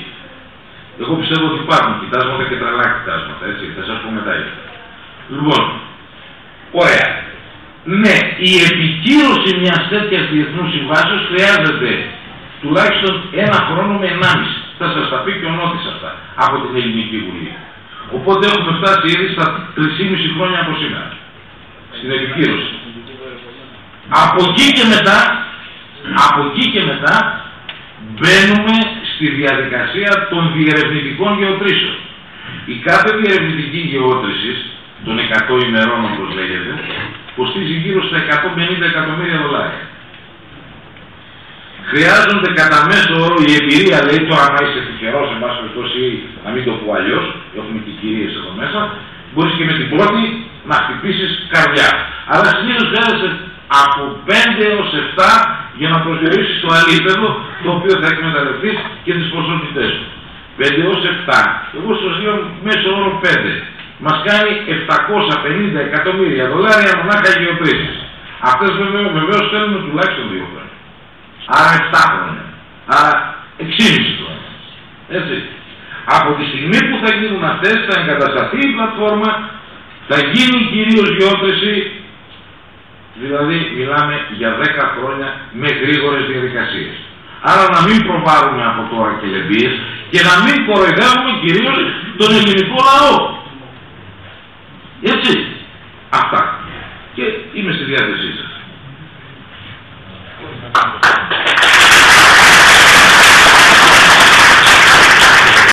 Εγώ πιστεύω ότι υπάρχουν κοιτάσματα και τρελά κοιτάσματα, έτσι, θα σας πω μετά έτσι. Λοιπόν, ωραία. Ναι, η επικύρωση μιας τέτοιας διεθνούς συμβάσεως χρειάζεται τουλάχιστον ένα χρόνο με 1,5. Θα σας τα πει και ο Νότης αυτά, από την Ελληνική Βουλή. Οπότε έχουμε φτάσει ήδη στα 3,5 χρόνια από σήμερα, στην επικύρωση. Από εκεί και μετά μπαίνουμε στη διαδικασία των διερευνητικών γεωτρήσεων. Η κάθε διερευνητική γεώτρηση των 100 ημερών, όπως λέγεται, κοστίζει γύρω στα 150 εκατομμύρια δολάρια. Χρειάζονται κατά μέσο όρο, η εμπειρία λέει, τώρα να είσαι τυχερός, εν πάση περιπτώσει, να μην το πω αλλιώς, έχουμε και κυρίες εδώ μέσα, μπορείς και με την πρώτη να χτυπήσεις καρδιά. Αλλά συνήθως χρειάζεσαι από 5 έως 7 για να προσδιορίσεις το αλίπεδο το οποίο θα εκμεταλλευτείς και τις ποσότητές σου. 5 έως 7. Εγώ σας λέω μέσο όρο 5. Μας κάνει 750 εκατομμύρια δολάρια μονάχα γεωτρήσεις. Αυτές βεβαίως θέλουν τουλάχιστον 2 χρόνια. Άρα 7 χρόνια. Άρα 6,5 χρόνια. Έτσι. Από τη στιγμή που θα γίνουν αυτές, θα εγκατασταθεί η πλατφόρμα, θα γίνει κυρίως γεώτρηση. Δηλαδή μιλάμε για 10 χρόνια με γρήγορες διαδικασίες. Άρα να μην προβάλλουμε από τώρα και λεμπίες και να μην κοροϊδεύουμε κυρίως τον ελληνικό λαό. Έτσι. Αυτά. Και είμαι στη διάθεσή σας.